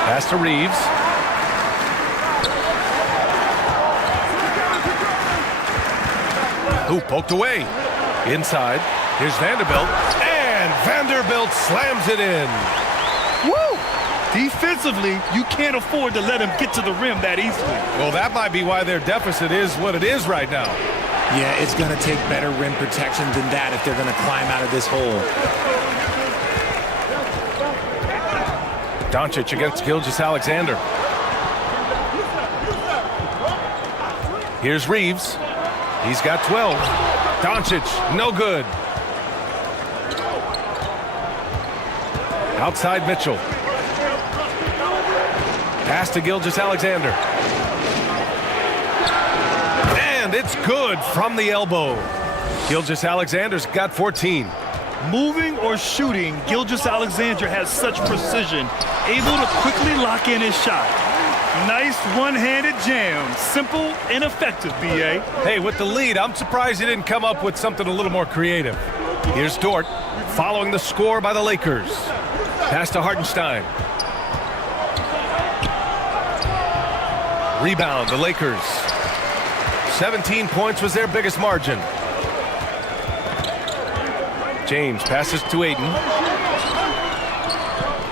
Pass to Reeves. Who poked away. Inside. Here's Vanderbilt. And Vanderbilt slams it in. Woo! Defensively, you can't afford to let him get to the rim that easily. Well, that might be why their deficit is what it is right now. Yeah, it's going to take better rim protection than that if they're going to climb out of this hole. Doncic against Gilgeous-Alexander. Here's Reeves. He's got 12. Doncic, no good. Outside Mitchell. Pass to Gilgeous-Alexander. And it's good from the elbow. Gilgeous-Alexander's got 14. Moving or shooting, Gilgeous-Alexander has such precision, able to quickly lock in his shot. Nice one-handed jam. Simple and effective, B.A. Hey, with the lead, I'm surprised he didn't come up with something a little more creative. Here's Dort, following the score by the Lakers. Pass to Hartenstein. Rebound, the Lakers. 17 points was their biggest margin. James passes to Ayton.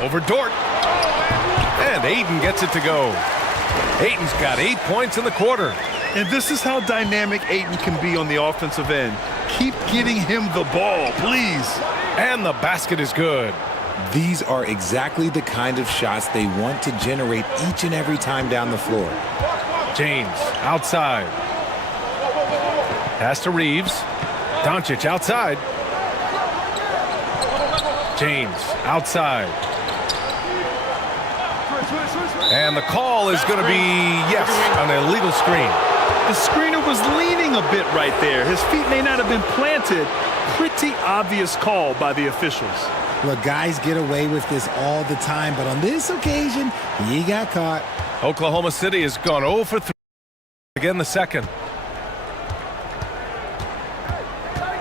Over Dort. And Ayton gets it to go. Ayton's got 8 points in the quarter. And this is how dynamic Ayton can be on the offensive end. Keep getting him the ball, please. And the basket is good. These are exactly the kind of shots they want to generate each and every time down the floor. James outside. Pass to Reeves. Doncic outside. James outside. And the call is going to be, yes, an illegal screen. The screener was leaning a bit right there. His feet may not have been planted. Pretty obvious call by the officials. Look, guys get away with this all the time, but on this occasion, he got caught. Oklahoma City has gone 0 for 3 again the second.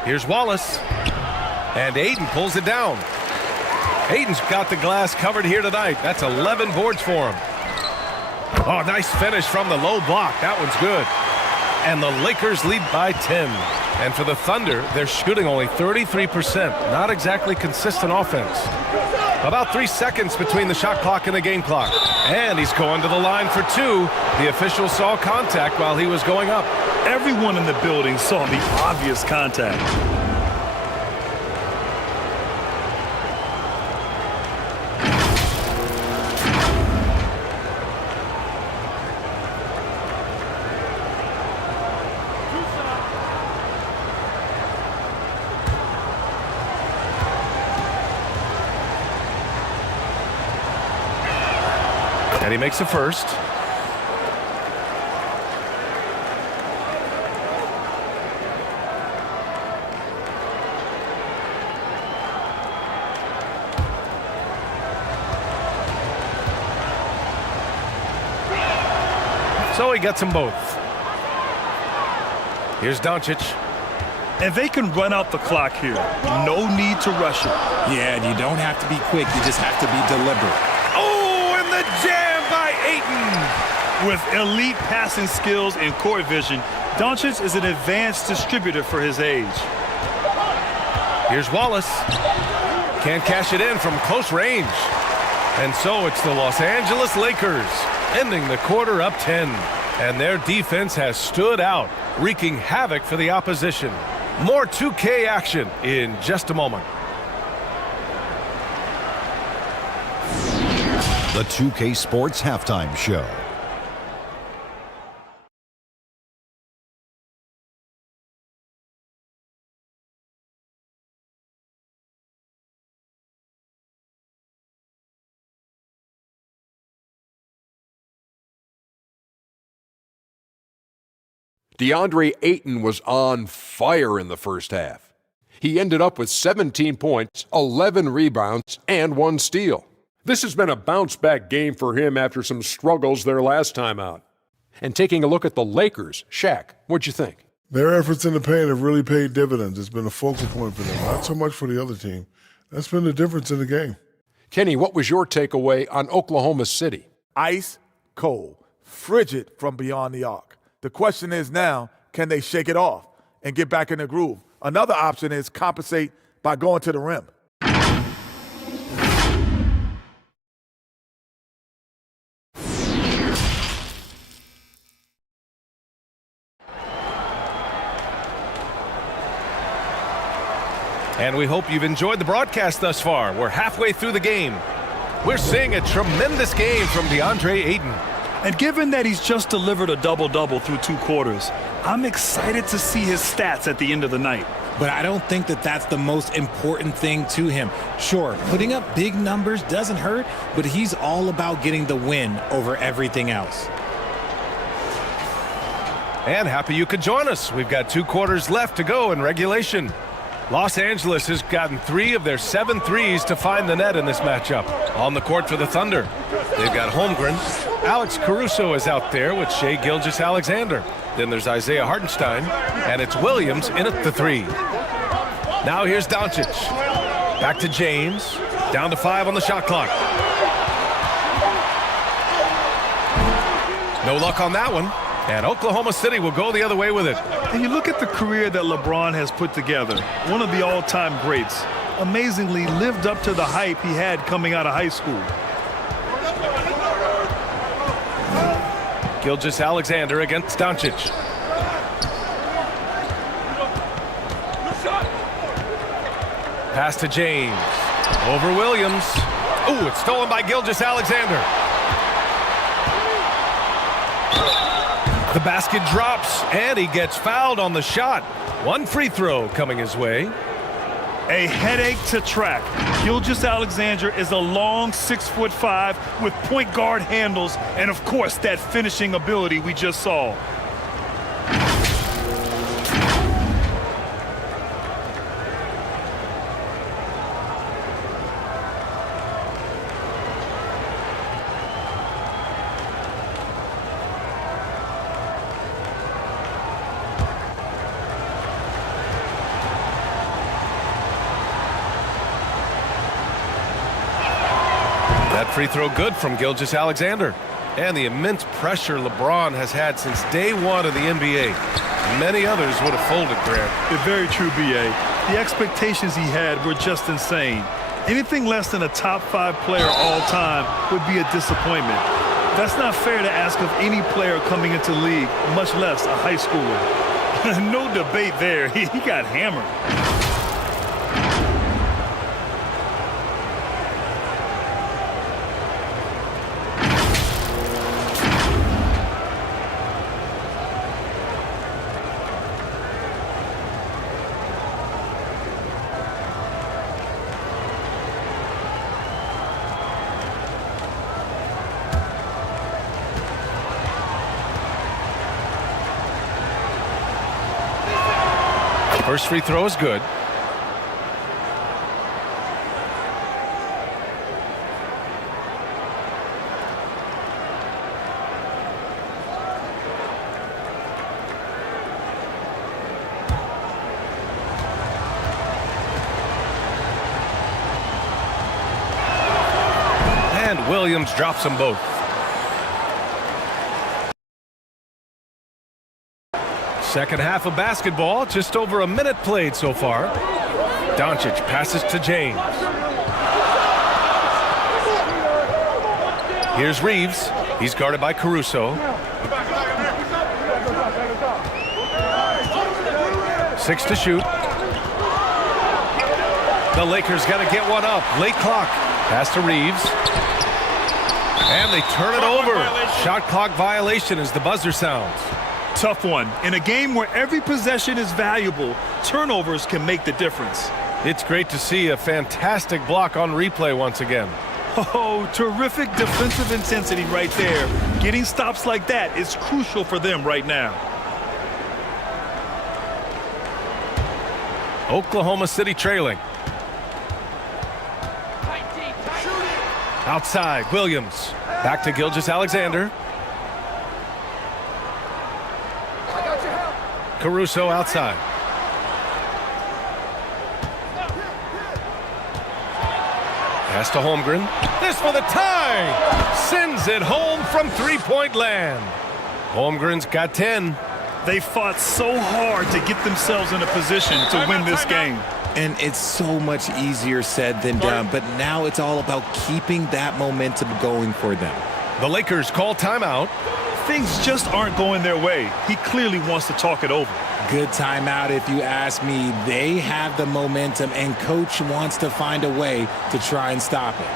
Here's Wallace. And Ayton pulls it down. Ayton's got the glass covered here tonight. That's 11 boards for him. Oh, nice finish from the low block. That one's good. And the Lakers lead by 10. And for the Thunder, they're shooting only 33%. Not exactly consistent offense. About 3 seconds between the shot clock and the game clock. And he's going to the line for 2. The official saw contact while he was going up. Everyone in the building saw the obvious contact. And he makes the first. So he gets them both. Here's Doncic. And they can run out the clock here. No need to rush it. Yeah, and you don't have to be quick. You just have to be deliberate. Oh, and the jam by Ayton. With elite passing skills and court vision, Doncic is an advanced distributor for his age. Here's Wallace. Can't cash it in from close range. And so it's the Los Angeles Lakers ending the quarter up 10. And their defense has stood out, wreaking havoc for the opposition. More 2K action in just a moment. The 2K Sports Halftime Show. DeAndre Ayton was on fire in the first half. He ended up with 17 points, 11 rebounds, and 1 steal. This has been a bounce-back game for him after some struggles their last time out. And taking a look at the Lakers, Shaq, what'd you think? Their efforts in the paint have really paid dividends. It's been a focal point for them, not so much for the other team. That's been the difference in the game. Kenny, what was your takeaway on Oklahoma City? Ice cold, frigid from beyond the arc. The question is now, can they shake it off and get back in the groove? Another option is compensate by going to the rim. And we hope you've enjoyed the broadcast thus far. We're halfway through the game. We're seeing a tremendous game from DeAndre Ayton. And given that he's just delivered a double-double through 2 quarters, I'm excited to see his stats at the end of the night. But I don't think that that's the most important thing to him. Sure, putting up big numbers doesn't hurt, but he's all about getting the win over everything else. And happy you could join us. We've got 2 quarters left to go in regulation. Los Angeles has gotten 3 of their 7 threes to find the net in this matchup. On the court for the Thunder, they've got Holmgren. Alex Caruso is out there with Shai Gilgeous-Alexander. Then there's Isaiah Hartenstein, and it's Williams in at the 3. Now here's Doncic. Back to James. Down to 5 on the shot clock. No luck on that one. And Oklahoma City will go the other way with it. And you look at the career that LeBron has put together, one of the all-time greats, amazingly lived up to the hype he had coming out of high school. Gilgeous-Alexander against Doncic. Pass to James. Over Williams. Ooh, it's stolen by Gilgeous-Alexander. The basket drops, and he gets fouled on the shot. 1 free throw coming his way. A headache to track. Gilgeous-Alexander is a long 6'5" with point guard handles and, of course, that finishing ability we just saw. Free throw good from Gilgeous-Alexander. And the immense pressure LeBron has had since day 1 of the NBA. Many others would have folded, Grant. Very true, B.A. The expectations he had were just insane. Anything less than a top 5 player all time would be a disappointment. That's not fair to ask of any player coming into the league, much less a high schooler. No debate there. He got hammered. First free throw is good. And Williams drops them both. Second half of basketball, just over a minute played so far. Doncic passes to James. Here's Reeves. He's guarded by Caruso. 6 to shoot. The Lakers got to get one up. Late clock. Pass to Reeves. And they turn it over. Shot clock violation as the buzzer sounds. Tough one. In a game where every possession is valuable, turnovers can make the difference. It's great to see a fantastic block on replay once again. Oh, terrific defensive intensity right there. Getting stops like that is crucial for them right now. Oklahoma City trailing. Outside, Williams. Back to Gilgeous-Alexander. Caruso outside. Pass to Holmgren. This for the tie! Sends it home from three-point land. Holmgren's got 10. They fought so hard to get themselves in a position to win this game. And it's so much easier said than done, but now it's all about keeping that momentum going for them. The Lakers call timeout. Things just aren't going their way. He clearly wants to talk it over. Good timeout if you ask me. They have the momentum, and coach wants to find a way to try and stop it.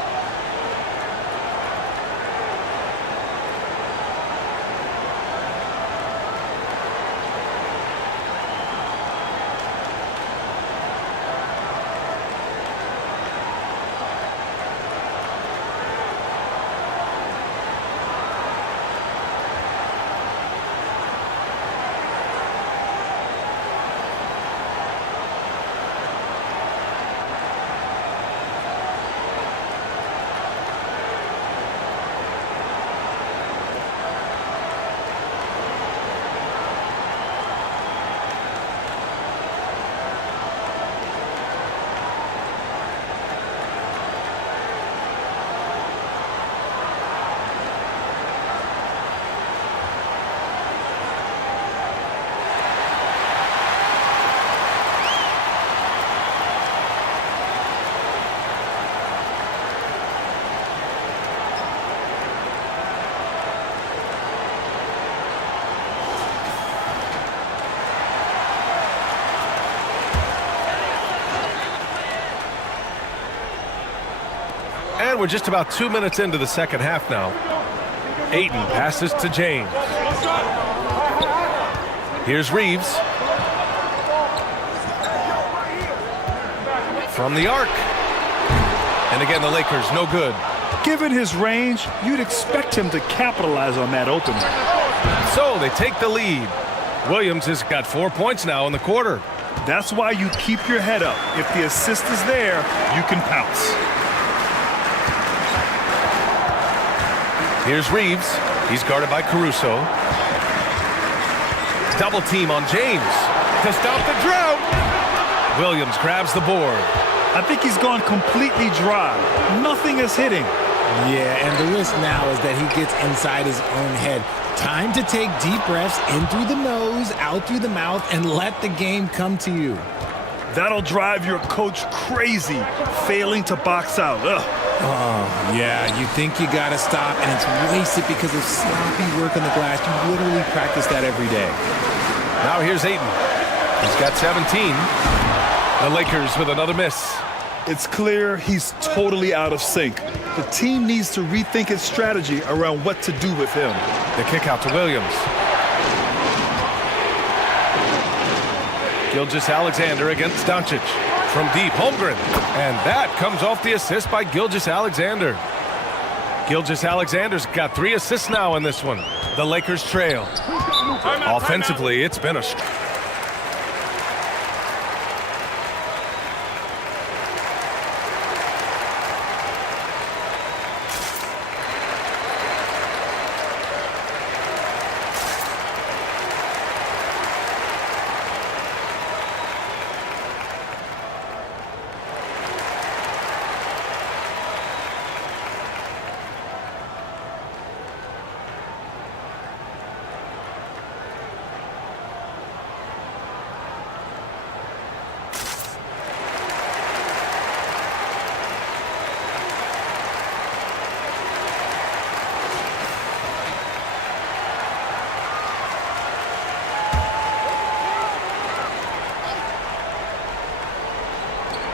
And we're just about 2 minutes into the second half now. Ayton passes to James. Here's Reeves. From the arc. And again, the Lakers, no good. Given his range, you'd expect him to capitalize on that opening. So they take the lead. Williams has got 4 points now in the quarter. That's why you keep your head up. If the assist is there, you can pounce. Here's Reeves. He's guarded by Caruso. Double team on James to stop the drought. Williams grabs the board. I think he's gone completely dry. Nothing is hitting. Yeah, and the risk now is that he gets inside his own head. Time to take deep breaths in through the nose, out through the mouth, and let the game come to you. That'll drive your coach crazy, failing to box out. Ugh. Oh, yeah, you think you got to stop, and it's wasted because of sloppy work on the glass. You literally practice that every day. Now here's Ayton. He's got 17. The Lakers with another miss. It's clear he's totally out of sync. The team needs to rethink its strategy around what to do with him. The kick out to Williams. Gilgeous-Alexander against Doncic. From deep, Holmgren. And that comes off the assist by Gilgeous-Alexander. Gilgeous-Alexander's got 3 assists now in this one. The Lakers trail. Offensively, it's been a...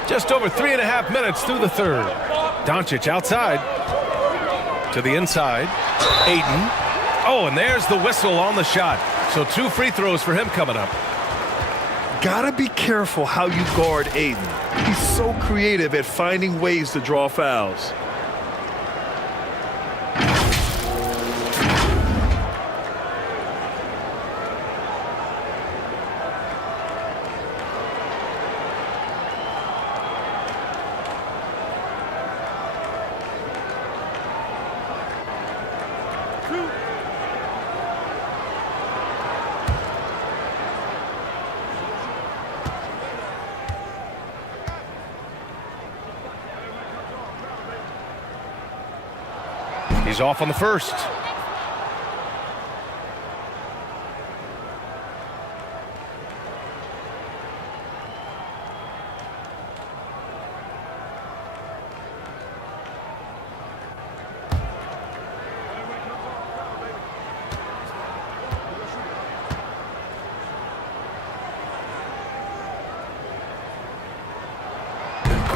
Just over 3.5 minutes through the third. Doncic outside. To the inside. Ayton. Oh, and there's the whistle on the shot. So 2 free throws for him coming up. Gotta be careful how you guard Ayton. He's so creative at finding ways to draw fouls. He's off on the first.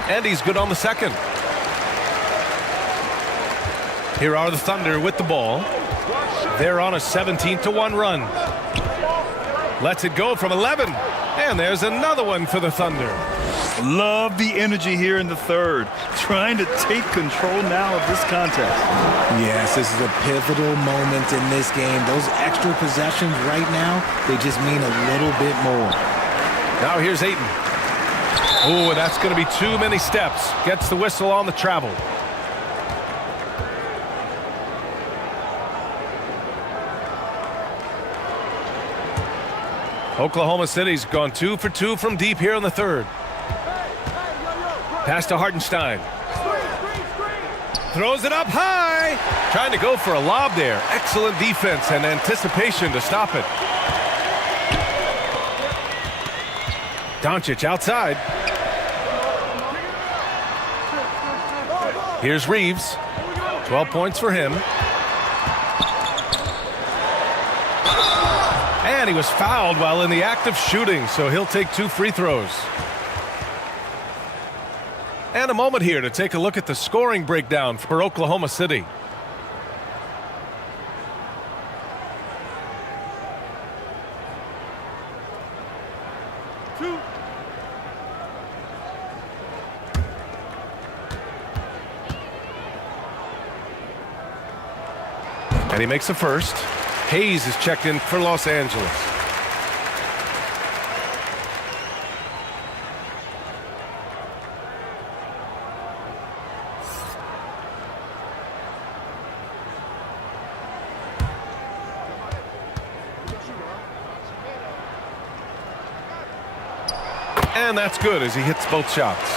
And he's good on the second. Here are the Thunder with the ball. They're on a 17-1 run. Lets it go from 11. And there's another one for the Thunder. Love the energy here in the third. Trying to take control now of this contest. Yes, this is a pivotal moment in this game. Those extra possessions right now, they just mean a little bit more. Now here's Ayton. Oh, that's going to be too many steps. Gets the whistle on the travel. Oklahoma City's gone 2 for 2 from deep here in the third. Pass to Hartenstein. Throws it up high. Trying to go for a lob there. Excellent defense and anticipation to stop it. Doncic outside. Here's Reeves. 12 points for him. And he was fouled while in the act of shooting, so he'll take 2 free throws. And a moment here to take a look at the scoring breakdown for Oklahoma City. And he makes the first. Hayes is checked in for Los Angeles. And that's good as he hits both shots.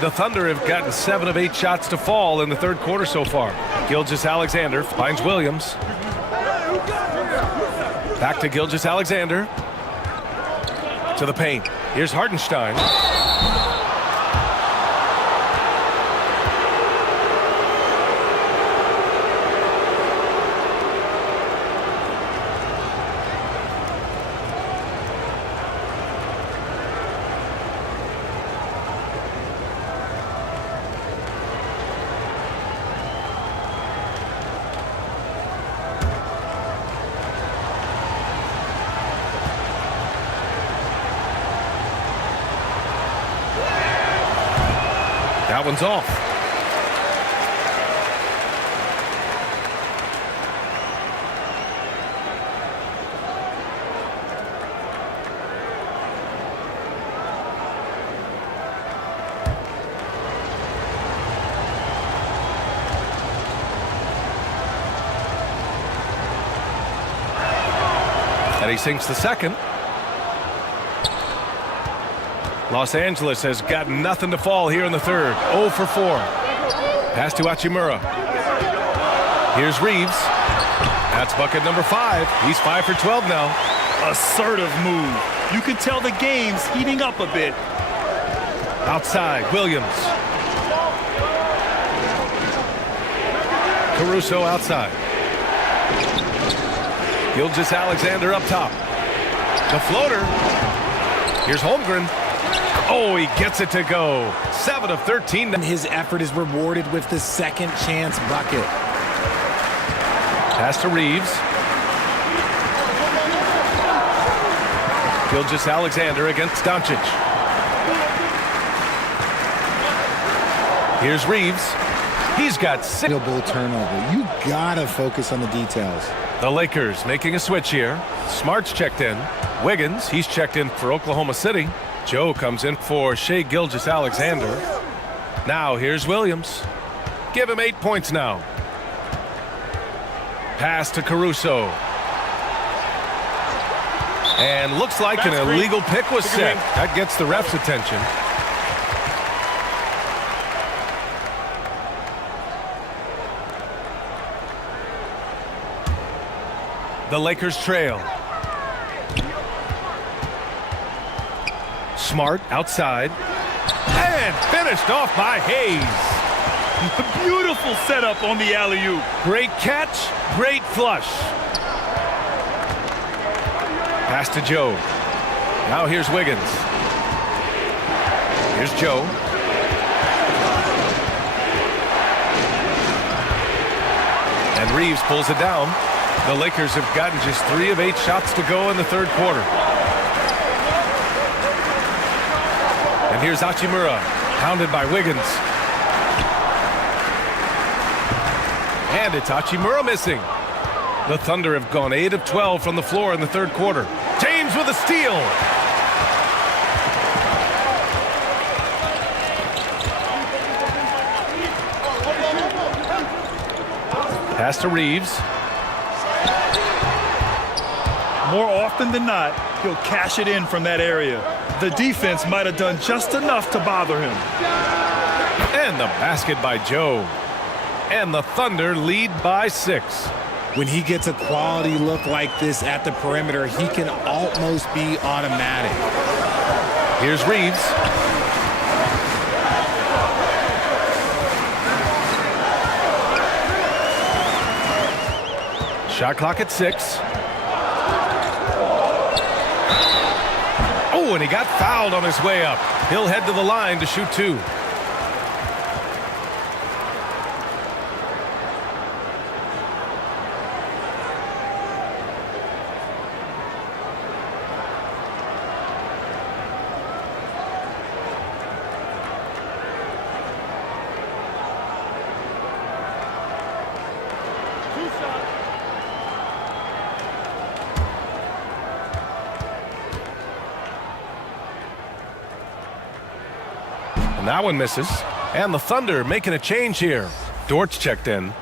The Thunder have gotten 7 of 8 shots to fall in the third quarter so far. Gilgeous-Alexander finds Williams. Back to Gilgeous-Alexander. To the paint. Here's Hartenstein. That one's off. And he sinks the second. Los Angeles has got nothing to fall here in the third. 0 for 4. Pass to Hachimura. Here's Reeves. That's bucket number 5. He's 5 for 12 now. Assertive move. You can tell the game's heating up a bit. Outside, Williams. Caruso outside. Gilgeous-Alexander up top. The floater. Here's Holmgren. Oh, he gets it to go. 7 of 13. And his effort is rewarded with the second chance bucket. Pass to Reeves. Gilgeous-Alexander against Doncic. Here's Reeves. He's got 6. Turnover. You gotta focus on the details. The Lakers making a switch here. Smart's checked in. Wiggins, he's checked in for Oklahoma City. Joe comes in for Shai Gilgeous-Alexander. Now here's Williams. Give him 8 points now. Pass to Caruso. And looks like an illegal pick was set. That gets the ref's attention. The Lakers trail. Smart outside. And finished off by Hayes. Beautiful setup on the alley-oop. Great catch, great flush. Pass to Joe. Now here's Wiggins. Here's Joe. And Reeves pulls it down. The Lakers have gotten just 3 of 8 shots to go in the third quarter. And here's Hachimura, pounded by Wiggins. And it's Hachimura missing. The Thunder have gone 8 of 12 from the floor in the third quarter. James with a steal. Pass to Reeves. More often than not, he'll cash it in from that area. The defense might have done just enough to bother him. And the basket by Joe. And the Thunder lead by 6. When he gets a quality look like this at the perimeter, he can almost be automatic. Here's Reeves. Shot clock at 6. Oh, and he got fouled on his way up. He'll head to the line to shoot 2. And that one misses. And the Thunder making a change here. Dort's checked in.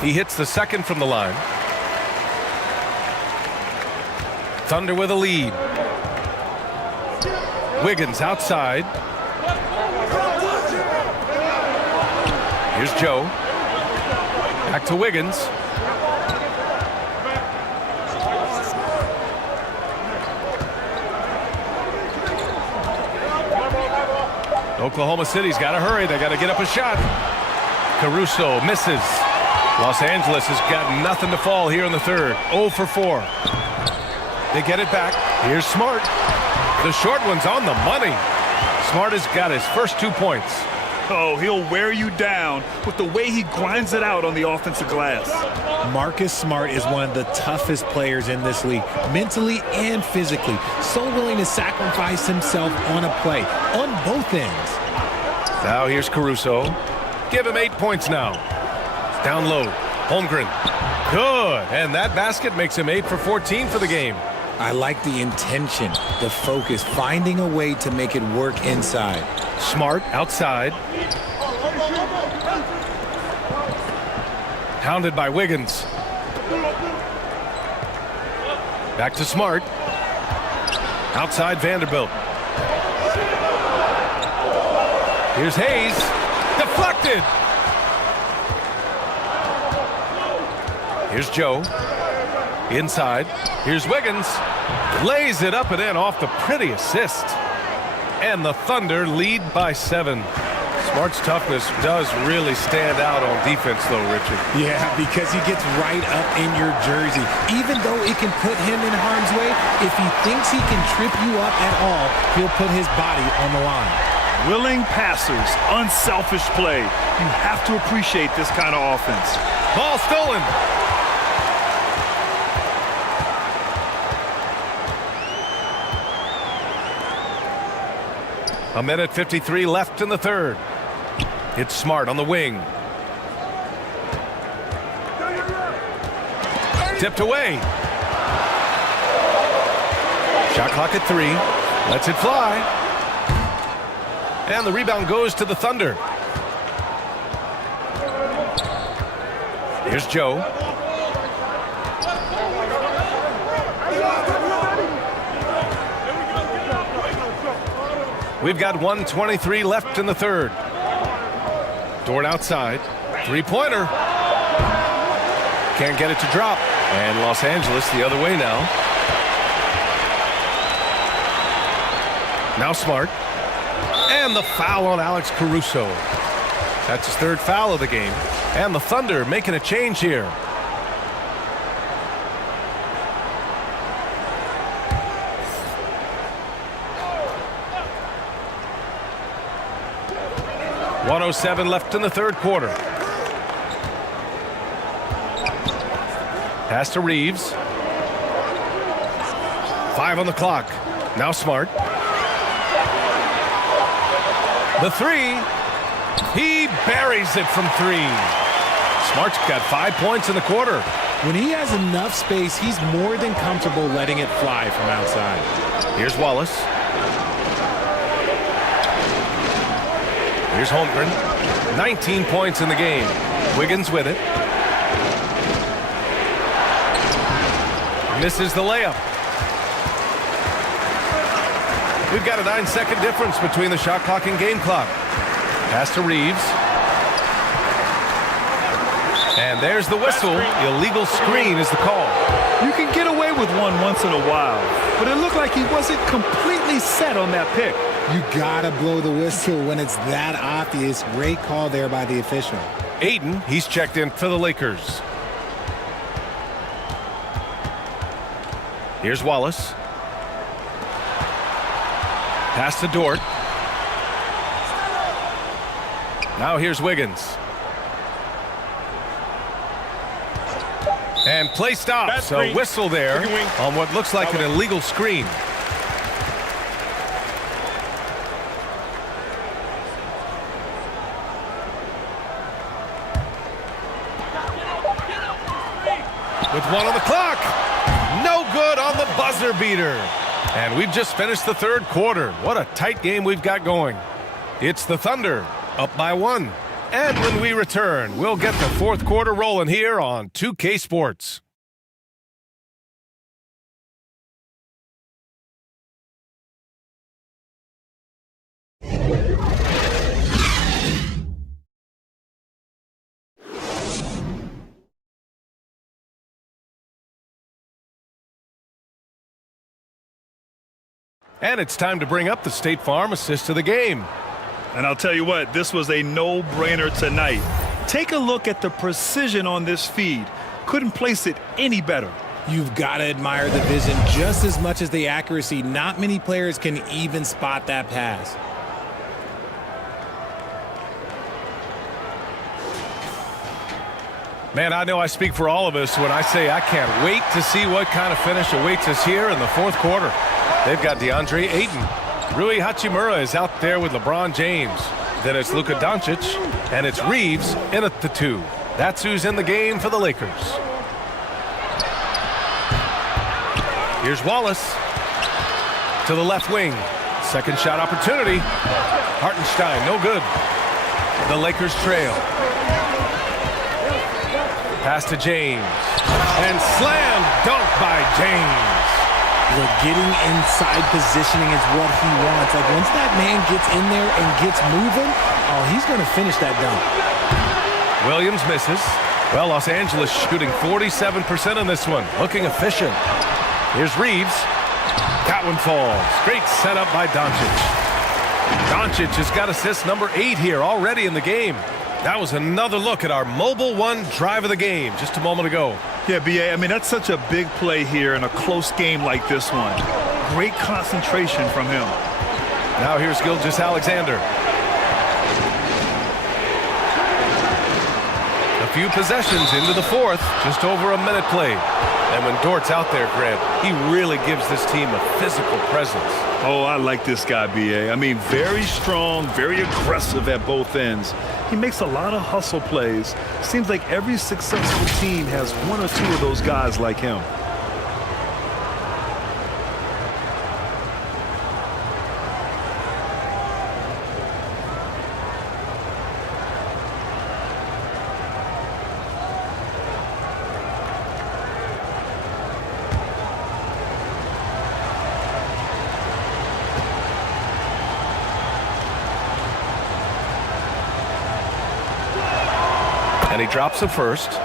He hits the second from the line. Thunder with a lead. Wiggins outside. Here's Joe. Back to Wiggins. Oklahoma City's got to hurry. They got to get up a shot. Caruso misses. Los Angeles has got nothing to fall here in the third. 0 for 4. They get it back. Here's Smart. The short one's on the money. Smart has got his first 2 points. Oh, he'll wear you down with the way he grinds it out on the offensive glass. Marcus Smart is one of the toughest players in this league, mentally and physically. So willing to sacrifice himself on a play, on both ends. Now here's Caruso. Give him 8 points now. Down low. Holmgren. Good. And that basket makes him 8 for 14 for the game. I like the intention, the focus, finding a way to make it work inside. Smart outside. Hounded by Wiggins. Back to Smart. Outside Vanderbilt. Here's Hayes. Deflected. Here's Joe. Inside. Here's Wiggins. Lays it up and in off the pretty assist. And the Thunder lead by 7. Smart's toughness does really stand out on defense, though, Richard. Yeah, because he gets right up in your jersey. Even though it can put him in harm's way, if he thinks he can trip you up at all, he'll put his body on the line. Willing passers, unselfish play. You have to appreciate this kind of offense. Ball stolen. A minute 53 left in the third. It's Smart on the wing. Tipped away. Shot clock at 3. Lets it fly. And the rebound goes to the Thunder. Here's Joe. We've got 1:23 left in the third. Dort outside. Three-pointer. Can't get it to drop. And Los Angeles the other way now. Now Smart. And the foul on Alex Caruso. That's his third foul of the game. And the Thunder making a change here. .107 left in the third quarter. Pass to Reeves. 5 on the clock. Now Smart. The three. He buries it from 3. Smart's got 5 points in the quarter. When he has enough space, he's more than comfortable letting it fly from outside. Here's Wallace. Here's Holmgren. 19 points in the game. Wiggins with it. Misses the layup. We've got a 9-second difference between the shot clock and game clock. Pass to Reeves. And there's the whistle. Illegal screen is the call. You can get away with one once in a while, but it looked like he wasn't completely set on that pick. You gotta blow the whistle when it's that obvious. Great call there by the official. Aiden, he's checked in for the Lakers. Here's Wallace. Pass to Dort. Now here's Wiggins. And play stops. A whistle there on what looks like an illegal screen. With 1 on the clock. No good on the buzzer beater. And we've just finished the third quarter. What a tight game we've got going. It's the Thunder up by 1. And when we return, we'll get the fourth quarter rolling here on 2K Sports. And it's time to bring up the State Farm assist of the game. And I'll tell you what, this was a no-brainer tonight. Take a look at the precision on this feed. Couldn't place it any better. You've got to admire the vision just as much as the accuracy. Not many players can even spot that pass. Man, I know I speak for all of us when I say I can't wait to see what kind of finish awaits us here in the fourth quarter. They've got DeAndre Ayton. Rui Hachimura is out there with LeBron James. Then it's Luka Doncic, and it's Reeves in at the 2. That's who's in the game for the Lakers. Here's Wallace to the left wing. Second shot opportunity. Hartenstein, no good. The Lakers trail. Pass to James. And slam dunk by James. Look, getting inside positioning is what he wants. Like, once that man gets in there and gets moving, oh, he's going to finish that dunk. Williams misses. Well, Los Angeles shooting 47% on this one. Looking efficient. Here's Reeves. That one falls. Great setup by Doncic. Doncic has got assist number 8 here already in the game. That was another look at our Mobile One drive of the game just a moment ago. Yeah, B.A., I mean, that's such a big play here in a close game like this one. Great concentration from him. Now here's Gilgeous-Alexander. A few possessions into the fourth, just over a minute played. And when Dort's out there, Grant, he really gives this team a physical presence. Oh, I like this guy, B.A. I mean, very strong, very aggressive at both ends. He makes a lot of hustle plays. Seems like every successful team has one or two of those guys like him. And he drops the first.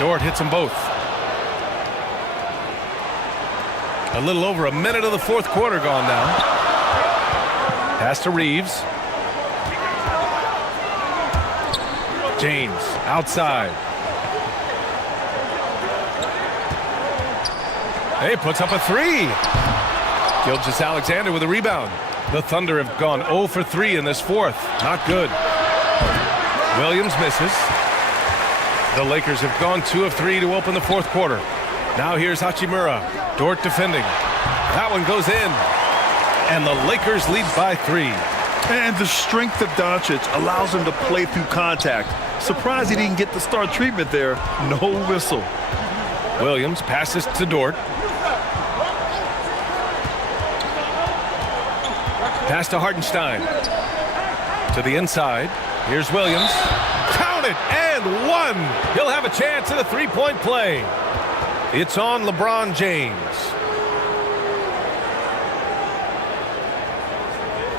Dort hits them both. A little over a minute of the fourth quarter gone now. Pass to Reeves. James outside. He puts up a three. Gilgeous-Alexander with a rebound. The Thunder have gone 0 for 3 in this fourth. Not good. Williams misses. The Lakers have gone 2 of 3 to open the fourth quarter. Now here's Hachimura. Dort defending. That one goes in. And the Lakers lead by 3. And the strength of Doncic allows him to play through contact. Surprised he didn't get the star treatment there. No whistle. Williams passes to Dort. Pass to Hartenstein. To the inside. Here's Williams. Count it, and one. He'll have a chance at a three-point play. It's on LeBron James.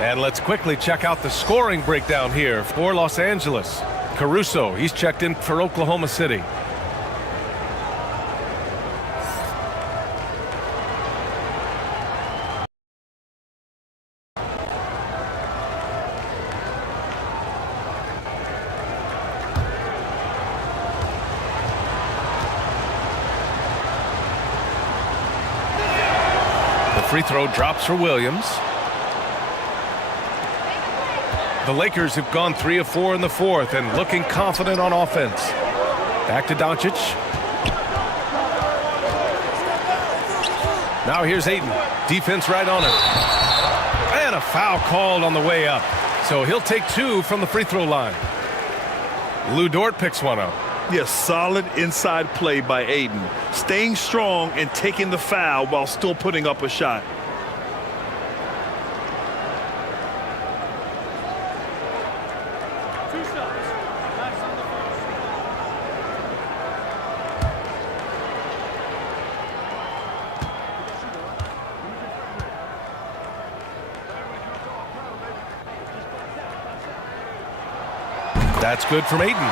And let's quickly check out the scoring breakdown here for Los Angeles. Caruso, he's checked in for Oklahoma City. Free throw drops for Williams. The Lakers have gone 3 of 4 in the fourth and looking confident on offense. Back to Doncic. Now here's Ayton. Defense right on him. And a foul called on the way up. So he'll take 2 from the free throw line. Lou Dort picks one up. Yes, solid inside play by Ayton. Staying strong and taking the foul while still putting up a shot. That's good from Ayton.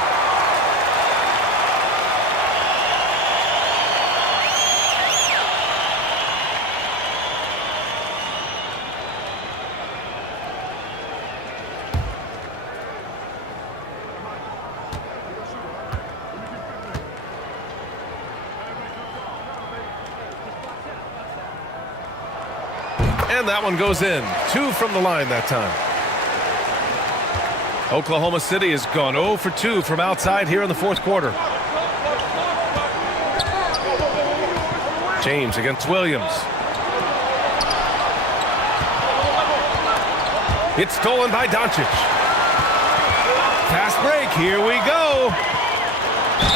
And that one goes in. 2 from the line that time. Oklahoma City has gone 0 for 2 from outside here in the fourth quarter. James against Williams. It's stolen by Doncic. Fast break. Here we go.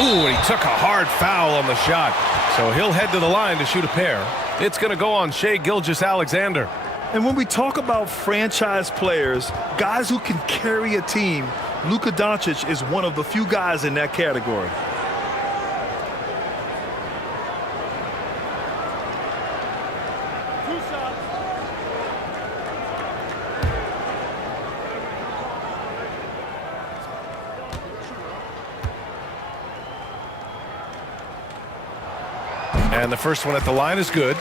Ooh, and he took a hard foul on the shot. So he'll head to the line to shoot a pair. It's going to go on Shai Gilgeous-Alexander. And when we talk about franchise players, guys who can carry a team, Luka Doncic is one of the few guys in that category. And the first one at the line is good.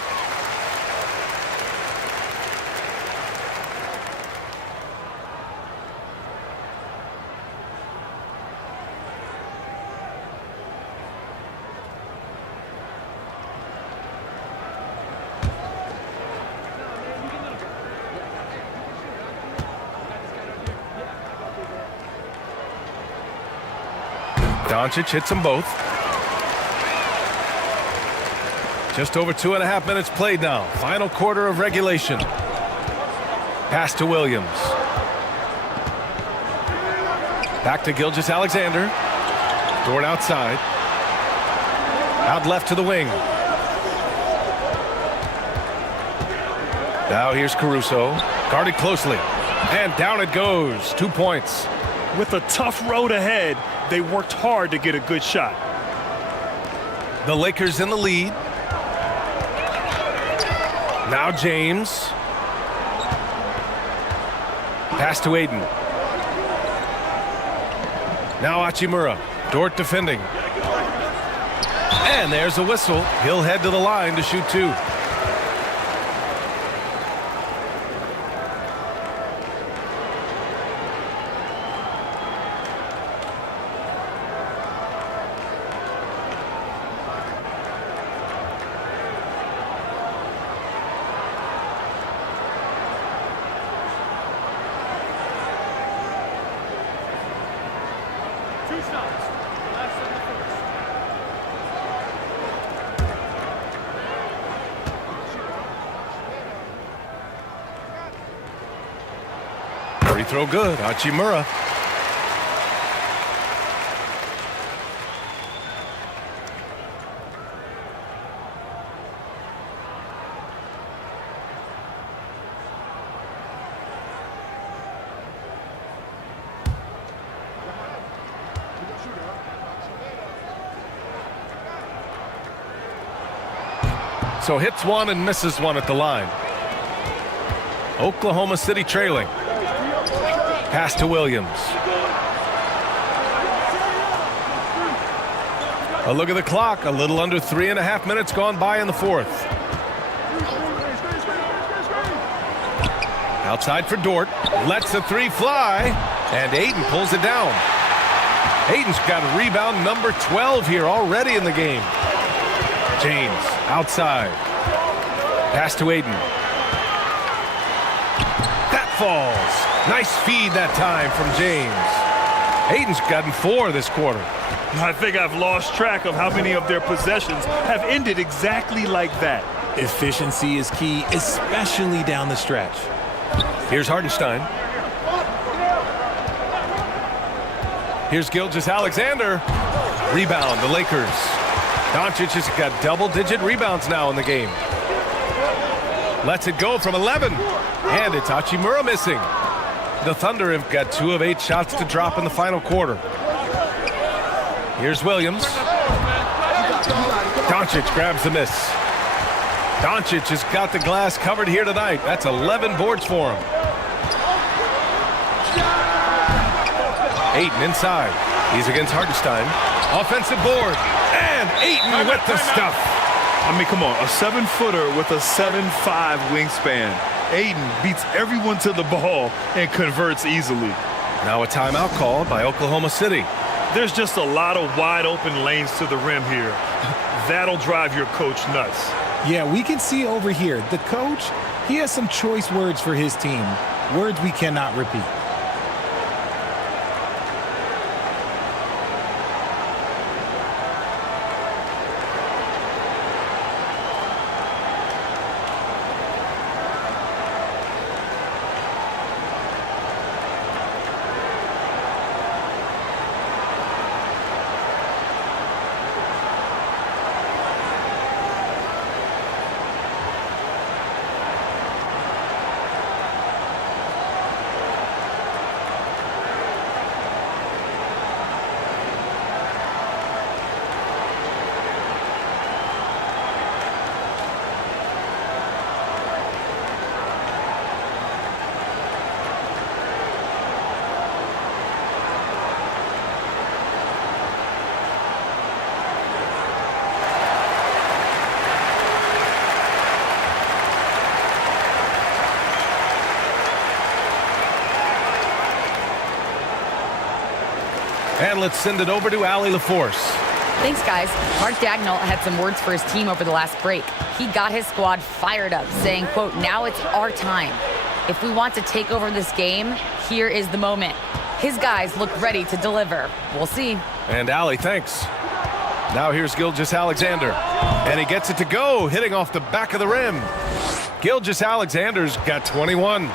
Doncic hits them both. Just over 2.5 minutes played now. Final quarter of regulation. Pass to Williams. Back to Gilgeous-Alexander. Dort outside. Out left to the wing. Now here's Caruso. Guarded closely. And down it goes. 2 points. With a tough road ahead, they worked hard to get a good shot. The Lakers in the lead. Now James. Pass to Aiden. Now Hachimura. Dort defending. And there's a whistle. He'll head to the line to shoot 2. Free throw good. Hachimura. So hits one and misses one at the line. Oklahoma City trailing. Pass to Williams. A look at the clock. A little under 3.5 minutes gone by in the fourth. Outside for Dort. Lets the 3 fly. And Aiden pulls it down. Aiden's got rebound number 12 here already in the game. James outside. Pass to Aiden. That falls. Nice feed that time from James. Aiden's gotten 4 this quarter. I think I've lost track of how many of their possessions have ended exactly like that. Efficiency is key, especially down the stretch. Here's Hartenstein. Here's Gilgeous-Alexander. Rebound, the Lakers. Doncic has got double-digit rebounds now in the game. Lets it go from 11. And it's Hachimura missing. The Thunder have got 2 of 8 shots to drop in the final quarter. Here's Williams. Doncic grabs the miss. Doncic has got the glass covered here tonight. That's 11 boards for him. Ayton inside. He's against Hartenstein. Offensive board. And Ayton with the stuff. I mean, come on. A 7-footer with a 7'5" wingspan. Aiden beats everyone to the ball and converts easily. Now a timeout called by Oklahoma City. There's just a lot of wide open lanes to the rim here. That'll drive your coach nuts. Yeah, we can see over here, the coach, he has some choice words for his team. Words we cannot repeat. And let's send it over to Allie LaForce. Thanks, guys. Mark Dagnall had some words for his team over the last break. He got his squad fired up, saying, quote, "Now it's our time. If we want to take over this game, here is the moment." His guys look ready to deliver. We'll see. And Allie, thanks. Now here's Gilgeous-Alexander. And he gets it to go, hitting off the back of the rim. Gilgeous-Alexander's got 21.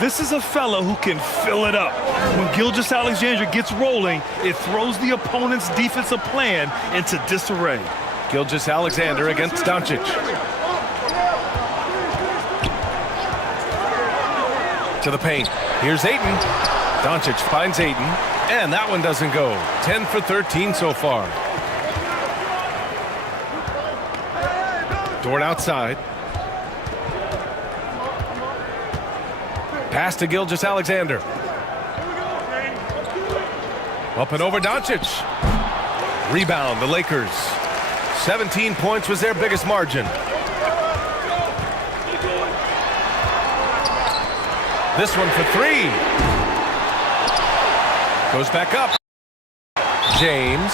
This is a fella who can fill it up. When Gilgeous-Alexander gets rolling, it throws the opponent's defensive plan into disarray. Gilgeous-Alexander against Doncic. To the paint. Here's Ayton. Doncic finds Ayton, and that one doesn't go. 10 for 13 so far. Dort outside. Pass to Gilgeous-Alexander. Up and over Doncic. Rebound, the Lakers. 17 points was their biggest margin. This one for three. Goes back up. James.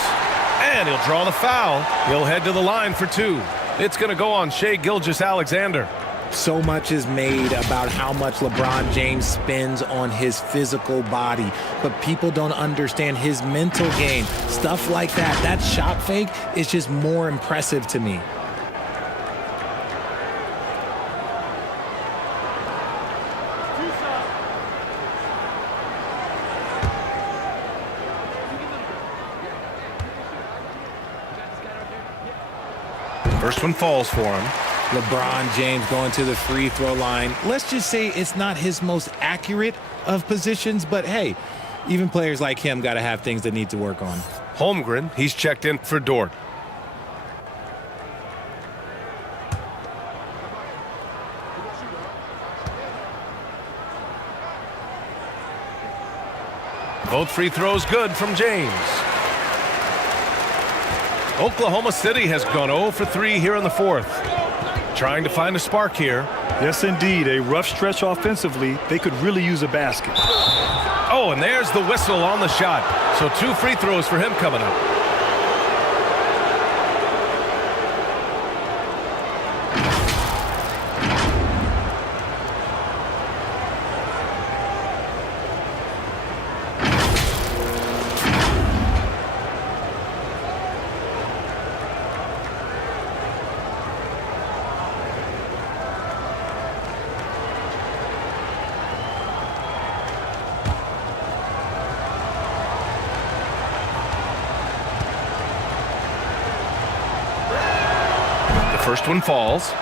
And he'll draw the foul. He'll head to the line for two. It's going to go on Shai Gilgeous-Alexander. So much is made about how much LeBron James spends on his physical body, but people don't understand his mental game. Stuff like that, that shot fake is just more impressive to me. First one falls for him. LeBron James going to the free throw line. Let's just say it's not his most accurate of positions, but hey, even players like him got to have things that need to work on. Holmgren, he's checked in for Dort. Both free throws good from James. Oklahoma City has gone 0 for 3 here in the fourth. Trying to find a spark here. Yes, indeed. A rough stretch offensively. They could really use a basket. Oh, and there's the whistle on the shot. So 2 free throws for him coming up. First one falls.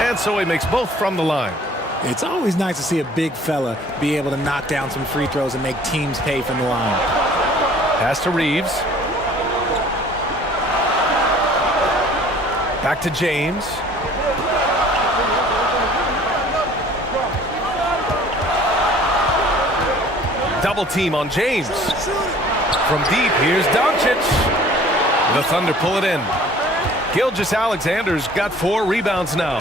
And so he makes both from the line. It's always nice to see a big fella be able to knock down some free throws and make teams pay from the line. Pass to Reeves. Back to James. Double team on James. From deep, here's Doncic. The Thunder pull it in. Gilgeous-Alexander's got 4 rebounds now.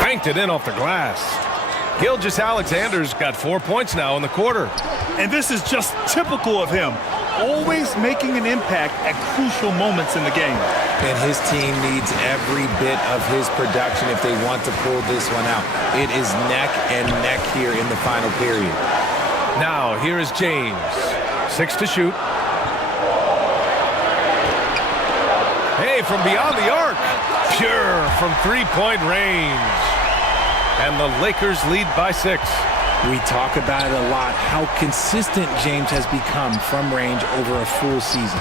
Banked it in off the glass. Gilgeous-Alexander's got 4 points now in the quarter. And this is just typical of him. Always making an impact at crucial moments in the game. And his team needs every bit of his production if they want to pull this one out. It is neck and neck here in the final period. Now, here is James. 6 to shoot. Hey, from beyond the arc. Pure from three-point range. And the Lakers lead by 6. We talk about it a lot, how consistent James has become from range over a full season.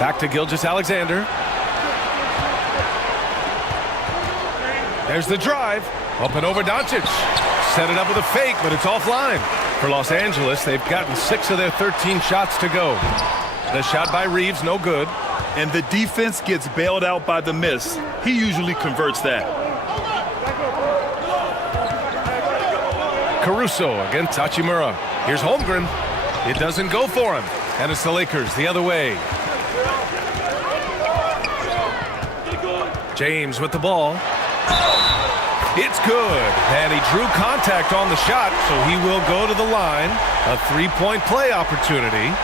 Back to Gilgeous-Alexander. There's the drive. Up and over Doncic. Set it up with a fake, but it's offline. For Los Angeles, they've gotten 6 of their 13 shots to go. The shot by Reeves, no good. And the defense gets bailed out by the miss. He usually converts that. Caruso against Hachimura. Here's Holmgren. It doesn't go for him. And it's the Lakers the other way. James with the ball. It's good. And he drew contact on the shot, so he will go to the line. A 3-point play opportunity.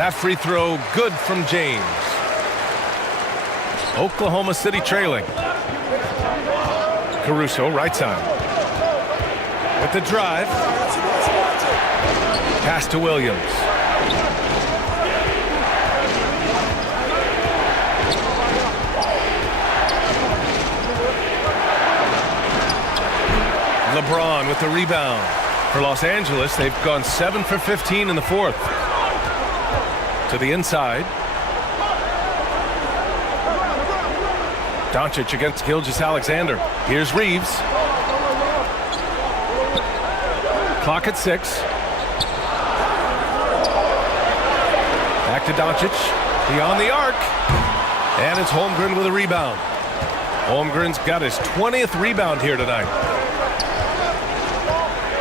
That free throw good from James. Oklahoma City trailing. Caruso, right side. With the drive. Pass to Williams. LeBron with the rebound. For Los Angeles, they've gone 7 for 15 in the fourth. To the inside. Doncic against Gilgeous-Alexander. Here's Reeves. Clock at 6. Back to Doncic. Beyond the arc. And it's Holmgren with a rebound. Holmgren's got his 20th rebound here tonight.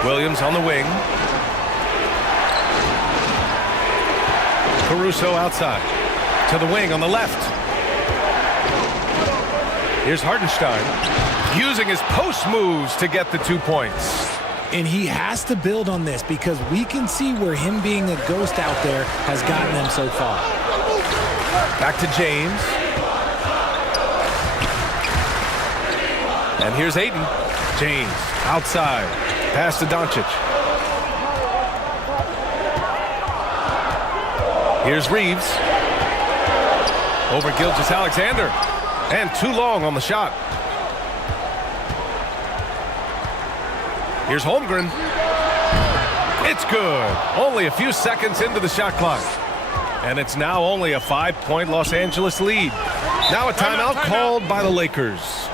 Williams on the wing. Caruso outside. To the wing on the left. Here's Hartenstein. Using his post moves to get the 2 points. And he has to build on this because we can see where him being a ghost out there has gotten them so far. Back to James. And here's Ayton. James outside. Pass to Doncic. Here's Reeves. Over Gilgeous-Alexander. And too long on the shot. Here's Holmgren. It's good. Only a few seconds into the shot clock. And it's now only a 5-point Los Angeles lead. Now a timeout called by the Lakers.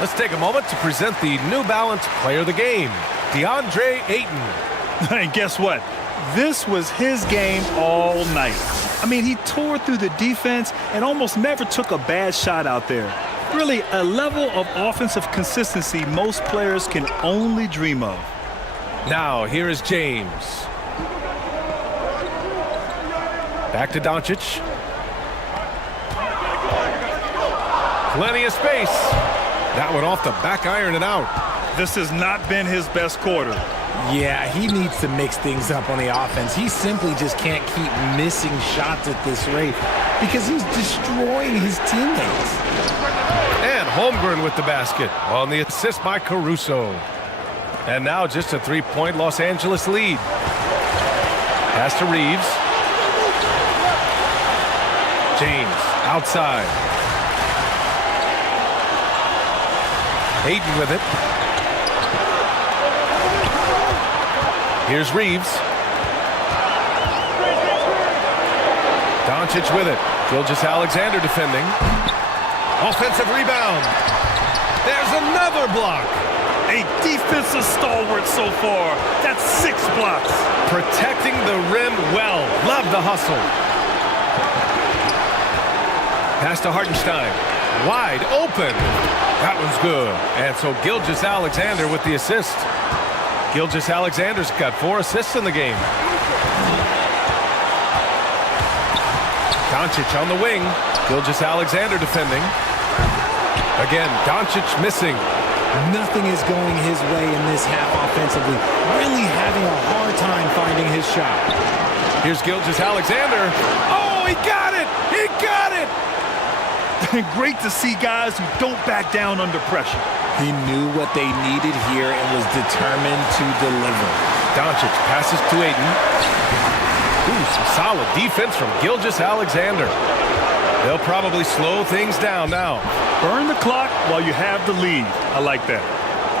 Let's take a moment to present the New Balance Player of the Game, DeAndre Ayton. And guess what? This was his game all night. I mean, he tore through the defense and almost never took a bad shot out there. Really, a level of offensive consistency most players can only dream of. Now, here is James. Back to Doncic. Plenty of space. That one off the back iron and out. This has not been his best quarter. Yeah, he needs to mix things up on the offense. He simply just can't keep missing shots at this rate because he's destroying his teammates. And Holmgren with the basket on the assist by Caruso. And now just a 3-point Los Angeles lead. Pass to Reeves. James outside. Ayton with it. Here's Reeves. Doncic with it. Gilgeous-Alexander defending. Offensive rebound. There's another block. A defensive stalwart so far. That's 6 blocks. Protecting the rim well. Love the hustle. Pass to Hartenstein. Wide open. That one's good. And so Gilgeous-Alexander with the assist. Gilgeous-Alexander's got 4 assists in the game. Doncic on the wing. Gilgeous-Alexander defending. Again, Doncic missing. Nothing is going his way in this half offensively. Really having a hard time finding his shot. Here's Gilgeous-Alexander. Oh, he got it! He got it! Great to see guys who don't back down under pressure. He knew what they needed here and was determined to deliver. Doncic passes to Ayton. Ooh, some solid defense from Gilgeous-Alexander. They'll probably slow things down now. Burn the clock while you have the lead. I like that.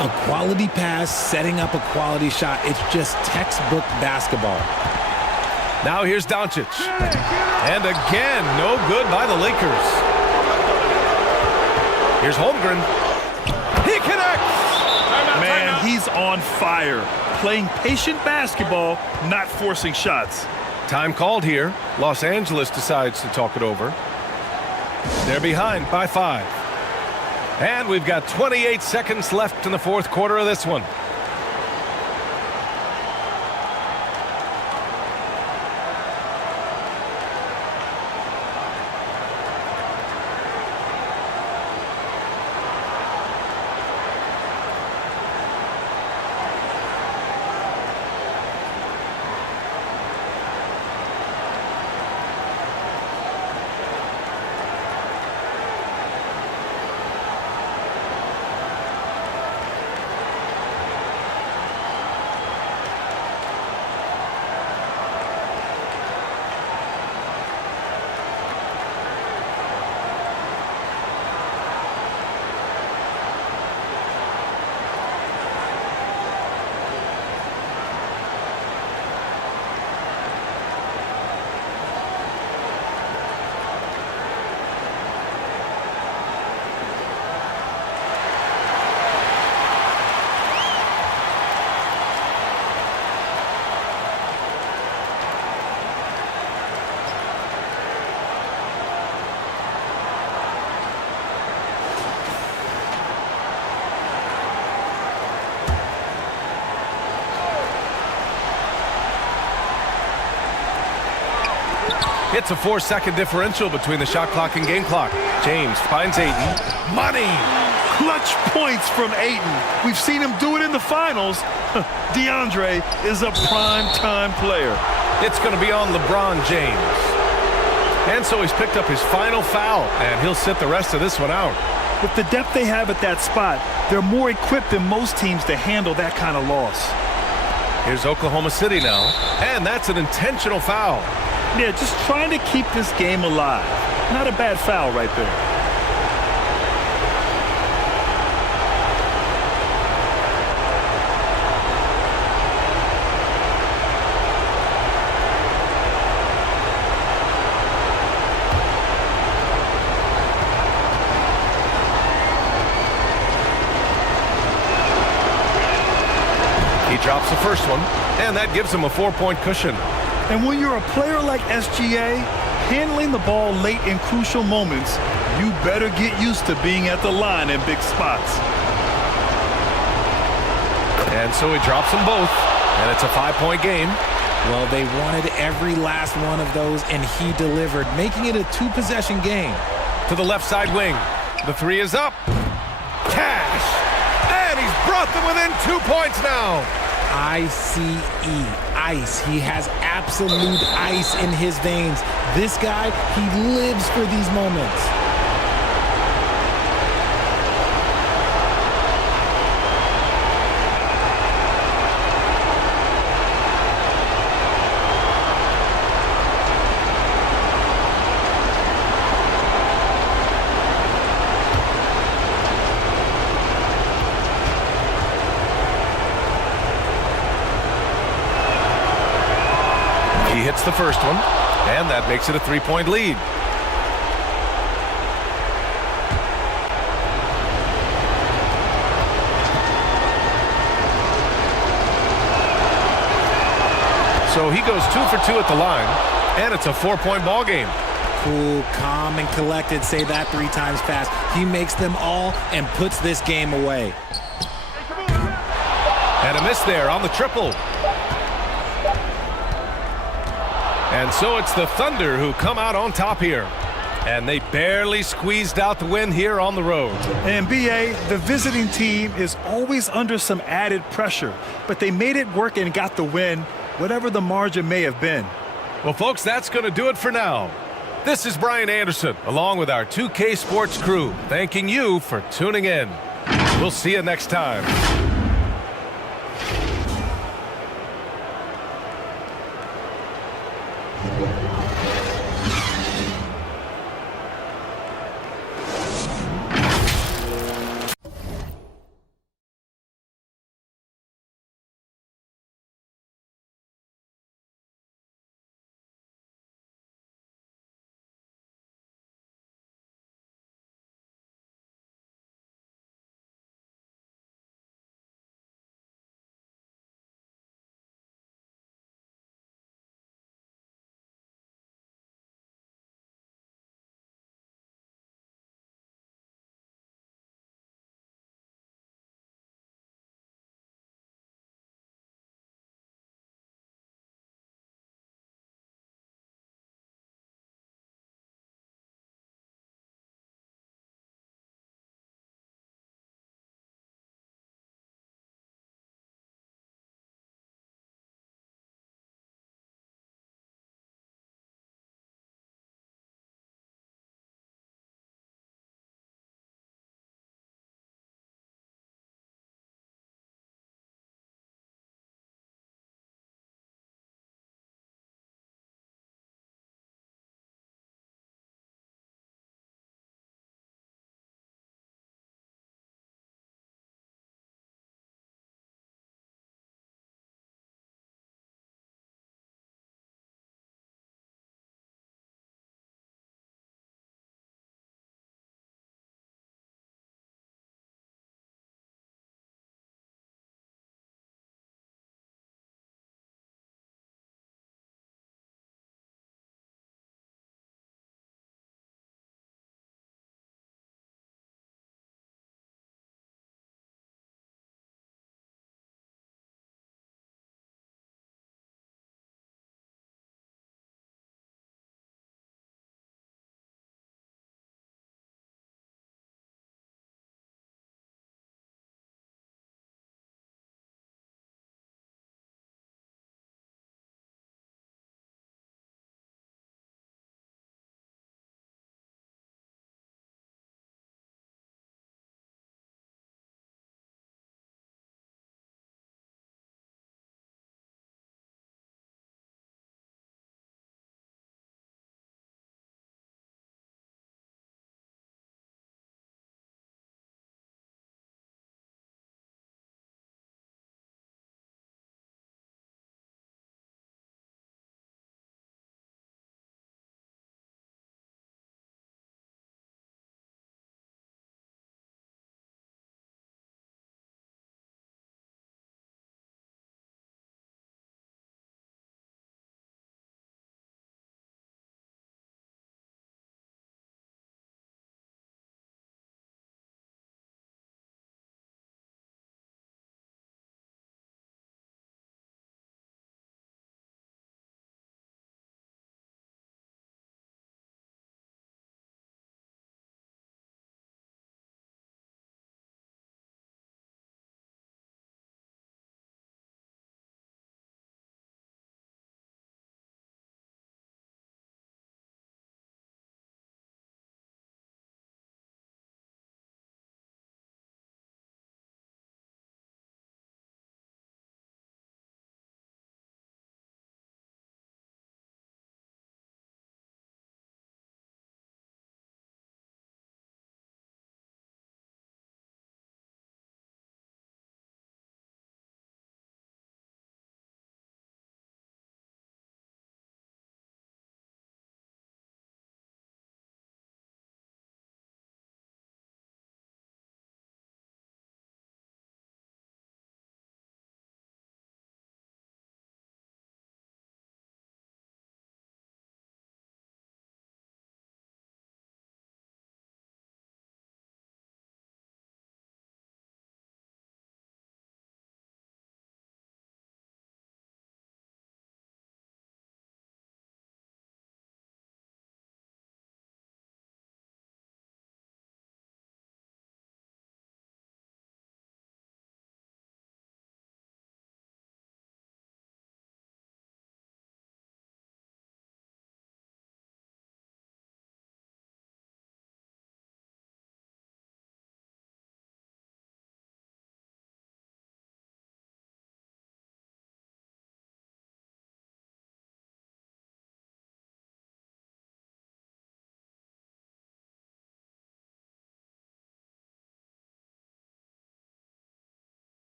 A quality pass, setting up a quality shot. It's just textbook basketball. Now here's Doncic. And again, no good by the Lakers. Here's Holmgren. He connects! Man, he's on fire. Playing patient basketball, not forcing shots. Time called here. Los Angeles decides to talk it over. They're behind by 5. And we've got 28 seconds left in the fourth quarter of this one. It's a 4-second differential between the shot clock and game clock. James finds Ayton. Money! Clutch points from Ayton. We've seen him do it in the finals. DeAndre is a prime-time player. It's going to be on LeBron James. And so he's picked up his final foul, and he'll sit the rest of this one out. With the depth they have at that spot, they're more equipped than most teams to handle that kind of loss. Here's Oklahoma City now, and that's an intentional foul. Yeah, just trying to keep this game alive. Not a bad foul right there. He drops the first one, and that gives him a 4-point cushion. And when you're a player like SGA, handling the ball late in crucial moments, you better get used to being at the line in big spots. And so he drops them both, and it's a 5-point game. Well, they wanted every last one of those, and he delivered, making it a 2-possession game. To the left side wing. The 3 is up. Cash! And he's brought them within 2 points now. I-C-E, ice. He has absolute ice in his veins. This guy, he lives for these moments. He hits the first one, and that makes it a 3-point lead. So he goes 2 for 2 at the line, and it's a 4-point ball game. Cool, calm, and collected. Say that 3 times fast. He makes them all and puts this game away. And a miss there on the triple. And so it's the Thunder who come out on top here. And they barely squeezed out the win here on the road. And BA, the visiting team is always under some added pressure, but they made it work and got the win, whatever the margin may have been. Well, folks, that's going to do it for now. This is Brian Anderson, along with our 2K Sports crew, thanking you for tuning in. We'll see you next time.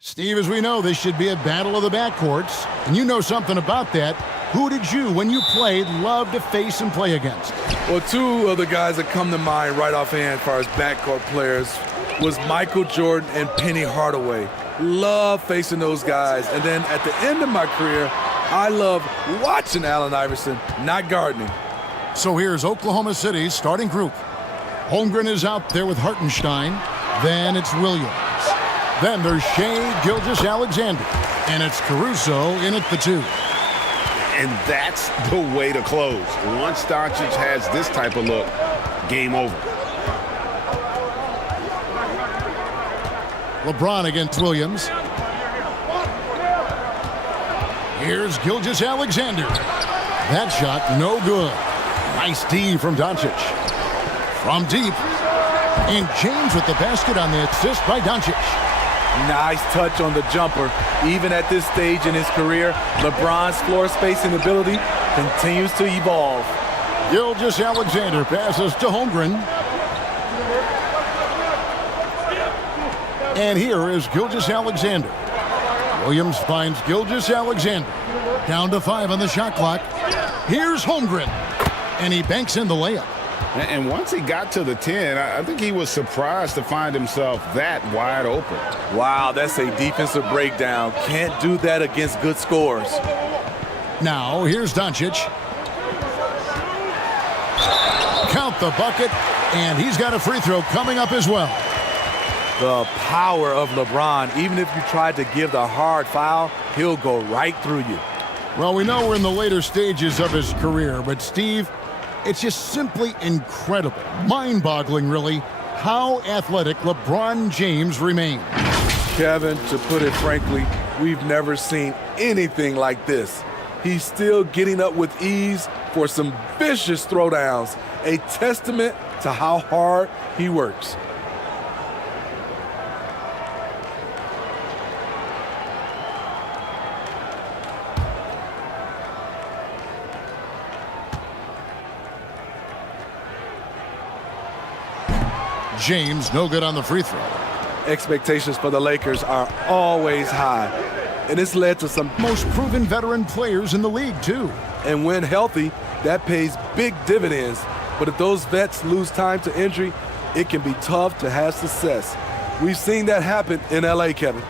Steve, as we know, this should be a battle of the backcourts, and you know something about that. Who did you, when you played, love to face and play against? Well, two of the guys that come to mind right offhand as far as backcourt players was Michael Jordan and Penny Hardaway. Love facing those guys. And then at the end of my career, I love watching Allen Iverson, not gardening. So here's Oklahoma City's starting group. Holmgren is out there with Hartenstein. Then it's Williams. Then there's Shea Gilgeous-Alexander. And it's Caruso in at the 2. And that's the way to close. Once Doncic has this type of look, game over. LeBron against Williams. Here's Gilgeous-Alexander. That shot, no good. Nice D from Doncic. From deep. And James with the basket on the assist by Doncic. Nice touch on the jumper. Even at this stage in his career, LeBron's floor spacing ability continues to evolve. Gilgeous-Alexander passes to Holmgren. And here is Gilgeous-Alexander. Williams finds Gilgeous-Alexander. Down to 5 on the shot clock. Here's Holmgren. And he banks in the layup. And once he got to the 10, I think he was surprised to find himself that wide open. Wow, that's a defensive breakdown. Can't do that against good scores. Now, here's Doncic. Count the bucket, and he's got a free throw coming up as well. The power of LeBron. Even if you tried to give the hard foul, he'll go right through you. Well, we know we're in the later stages of his career, but Steve, it's just simply incredible, mind-boggling really, how athletic LeBron James remains. Kevin, to put it frankly, we've never seen anything like this. He's still getting up with ease for some vicious throwdowns, a testament to how hard he works. James, no good on the free throw. Expectations for the Lakers are always high, and it's led to some most proven veteran players in the league, too. And when healthy, that pays big dividends. But if those vets lose time to injury, it can be tough to have success. We've seen that happen in LA, Kevin.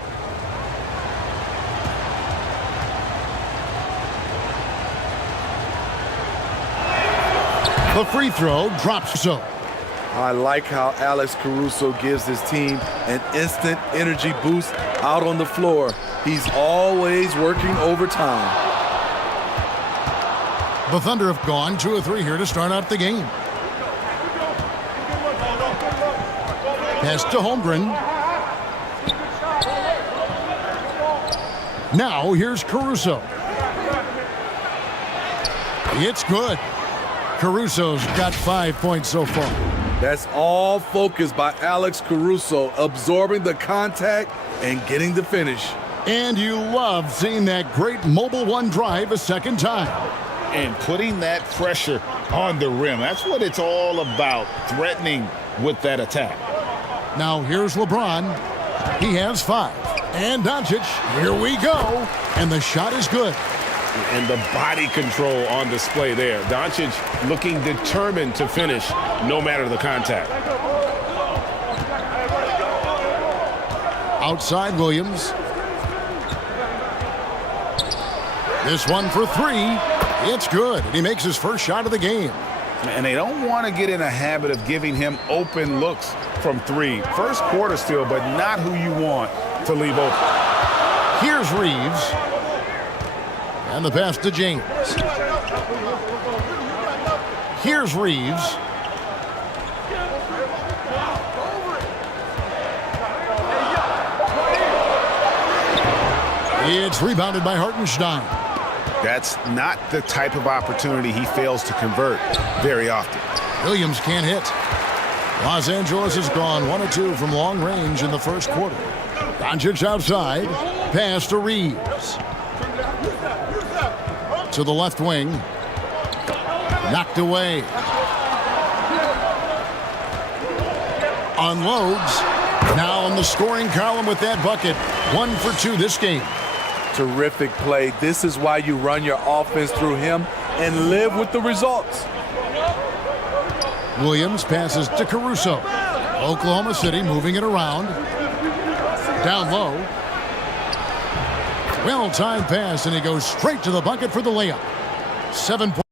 The free throw drops so. I like how Alex Caruso gives his team an instant energy boost out on the floor. He's always working overtime. The Thunder have gone 2 of 3 here to start out the game. Pass to Holmgren. Now here's Caruso. It's good. Caruso's got 5 points so far. That's all focused by Alex Caruso, absorbing the contact and getting the finish. And you love seeing that great mobile one drive a second time. And putting that pressure on the rim. That's what it's all about, threatening with that attack. Now here's LeBron. He has 5. And Doncic, here we go. And the shot is good. And the body control on display there. Doncic looking determined to finish no matter the contact. Outside Williams. This one for 3. It's good. And he makes his first shot of the game. And they don't want to get in a habit of giving him open looks from 3. First quarter still, but not who you want to leave open. Here's Reeves. And the pass to James. Here's Reeves. It's rebounded by Hartenstein. That's not the type of opportunity he fails to convert very often. Williams can't hit. Los Angeles has gone 1 of 2 from long range in the first quarter. Doncic outside. Pass to Reeves. To the left wing. Knocked away. Unloads. Now on the scoring column with that bucket. 1 for 2 this game. Terrific play. This is why you run your offense through him and live with the results. Williams passes to Caruso. Oklahoma City moving it around. Down low. Well-timed pass, and he goes straight to the bucket for the layup. 7 points.